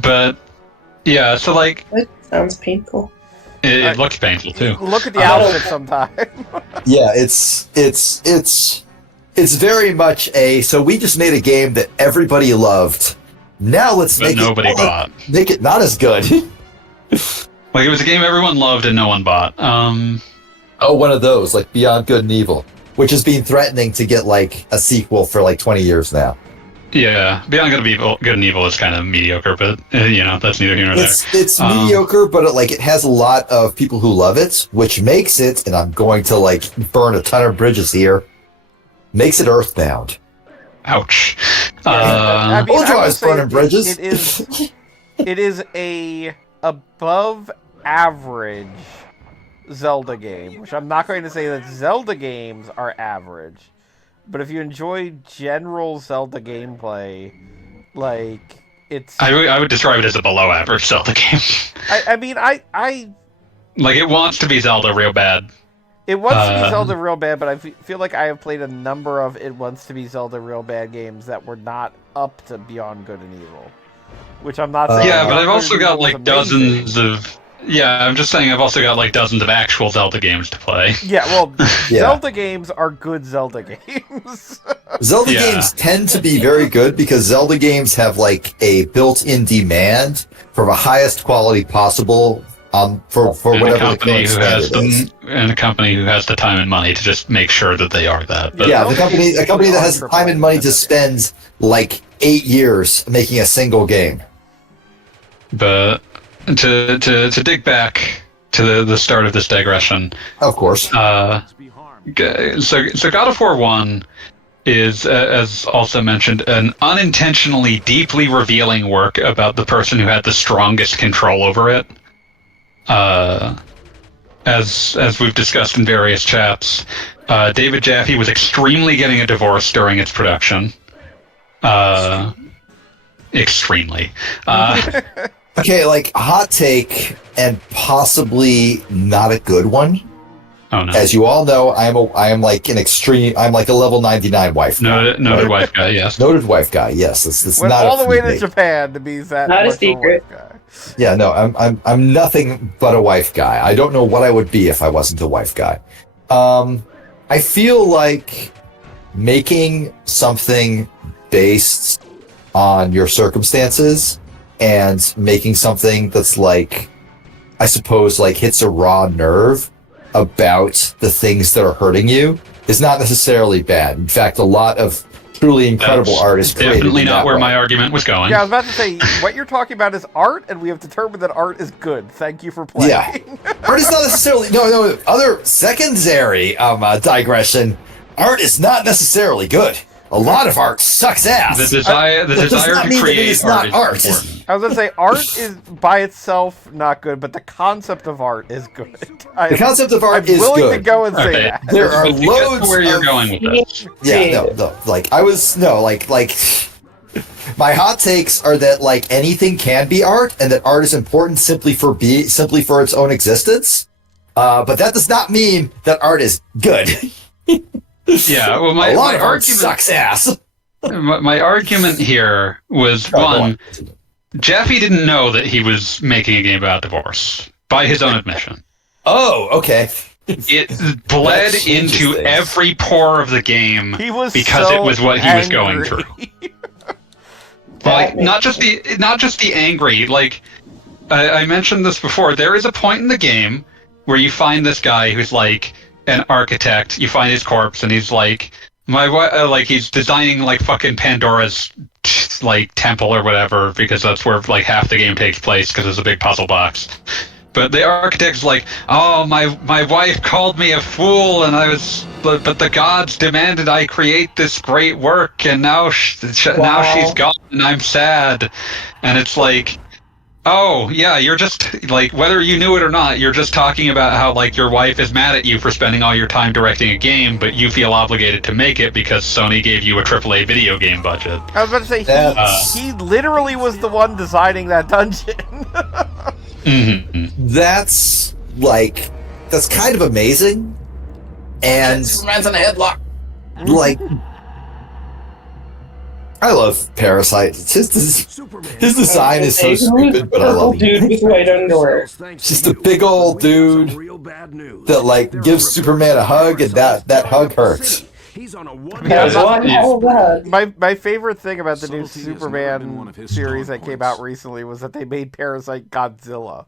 But yeah, so like that sounds painful. It looks painful too. Look at the outfit sometime. Yeah, it's very much so we just made a game that everybody loved. Now let's make it not as good. Like, it was a game everyone loved and no one bought. One of those, like Beyond Good and Evil, which has been threatening to get like a sequel for like 20 years now. Yeah, Beyond Good and Evil is kind of mediocre, but that's neither here nor there. It's mediocre, but it has a lot of people who love it, which makes it, and I'm going to like burn a ton of bridges here, makes it Earthbound. Ouch. I was burning bridges. It is a above average Zelda game, which I'm not going to say that Zelda games are average, but if you enjoy general Zelda gameplay, like it's... I would describe it as a below average Zelda game. I like, it wants to be Zelda real bad. It wants to be Zelda real bad, but I feel like I have played a number of It Wants to be Zelda real bad games that were not up to Beyond Good and Evil. Which I'm not saying... but I've also got like dozens of... Yeah, I'm just saying I've also got like dozens of actual Zelda games to play. Yeah, well, Zelda games are good Zelda games. Zelda games tend to be very good because Zelda games have like a built-in demand for the highest quality possible for whatever the current standard is. And a company who has the time and money to just make sure that they are that. But a company that has the time and money to spend like 8 years making a single game. But to dig back to the start of this digression, of course. So God of War 1 is, as also mentioned, an unintentionally deeply revealing work about the person who had the strongest control over it. As we've discussed in various chats, David Jaffe was extremely getting a divorce during its production. Extremely. Okay, like, hot take, and possibly not a good one. Oh, no. As you all know, I'm like a level 99 wife guy. Noted wife guy, yes. Noted wife guy, yes. This went not all the way to thing. Japan to be that. Not a secret. Wife guy. Yeah, no, I'm nothing but a wife guy. I don't know what I would be if I wasn't a wife guy. I feel like making something based on your circumstances and making something that's like, I suppose, like hits a raw nerve about the things that are hurting you is not necessarily bad. In fact, a lot of truly incredible art is created. Definitely not that where way. my argument was going. Yeah, I was about to say, what you're talking about is art, and we have determined that art is good. Thank you for playing. Yeah, art is not necessarily no. Other secondary digression. Art is not necessarily good. A lot of art sucks ass. The desire to create art is important. I was gonna say art is by itself not good, but the concept of art is good. The concept of art is willing good. to go and say that. There are loads where you're of, going with this. Yeah, no. Like my hot takes are that like anything can be art, and that art is important simply for its own existence. But that does not mean that art is good. Yeah, well, my art argument sucks ass. My argument here was one: Jeffy didn't know that he was making a game about divorce, by his own admission. Oh, okay. It bled into every pore of the game because it was what he was going through. Like not just the angry. Like I mentioned this before. There is a point in the game where you find this guy who's like an architect. You find his corpse, and he's like, he's designing like fucking Pandora's like temple or whatever, because that's where like half the game takes place, because it's a big puzzle box. But the architect's like, oh, my wife called me a fool, and but the gods demanded I create this great work, and now now she's gone, and I'm sad. And it's like, oh, yeah, you're just, like, whether you knew it or not, you're just talking about how, like, your wife is mad at you for spending all your time directing a game, but you feel obligated to make it because Sony gave you a AAA video game budget. I was about to say, he literally was the one designing that dungeon. Mm-hmm. That's kind of amazing. And Superman's in a headlock. Like, I love Parasite. His design is so stupid, but I love dude with white underwear. Just a big old dude that like gives Superman a hug, and that hug hurts. My favorite thing about the new Superman series that came out recently was that they made Parasite Godzilla.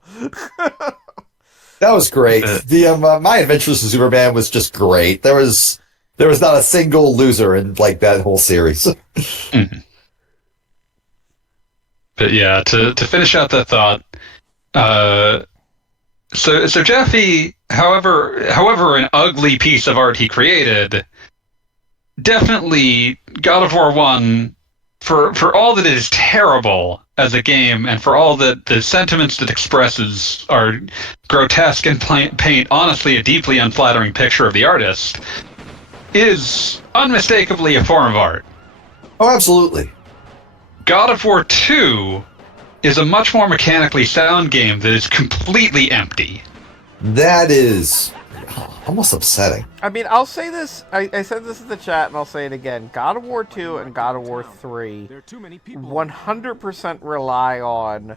That was great. The My Adventures with Superman was just great. There was not a single loser in like that whole series. Mm-hmm. But yeah, to finish out that thought, so Jeffy, however an ugly piece of art he created, definitely God of War 1, for all that it is terrible as a game, and for all that the sentiments it expresses are grotesque and paint honestly a deeply unflattering picture of the artist, is unmistakably a form of art. Oh, absolutely. God of War 2 is a much more mechanically sound game that is completely empty. That is almost upsetting. I mean, I'll say this. I said this in the chat, and I'll say it again. God of War 2 and God of War 3 100% rely on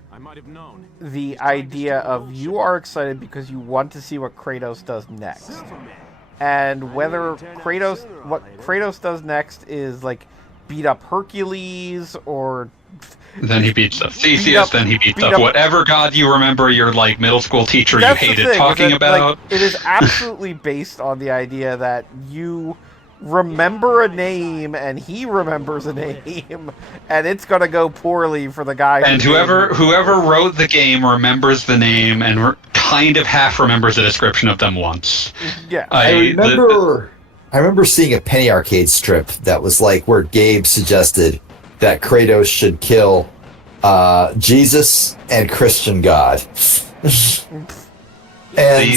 the idea of you are excited because you want to see what Kratos does next. And whether what Kratos does next is, like, beat up Hercules, or then he beats up Theseus, then he beats up whatever god you remember your like middle school teacher you hated talking about. Like, it is absolutely based on the idea that you remember a name and he remembers a name, and it's gonna go poorly for the guy. And whoever wrote the game remembers the name and kind of half remembers the description of them once. Yeah, I remember seeing a Penny Arcade strip that was like where Gabe suggested that Kratos should kill Jesus and Christian God. And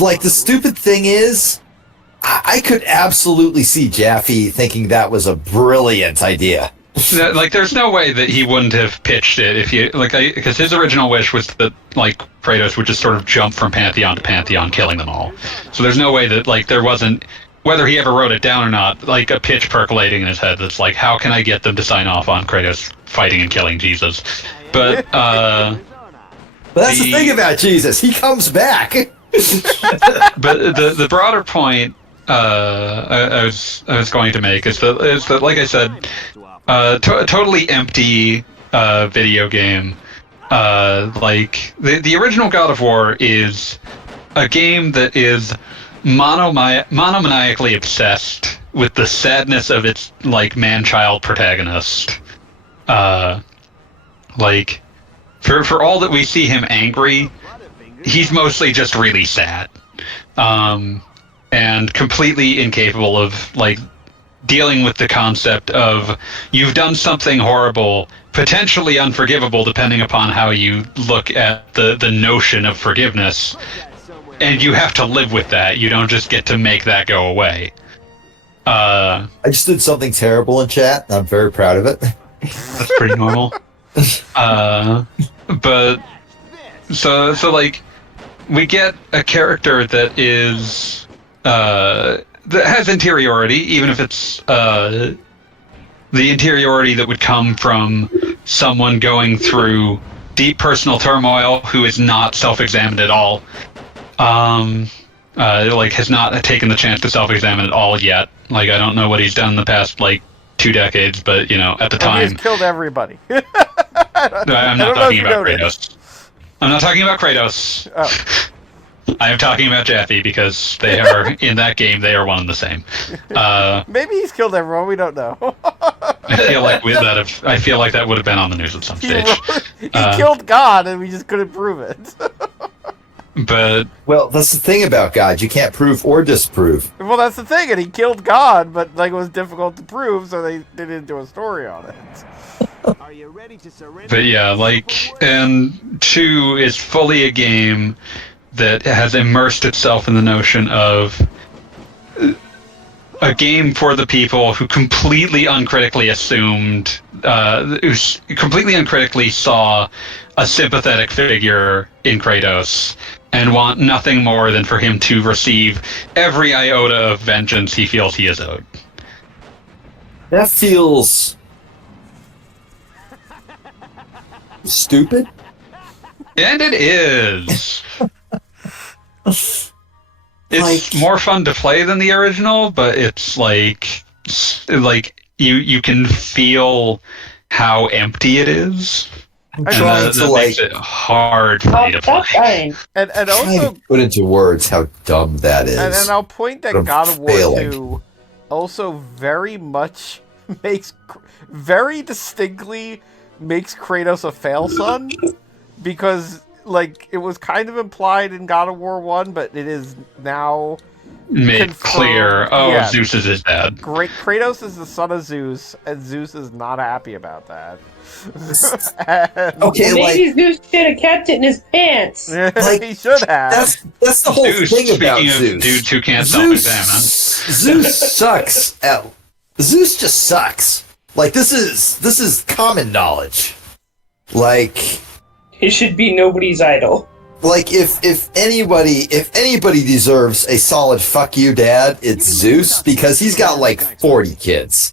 like the stupid thing is, I could absolutely see Jaffe thinking that was a brilliant idea. Like, there's no way that he wouldn't have pitched it if you because his original wish was that like Kratos would just sort of jump from pantheon to pantheon, killing them all. So there's no way that like there wasn't, whether he ever wrote it down or not, like a pitch percolating in his head that's like, how can I get them to sign off on Kratos fighting and killing Jesus? But but that's the thing about Jesus, he comes back. But the broader point I was going to make is that like I said, totally empty video game. Like the original God of War is a game that is monomaniacally obsessed with the sadness of its like man-child protagonist. Like for all that we see him angry, he's mostly just really sad, and completely incapable of like dealing with the concept of you've done something horrible, potentially unforgivable depending upon how you look at the notion of forgiveness, and you have to live with that. You don't just get to make that go away. I just did something terrible in chat, and I'm very proud of it. That's pretty normal. But so like we get a character that is that has interiority, even if it's the interiority that would come from someone going through deep personal turmoil who is not self-examined at all. Like has not taken the chance to self-examine at all yet. Like I don't know what he's done in the past like 2 decades, but you know at the time he's killed everybody. I'm not talking about Kratos. I'm not talking about Kratos. Oh. I am talking about Jaffe because they are in that game. They are one and the same. Maybe he's killed everyone. We don't know. I feel like I feel like that would have been on the news at some stage. He killed God, and we just couldn't prove it. But well, that's the thing about God. You can't prove or disprove. Well, that's the thing, and he killed God, but like it was difficult to prove, so they didn't do a story on it. Are you ready to surrender? But yeah, like, and 2 is fully a game that has immersed itself in the notion of a game for the people who completely uncritically assumed, who completely uncritically saw a sympathetic figure in Kratos and want nothing more than for him to receive every iota of vengeance he feels he is owed. That feels stupid. And it is. It's more fun to play than the original, but it's like you can feel how empty it is. I'm trying to makes it hard for me to play. And also put into words how dumb that is. And I'll point that I'm God of War failing. 2 also very much very distinctly makes Kratos a fail son, because like it was kind of implied in God of War 1, but it is now made clear. Oh, yeah. Zeus is his dad. Kratos is the son of Zeus, and Zeus is not happy about that. Okay, maybe Zeus should have kept it in his pants. Like, he should have. That's the whole Zeus, thing about speaking of Zeus. dudes who can't self-examine. Zeus just sucks. Like this is common knowledge. Like he should be nobody's idol. Like if anybody deserves a solid fuck you dad, it's Zeus, because he's got like 40 kids.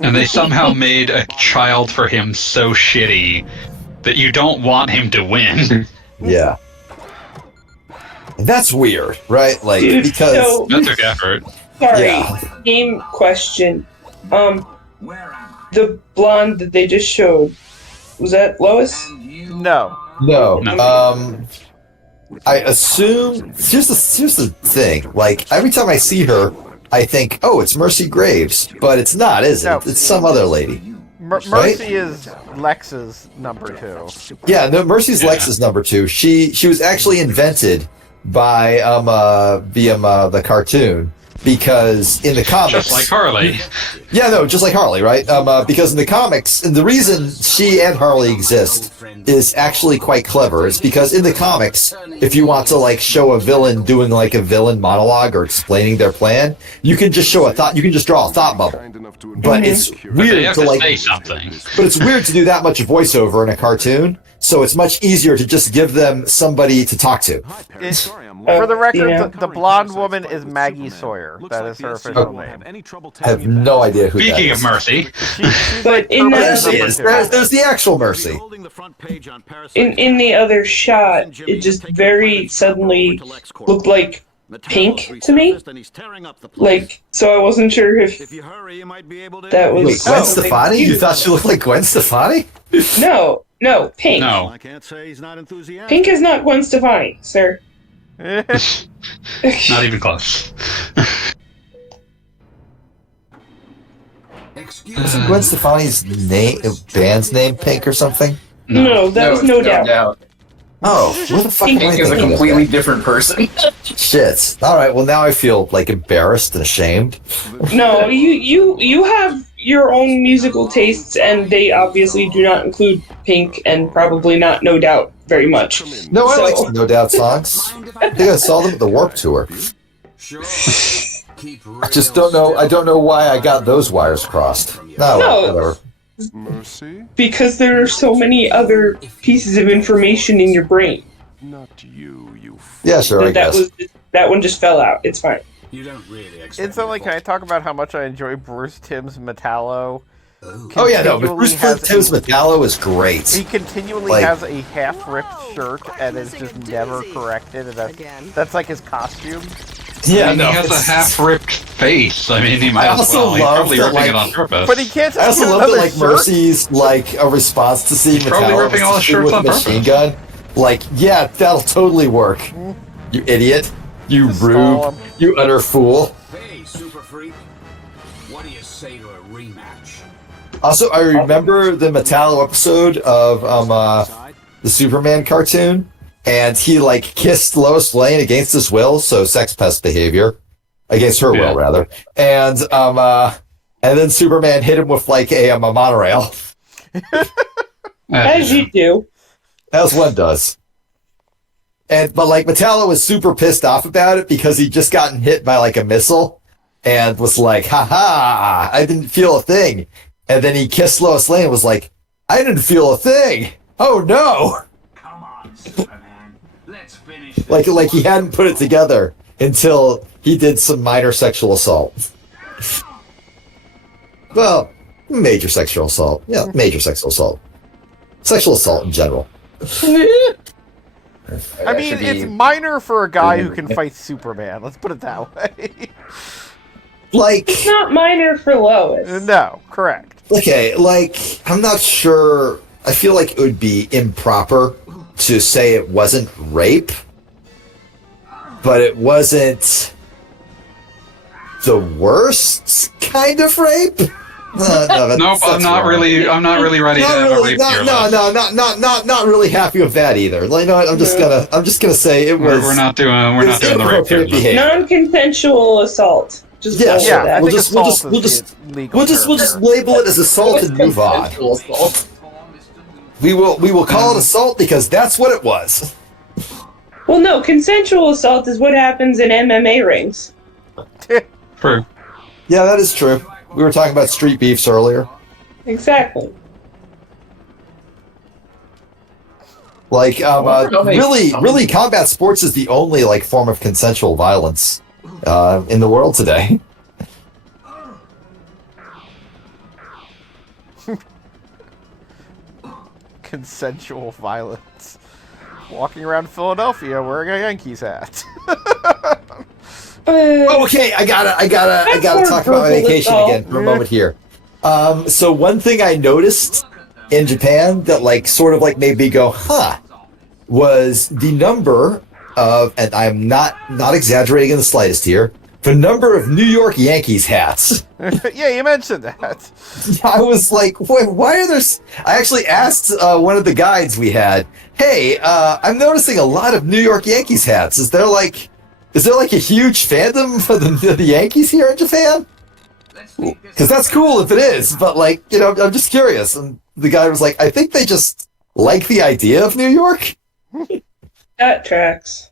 And they somehow made a child for him so shitty that you don't want him to win. Yeah. And that's weird, right? Like because that took effort. Sorry, game question. The blonde that they just showed, was that Lois? No. I assume here's the thing. Like every time I see her, I think, oh, it's Mercy Graves, but it's not, is it? No. It's some other lady. Mercy is Lex's number 2. Yeah, no, Mercy's Lex's number 2. She was actually invented by the cartoon. Because in the comics, just like Harley. Yeah, no, just like Harley, right? Because in the comics, and the reason she and Harley exist is actually quite clever. It's because in the comics, if you want to like show a villain doing like a villain monologue or explaining their plan, you can just show a thought. You can just draw a thought bubble. But it's weird to like say something. But it's weird to do that much voiceover in a cartoon. So it's much easier to just give them somebody to talk to. For the record, the blonde woman is Maggie Sawyer. That is her official name. I have no idea who Speaking that of is. Mercy. But in there's the actual Mercy. In the other shot, it just very suddenly looked like pink to me. Like, so I wasn't sure if that was... Wait, Gwen Stefani? You thought she looked like Gwen Stefani? No, pink. No. I can't say he's not enthusiastic. Pink is not Gwen Stefani, sir. Not even close. Isn't Gwen Stefani's band's name Pink or something? No, that was No Doubt. Oh, what the fuck am I Pink is a thinking of completely that? different person. Shit. All right. Well, now I feel like embarrassed and ashamed. No, you have your own musical tastes, and they obviously do not include Pink, and probably not No Doubt very much. No, I like some No Doubt songs. I think I saw them at the Warped Tour. I just don't know. I don't know why I got those wires crossed. No, whatever. Mercy? Because there are so many other pieces of information in your brain. Not you, you Yeah, sure, I guess. That one just fell out. It's fine. You don't really expect Instantly, can I talk about how much I enjoy Bruce Timm's Metallo? Oh yeah, no, but Bruce Timm's Metallo is great. He continually has a half-ripped shirt and is just never corrected, and that's like his costume. Yeah, he has a half-ripped face. I mean, he might as well. He's probably ripping it on purpose. But he can't. I also love that, like, Mercy's like a response to seeing Metallo ripping all his shirts with on a machine gun. Like, yeah, that'll totally work. You idiot. You rube. You utter fool. Hey, Super Freak. What do you say to a rematch? Also, I remember the Metallo episode of the Superman cartoon. And he, like, kissed Lois Lane against his will, so sex pest behavior. Against her will, rather. And then Superman hit him with, like, a monorail. As you do. As one does. But, like, Metallo was super pissed off about it because he'd just gotten hit by, like, a missile. And was like, ha-ha, I didn't feel a thing. And then he kissed Lois Lane and was like, I didn't feel a thing. Oh, no. Come on, Superman. Let's finish this. Like he hadn't put it together until he did some minor sexual assault. Well, major sexual assault. Yeah, major sexual assault. Sexual assault in general. I mean, it's minor for a guy who can fight Superman. Let's put it that way. Like, it's not minor for Lois. No, correct. Okay, like, I'm not sure. I feel like it would be improper to say it wasn't rape, but it wasn't the worst kind of rape. Nope, I'm not really ready to have a rape here. Not really happy with that either. Like, no, I'm just gonna say it was. We're not doing the rape here. Non-consensual assault. Just we'll just label it as assault and move on. We will call it assault because that's what it was. Well, no, consensual assault is what happens in MMA rings. True. Yeah, that is true. We were talking about street beefs earlier. Exactly. Like, really, combat sports is the only like form of consensual violence in the world today. Consensual violence. Walking around Philadelphia wearing a Yankees hat. Okay, I gotta talk about my vacation again for a moment here. So one thing I noticed in Japan that like sort of like made me go, huh, was the number of, and I'm not exaggerating in the slightest here, the number of New York Yankees hats. Yeah, you mentioned that. I was like, wait, why are there? I actually asked one of the guides we had, hey, I'm noticing a lot of New York Yankees hats. Is there like a huge fandom for the Yankees here in Japan? Because that's cool if it is, but like, you know, I'm just curious. And the guy was like, I think they just like the idea of New York. That tracks.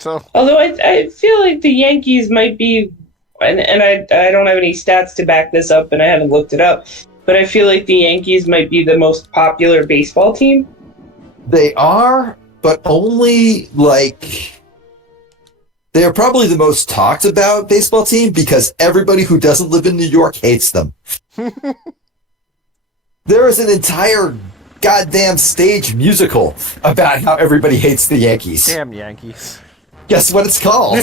So, although I feel like the Yankees might be, and I don't have any stats to back this up, and I haven't looked it up, but I feel like the Yankees might be the most popular baseball team. They are, but only like. They are probably the most talked about baseball team because everybody who doesn't live in New York hates them. There is an entire goddamn stage musical about how everybody hates the Yankees. Damn Yankees. Guess what it's called?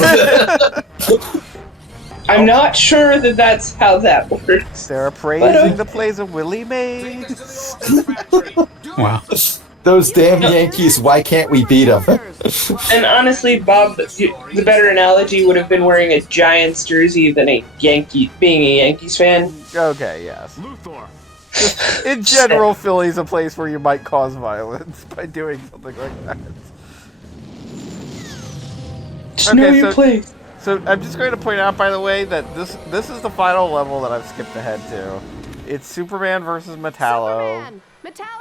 I'm not sure that that's how that works. They're praising the plays of Willie Mays. Wow. Those damn Yankees, why can't we beat them? And honestly, Bob, the better analogy would have been wearing a Giants jersey than being a Yankees fan. Okay, yes. Just, in general, Philly's a place where you might cause violence by doing something like that. Just know your place. So I'm just going to point out, by the way, that this is the final level that I've skipped ahead to. It's Superman versus Metallo.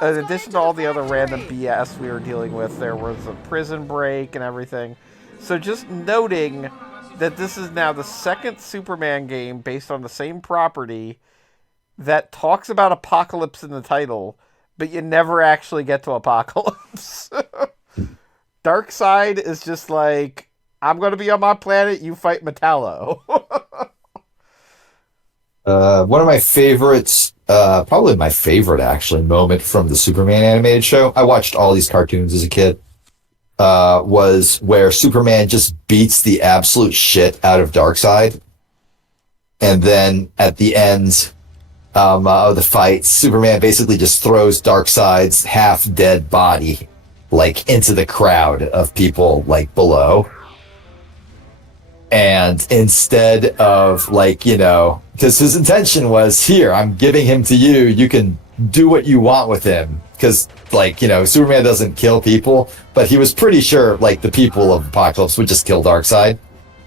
In addition to all the other random BS we were dealing with, there was a prison break and everything. So just noting that this is now the second Superman game based on the same property that talks about Apokolips in the title, but you never actually get to Apokolips. Darkseid is just like, I'm going to be on my planet, you fight Metallo. One of my favorites, probably my favorite actually, moment from the Superman animated show, I watched all these cartoons as a kid, was where Superman just beats the absolute shit out of Darkseid. And then at the end of the fight, Superman basically just throws Darkseid's half-dead body like into the crowd of people like below. And instead of like, you know, because his intention was, here, I'm giving him to you, you can do what you want with him. Because, like, you know, Superman doesn't kill people, but he was pretty sure, like, the people of Apokolips would just kill Darkseid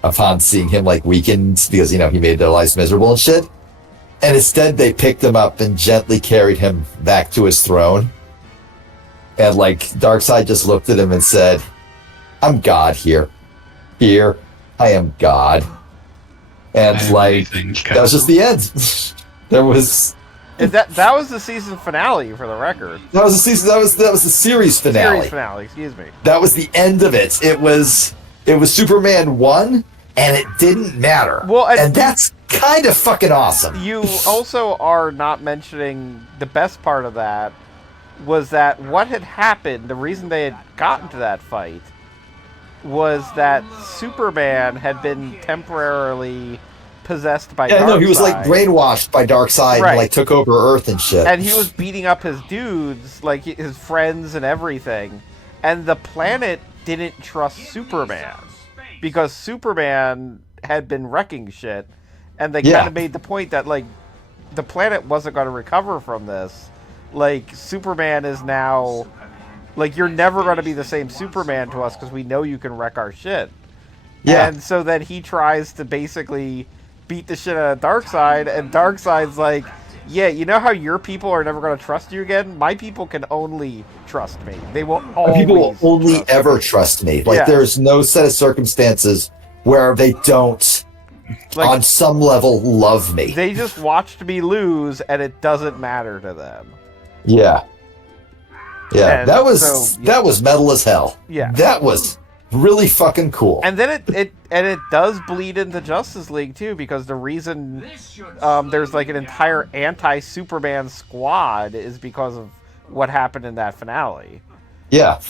upon seeing him, like, weakened because, you know, he made their lives miserable and shit. And instead, they picked him up and gently carried him back to his throne. And, like, Darkseid just looked at him and said, I'm God here. Here, I am God. And, like, that was just the end. There was... That was the season finale, for the record. That was the season. That was the series finale. Series finale, excuse me. That was the end of it. It was Superman 1, and it didn't matter. Well, and that's kind of fucking awesome. You also are not mentioning the best part of that was that what had happened, the reason they had gotten to that fight, was that Superman had been temporarily possessed by Darkseid. No, he was like brainwashed by Darkseid and like took over Earth and shit. And he was beating up his dudes, like his friends and everything. And the planet didn't trust Superman because Superman had been wrecking shit. And they kind of made the point that like the planet wasn't going to recover from this. Like Superman is now, like you're never going to be the same Superman to us because we know you can wreck our shit. Yeah. And so then he tries to basically beat the shit out of Darkseid, and Darkseid's like, yeah, you know how your people are never going to trust you again? My people can only trust me. They will always people will only ever trust me. Like, there's no set of circumstances where they don't, like, on some level, love me. They just watched me lose, and it doesn't matter to them. Yeah. Yeah, and that was metal as hell. Yeah. That was really fucking cool. And then it does bleed into Justice League too, because the reason there's like an entire anti-Superman squad is because of what happened in that finale. Yeah.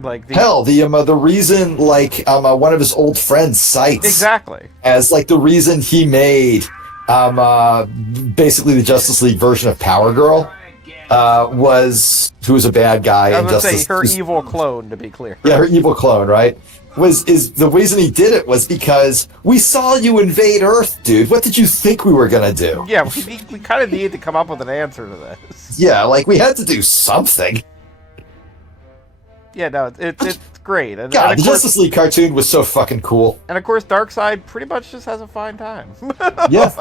Like the reason like one of his old friends cites exactly as like the reason he made basically the Justice League version of Power Girl who was a bad guy. I was going to say her evil clone, to be clear. Yeah, her evil clone, right? Is the reason he did it was because we saw you invade Earth, dude. What did you think we were going to do? Yeah, we kind of needed to come up with an answer to this. Yeah, like we had to do something. Yeah, no, it's great. And, God, and the Justice League cartoon was so fucking cool. And of course, Darkseid pretty much just has a fine time. Yeah.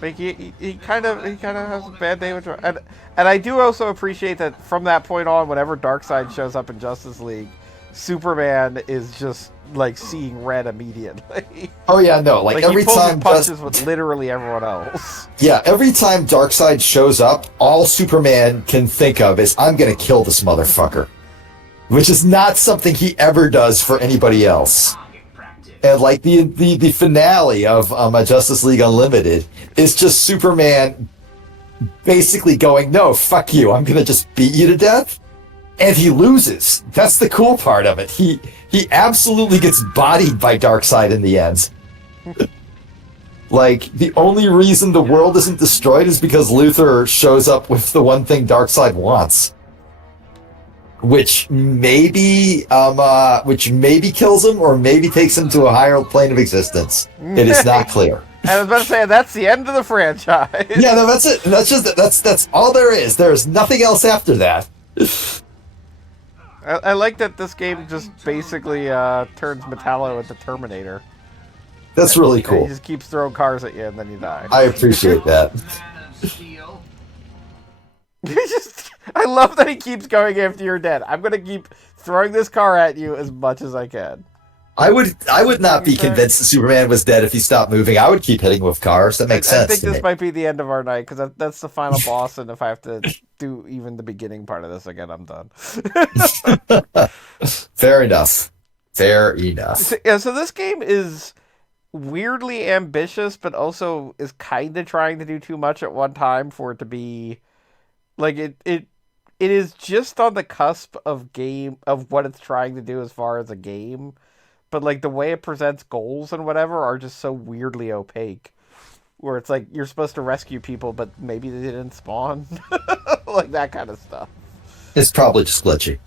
Like he kind of has a bad day with, and I do also appreciate that from that point on, whenever Darkseid shows up in Justice League, Superman is just like seeing red immediately. Oh yeah, no, like every he pulls time punches with literally everyone else. Yeah, every time Darkseid shows up, all Superman can think of is I'm gonna kill this motherfucker, which is not something he ever does for anybody else. And like the finale of Justice League Unlimited is just Superman basically going, no, fuck you, I'm gonna just beat you to death. And he loses. That's the cool part of it. He absolutely gets bodied by Darkseid in the end. Like, the only reason the world isn't destroyed is because Luthor shows up with the one thing Darkseid wants. Which maybe kills him, or maybe takes him to a higher plane of existence. It is not clear. I was about to say, that's the end of the franchise. Yeah, no, that's it. That's all there is. There's nothing else after that. I like that this game just basically turns Metallo into Terminator. That's really cool. He just keeps throwing cars at you and then you die. I appreciate that. I love that he keeps going after you're dead. I'm gonna keep throwing this car at you as much as I can. I would not be convinced that Superman was dead if he stopped moving. I would keep hitting with cars. That makes sense. I think this might be the end of our night, because that's the final boss, and if I have to do even the beginning part of this again, I'm done. Fair enough. Fair enough. Yeah, so this game is weirdly ambitious, but also is kind of trying to do too much at one time for it to be... Like, it is just on the cusp of what it's trying to do as far as a game. But, like, the way it presents goals and whatever are just so weirdly opaque. Where it's like, you're supposed to rescue people, but maybe they didn't spawn. Like, that kind of stuff. It's probably just glitchy.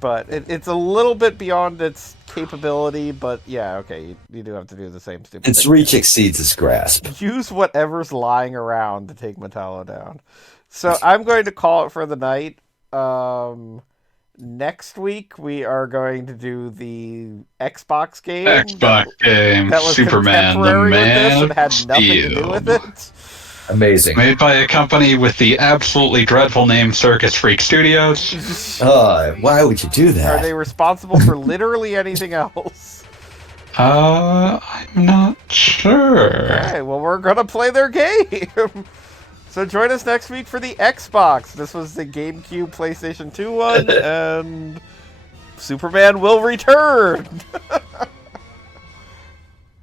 But it's a little bit beyond its capability, but yeah, okay, you do have to do the same stupid Its thing. reach exceeds its grasp. Use whatever's lying around to take Metallo down. So, I'm going to call it for the night. Next week, we are going to do the Xbox game. That was Superman, the Man and had nothing to do with it. Amazing. Made by a company with the absolutely dreadful name Circus Freak Studios. Why would you do that? Are they responsible for literally anything else? I'm not sure. Okay, well, we're gonna play their game. So join us next week for the Xbox. This was the GameCube, PlayStation 2 one, and Superman will return.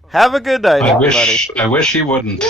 Have a good night, everybody. I wish he wouldn't.